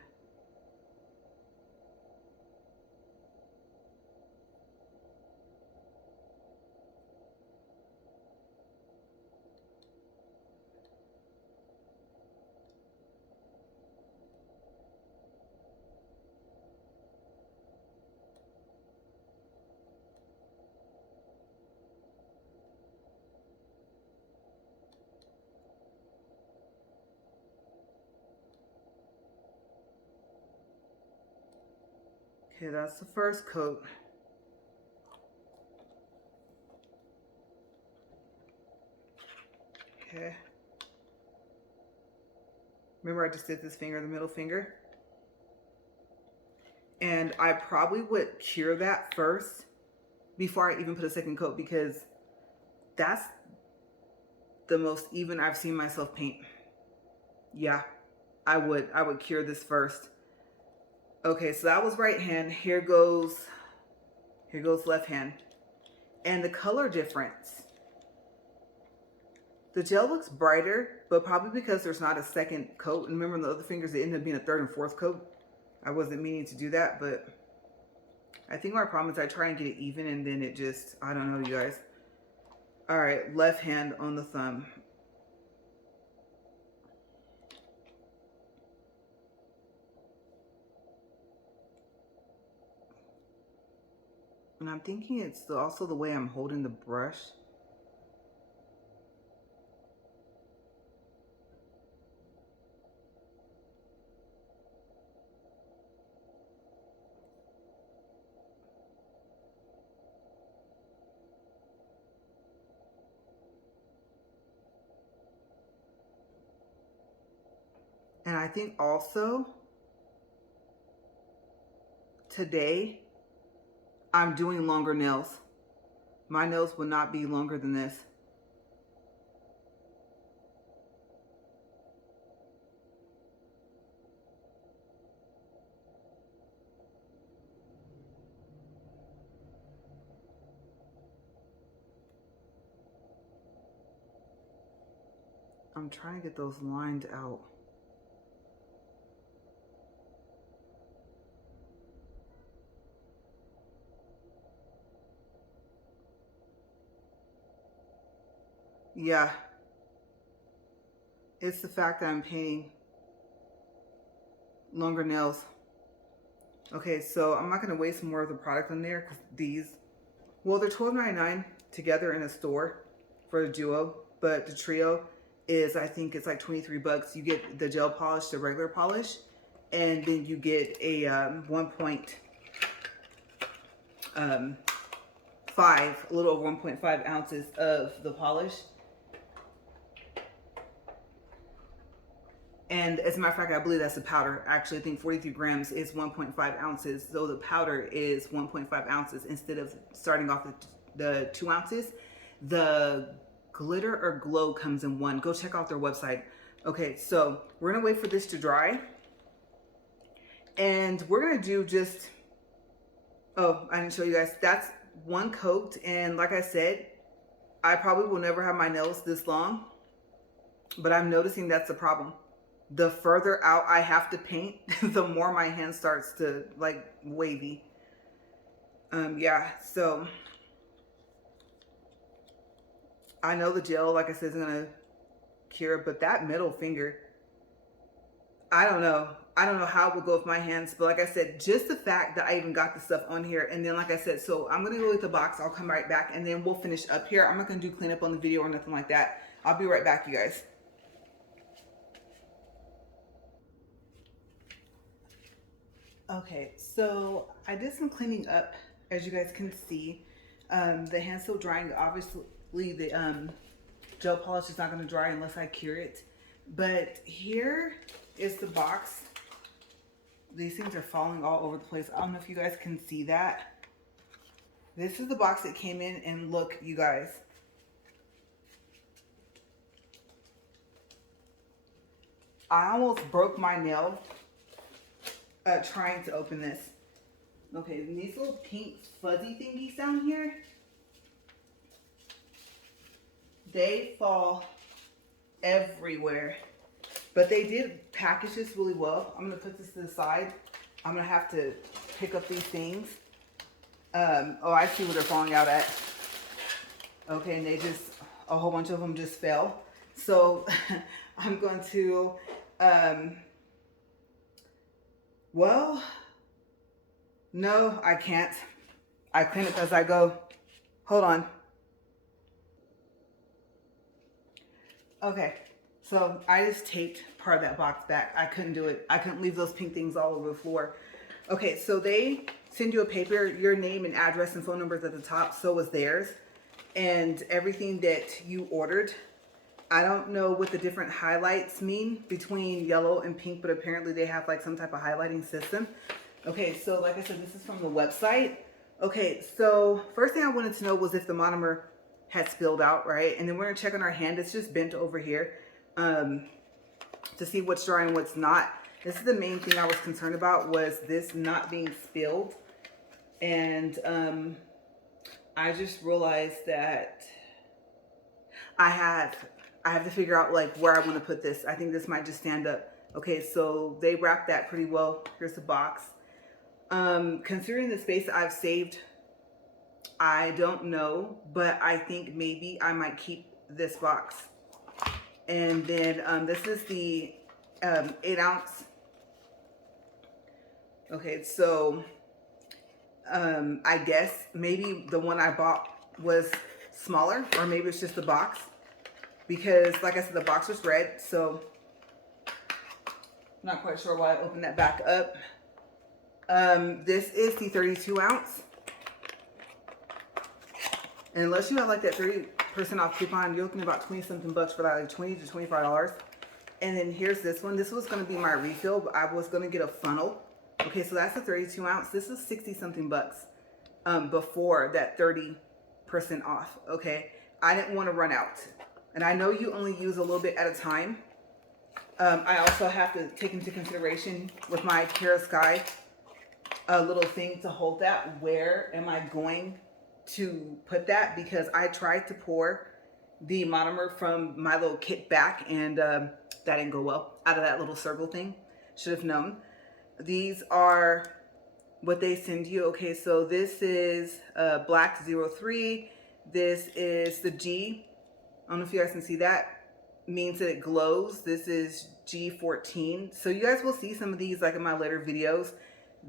Okay, that's the first coat. Okay. Remember I just did this finger, the middle finger? And I probably would cure that first before I even put a second coat because that's the most even I've seen myself paint. Yeah, I would cure this first. Okay, so that was right hand. Here goes left hand. And the color difference. The gel looks brighter, but probably because there's not a second coat. And remember, the other fingers, it ended up being a third and fourth coat. I wasn't meaning to do that, but I think my problem is I try and get it even, and then it just, I don't know, you guys. All right, left hand on the thumb. And I'm thinking it's also the way I'm holding the brush. And I think also today I'm doing longer nails. My nails will not be longer than this. I'm trying to get those lined out. Yeah, it's the fact that I'm painting longer nails. Okay, so I'm not gonna waste more of the product on there because these, well, they're $12.99 together in a store for the duo, but the trio is, I think it's like 23 bucks. You get the gel polish, the regular polish, and then you get a 1.5, a little over 1.5 ounces of the polish. And as a matter of fact, I believe that's the powder. Actually, I think 43 grams is 1.5 ounces. So the powder is 1.5 ounces instead of starting off with the 2 ounces. The glitter or glow comes in one. Go check out their website. Okay, so we're gonna wait for this to dry. And we're gonna do just, oh, I didn't show you guys. That's one coat. And like I said, I probably will never have my nails this long, but I'm noticing that's the problem. The further out I have to paint, the more my hand starts to like wavy. Yeah, so I know the gel, like I said, is gonna cure it, but that middle finger, I don't know. I don't know how it would go with my hands, but like I said, just the fact that I even got the stuff on here, and then like I said, so I'm gonna go with the box. I'll come right back, and then we'll finish up here. I'm not gonna do cleanup on the video or nothing like that. I'll be right back, you guys. Okay, so I did some cleaning up, as you guys can see. The hand's still drying. Obviously, the gel polish is not going to dry unless I cure it. But here is the box. These things are falling all over the place. I don't know if you guys can see that. This is the box that came in, and look, you guys. I almost broke my nail trying to open this. Okay, and these little pink fuzzy thingies down here, they fall everywhere. But they did package this really well. I'm gonna put this to the side. I'm gonna have to pick up these things. Oh, I see where they're falling out at. Okay, and they just, a whole bunch of them just fell. So I'm going to, well, no, I can't. I clean it as I go. Hold on. Okay, so I just taped part of that box back. I couldn't do it. I couldn't leave those pink things all over the floor. Okay, so they send you a paper, your name and address and phone numbers at the top. So was theirs. And everything that you ordered. I don't know what the different highlights mean between yellow and pink, but apparently they have like some type of highlighting system. Okay, so like I said, this is from the website. Okay, so first thing I wanted to know was if the monomer had spilled out, right? And then we're gonna check on our hand. It's just bent over here to see what's dry and what's not. This is the main thing I was concerned about, was this not being spilled. And I just realized that I have to figure out like where I want to put this. I think this might just stand up. Okay, so they wrapped that pretty well. Here's the box. Considering the space I've saved, I don't know, but I think maybe I might keep this box. And then this is the 8 ounce. Okay, so I guess maybe the one I bought was smaller, or maybe it's just the box, because like I said, the box was red, so I'm not quite sure why I opened that back up. This is the 32 ounce. And unless you have like that 30% off coupon, you're looking at about 20 something bucks for that, like $20 to $25. And then here's this one. This was going to be my refill, but I was going to get a funnel. Okay, so that's a 32 ounce. This is 60 something bucks before that 30% off. Okay, I didn't want to run out. And I know you only use a little bit at a time. I also have to take into consideration with my Kara Sky a little thing to hold that. Where am I going to put that? Because I tried to pour the monomer from my little kit back, and that didn't go well out of that little circle thing. Should have known. These are what they send you. Okay, so this is black 03. This is the G. I don't know if you guys can see that. Means that it glows. This is G14. So you guys will see some of these like in my later videos.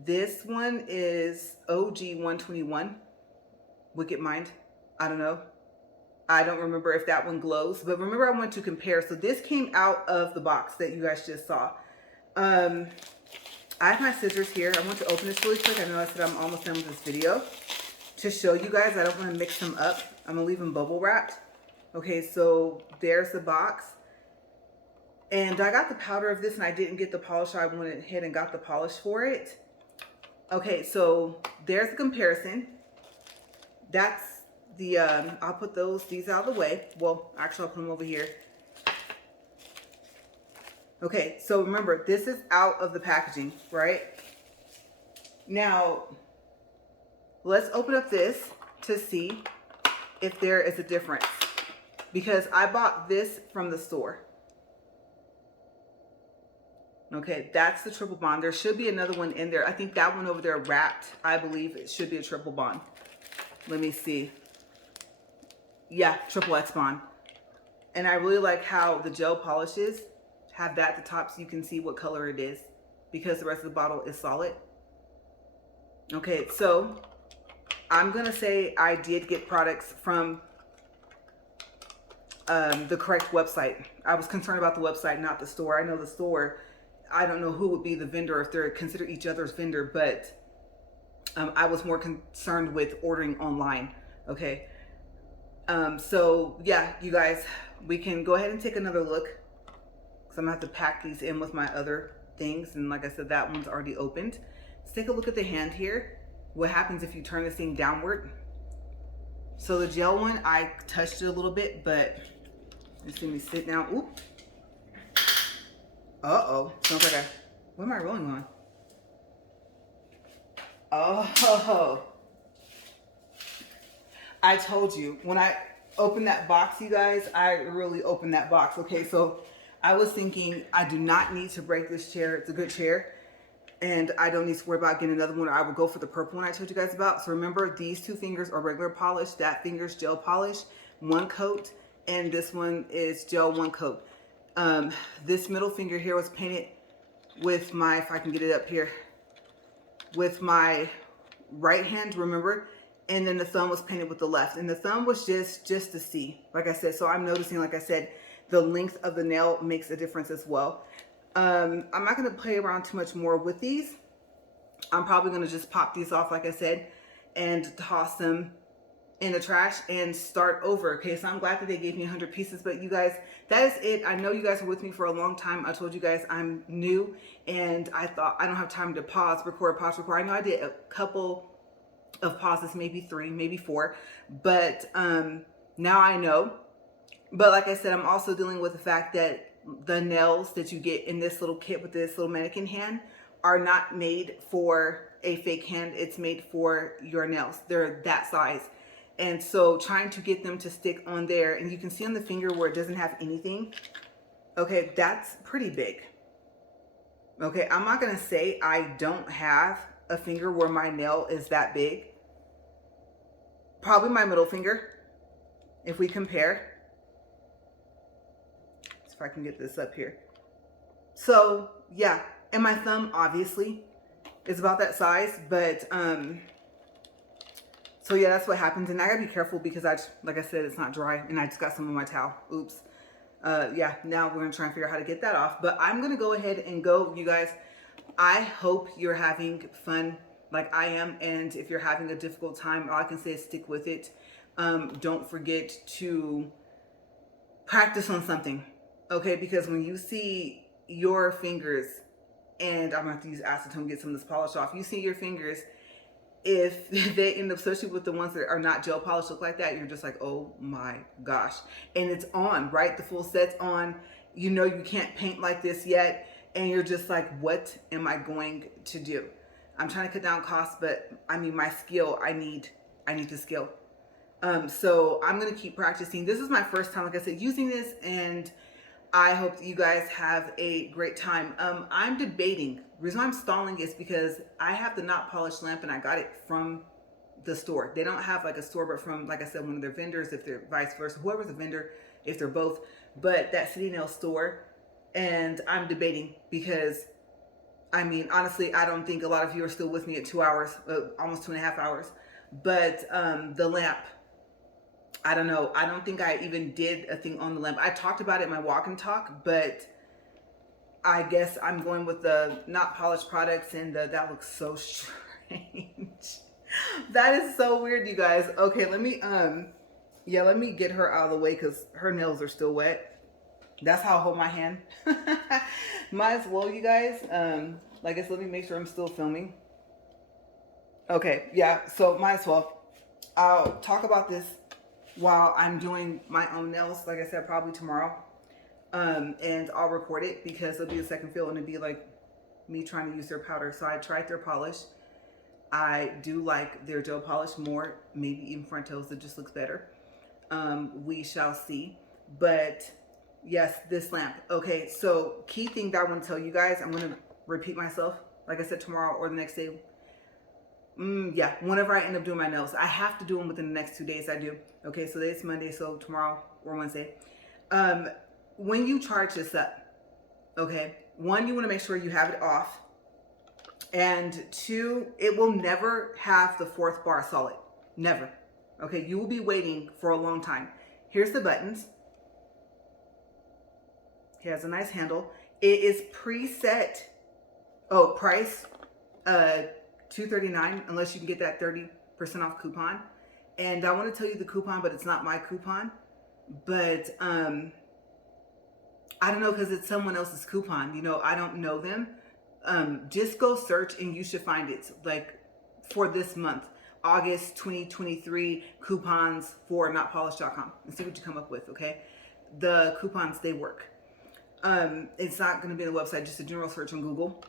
This one is OG 121. Wicked Mind. I don't know. I don't remember if that one glows, but remember I want to compare. So this came out of the box that you guys just saw. I have my scissors here. I want to open this really quick. I know I said I'm almost done with this video. To show you guys, I don't want to mix them up. I'm going to leave them bubble wrapped. Okay, so there's the box. And I got the powder of this and I didn't get the polish. I went ahead and got the polish for it. Okay, so there's the comparison. That's the, I'll put these out of the way. Well, actually I'll put them over here. Okay, so remember, this is out of the packaging, right? Now, let's open up this to see if there is a difference. Because I bought this from the store. Okay, that's the triple bond. There should be another one in there. I think that one over there wrapped, I believe it should be a triple bond. Let me see. Yeah, triple X bond. And I really like how the gel polishes have that at the top so you can see what color it is, because the rest of the bottle is solid. Okay, so I'm gonna say I did get products from the correct website. I was concerned about the website, not the store. I know the store, I don't know who would be the vendor, if they're considered each other's vendor, but I was more concerned with ordering online. Okay, so yeah, you guys, we can go ahead and take another look, because I'm gonna have to pack these in with my other things, and like I said, that one's already opened. Let's take a look at the hand here. What happens if you turn this thing downward? So the gel one, I touched it a little bit, but you see me sit down. Ooh. Uh-oh. Sounds like what am I rolling on? Oh. I told you. When I opened that box, you guys, I really opened that box. Okay, so I was thinking I do not need to break this chair. It's a good chair. And I don't need to worry about getting another one. I will go for the purple one I told you guys about. So remember, these two fingers are regular polish. That finger's gel polish, one coat. And this one is gel, one coat. This middle finger here was painted with my, if I can get it up here, with my right hand, remember? And then the thumb was painted with the left. And the thumb was just to see, like I said. So I'm noticing, like I said, the length of the nail makes a difference as well. I'm not going to play around too much more with these. I'm probably going to just pop these off, like I said, and toss them in the trash and start over. Okay, so I'm glad that they gave me 100 pieces, but you guys, that is it. I know you guys were with me for a long time. I told you guys I'm new, and I thought I don't have time to pause, record, pause, record. I know I did a couple of pauses, maybe 3, maybe 4, but now I know. But like I said, I'm also dealing with the fact that the nails that you get in this little kit with this little mannequin hand are not made for a fake hand. It's made for your nails. They're that size. And so trying to get them to stick on there, and you can see on the finger where it doesn't have anything. Okay, that's pretty big. Okay, I'm not going to say I don't have a finger where my nail is that big. Probably my middle finger, if we compare. If I can get this up here. So yeah, and my thumb obviously is about that size, but So yeah, that's what happens. And I gotta be careful because like I said, it's not dry and I just got some on my towel. Oops. Yeah, now we're gonna try and figure out how to get that off. But I'm gonna go ahead and go, you guys. I hope you're having fun like I am. And if you're having a difficult time, all I can say is stick with it. Don't forget to practice on something, okay? Because when you see your fingers, and I'm gonna have to use acetone to get some of this polish off. You see your fingers, if they end up, especially with the ones that are not gel polish, look like that, you're just like, oh my gosh. And it's on, right? The full set's on. You know you can't paint like this yet, and you're just like, what am I going to do? I'm trying to cut down costs, but I mean, my skill, I need the skill. So I'm gonna keep practicing. This is my first time, like I said, using this, and I hope that you guys have a great time. I'm debating. The reason why I'm stalling is because I have the not polished lamp and I got it from the store. They don't have like a store, but from, like I said, one of their vendors, if they're vice versa, whoever's a vendor, if they're both, but that City Nail store. And I'm debating because, I mean, honestly, I don't think a lot of you are still with me at 2 hours, almost 2.5 hours. But the lamp, I don't know. I don't think I even did a thing on the lamp. I talked about it in my walk and talk, but I guess I'm going with the not polished products, and that looks so strange. That is so weird, you guys. Okay, let me let me get her out of the way because her nails are still wet. That's how I hold my hand. Might as well, you guys. I guess let me make sure I'm still filming. Okay, yeah, so might as well. I'll talk about this while I'm doing my own nails, like I said, probably tomorrow. And I'll record it because it'll be a second feel and it'll be like me trying to use their powder. So I tried their polish. I do like their gel polish more, maybe even front toes. It just looks better. We shall see. But yes, this lamp. Okay, so key thing that I want to tell you guys, I'm going to repeat myself, like I said, tomorrow or the next day. Yeah, whenever I end up doing my nails, I have to do them within the next 2 days. I do. Okay, so today's Monday, so tomorrow or Wednesday. When you charge this up, okay, one, you want to make sure you have it off, and two, it will never have the fourth bar solid. Never. Okay, you will be waiting for a long time. Here's the buttons. It has a nice handle. It is preset. Oh, price $239, unless you can get that 30% off coupon. And I want to tell you the coupon, but it's not my coupon. But I don't know, because it's someone else's coupon. You know, I don't know them. Just go search and you should find it. Like for this month, August 2023 coupons for notpolished.com, and see what you come up with. Okay, the coupons, they work. It's not going to be on the website, just a general search on Google.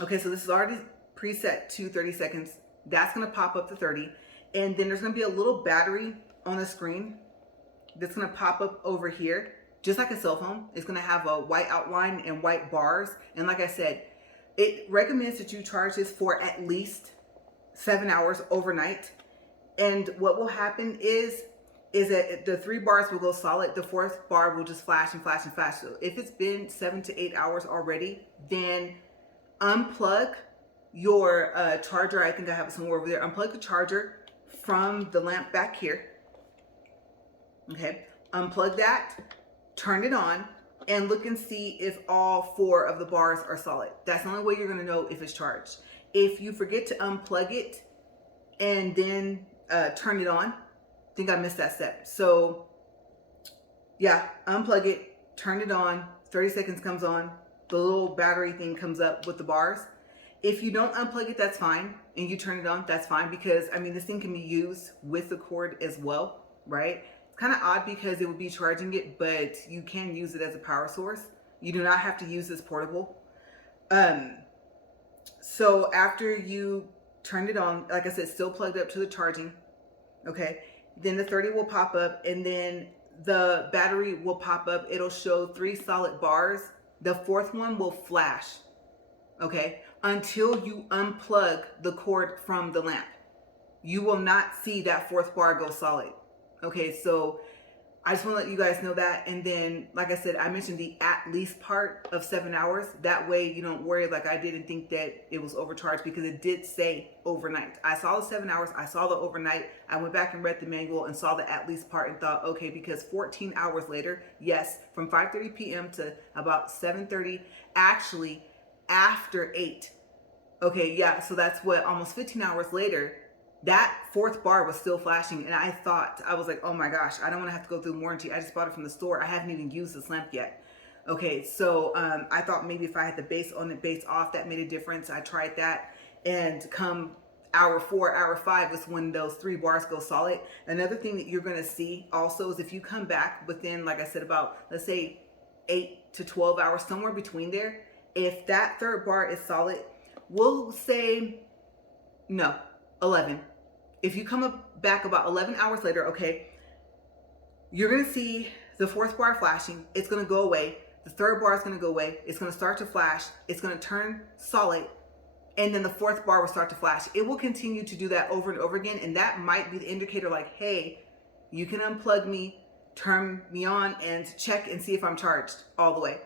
Okay, so this is already preset to 30 seconds. That's going to pop up to 30. And then there's going to be a little battery on the screen that's going to pop up over here, just like a cell phone. It's going to have a white outline and white bars. And like I said, it recommends that you charge this for at least 7 hours overnight. And what will happen is that the 3 bars will go solid. The 4th bar will just flash and flash and flash. So if it's been 7 to 8 hours already, then unplug your charger. I think I have it somewhere over there. Unplug the charger from the lamp back here. Okay, unplug that, turn it on, and look and see if all 4 of the bars are solid. That's the only way you're going to know if it's charged. If you forget to unplug it and then turn it on, I think I missed that step. So yeah, unplug it, turn it on, 30 seconds comes on, the little battery thing comes up with the bars. If you don't unplug it, that's fine. And you turn it on, that's fine. Because, I mean, this thing can be used with the cord as well, right? It's kind of odd because it would be charging it, but you can use it as a power source. You do not have to use this portable. So after you turn it on, like I said, still plugged up to the charging, okay? Then the 30 will pop up, and then the battery will pop up. It'll show 3 solid bars. The 4th one will flash, okay, until you unplug the cord from the lamp. You will not see that 4th bar go solid. Okay, so I just want to let you guys know that. And then, like I said, I mentioned the at least part of 7 hours. That way you don't worry like I did and think that it was overcharged, because it did say overnight. I saw the 7 hours. I saw the overnight. I went back and read the manual and saw the at least part and thought, okay, because 14 hours later, yes, from 5:30 p.m. to about 7:30, actually after 8. Okay, yeah, so that's what, almost 15 hours later, that fourth bar was still flashing, and I was like, oh my gosh, I don't want to have to go through warranty. I just bought it from the store. I haven't even used this lamp yet. Okay, so I thought maybe if I had the base on and base off, that made a difference. I tried that, and come hour 4, hour 5 is when those 3 bars go solid. Another thing that you're going to see also is if you come back within, like I said, about, let's say 8 to 12 hours, somewhere between there, if that third bar is solid, we'll say, no, 11. If you come back about 11 hours later, okay, you're going to see the fourth bar flashing. It's going to go away. The third bar is going to go away. It's going to start to flash. It's going to turn solid. And then the fourth bar will start to flash. It will continue to do that over and over again. And that might be the indicator like, hey, you can unplug me, turn me on, and check and see if I'm charged all the way.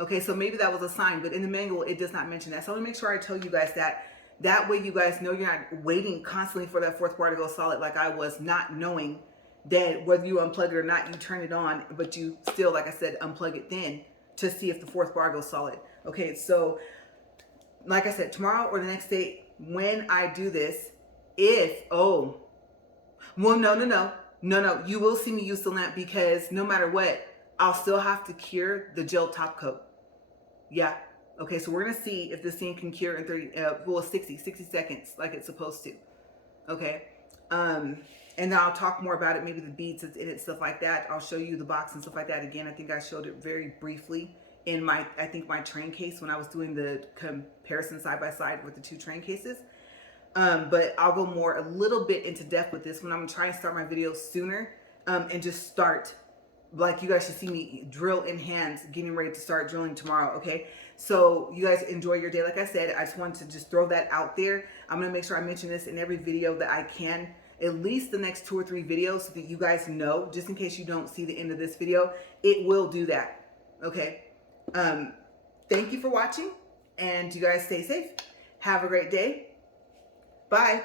Okay, so maybe that was a sign, but in the manual, it does not mention that. So I want to make sure I tell you guys that. That way you guys know you're not waiting constantly for that fourth bar to go solid like I was, not knowing that whether you unplug it or not, you turn it on, but you still, like I said, unplug it then to see if the fourth bar goes solid. Okay, so like I said, tomorrow or the next day when I do this, no, you will see me use the lamp, because no matter what, I'll still have to cure the gel top coat. Yeah. Okay, so we're going to see if this thing can cure in 60 seconds like it's supposed to. Okay. And then I'll talk more about it, maybe the beads in it, stuff like that. I'll show you the box and stuff like that. Again, I think I showed it very briefly in my train case when I was doing the comparison side by side with the 2 train cases. But I'll go a little bit into depth with this when I'm going to try and start my videos sooner, and just start, like you guys should see me drill in hands, getting ready to start drilling tomorrow. Okay, so you guys enjoy your day. Like I said, I just wanted to just throw that out there. I'm going to make sure I mention this in every video that I can, at least the next 2 or 3 videos, so that you guys know, just in case you don't see the end of this video, it will do that. Okay, thank you for watching, and you guys stay safe. Have a great day. Bye.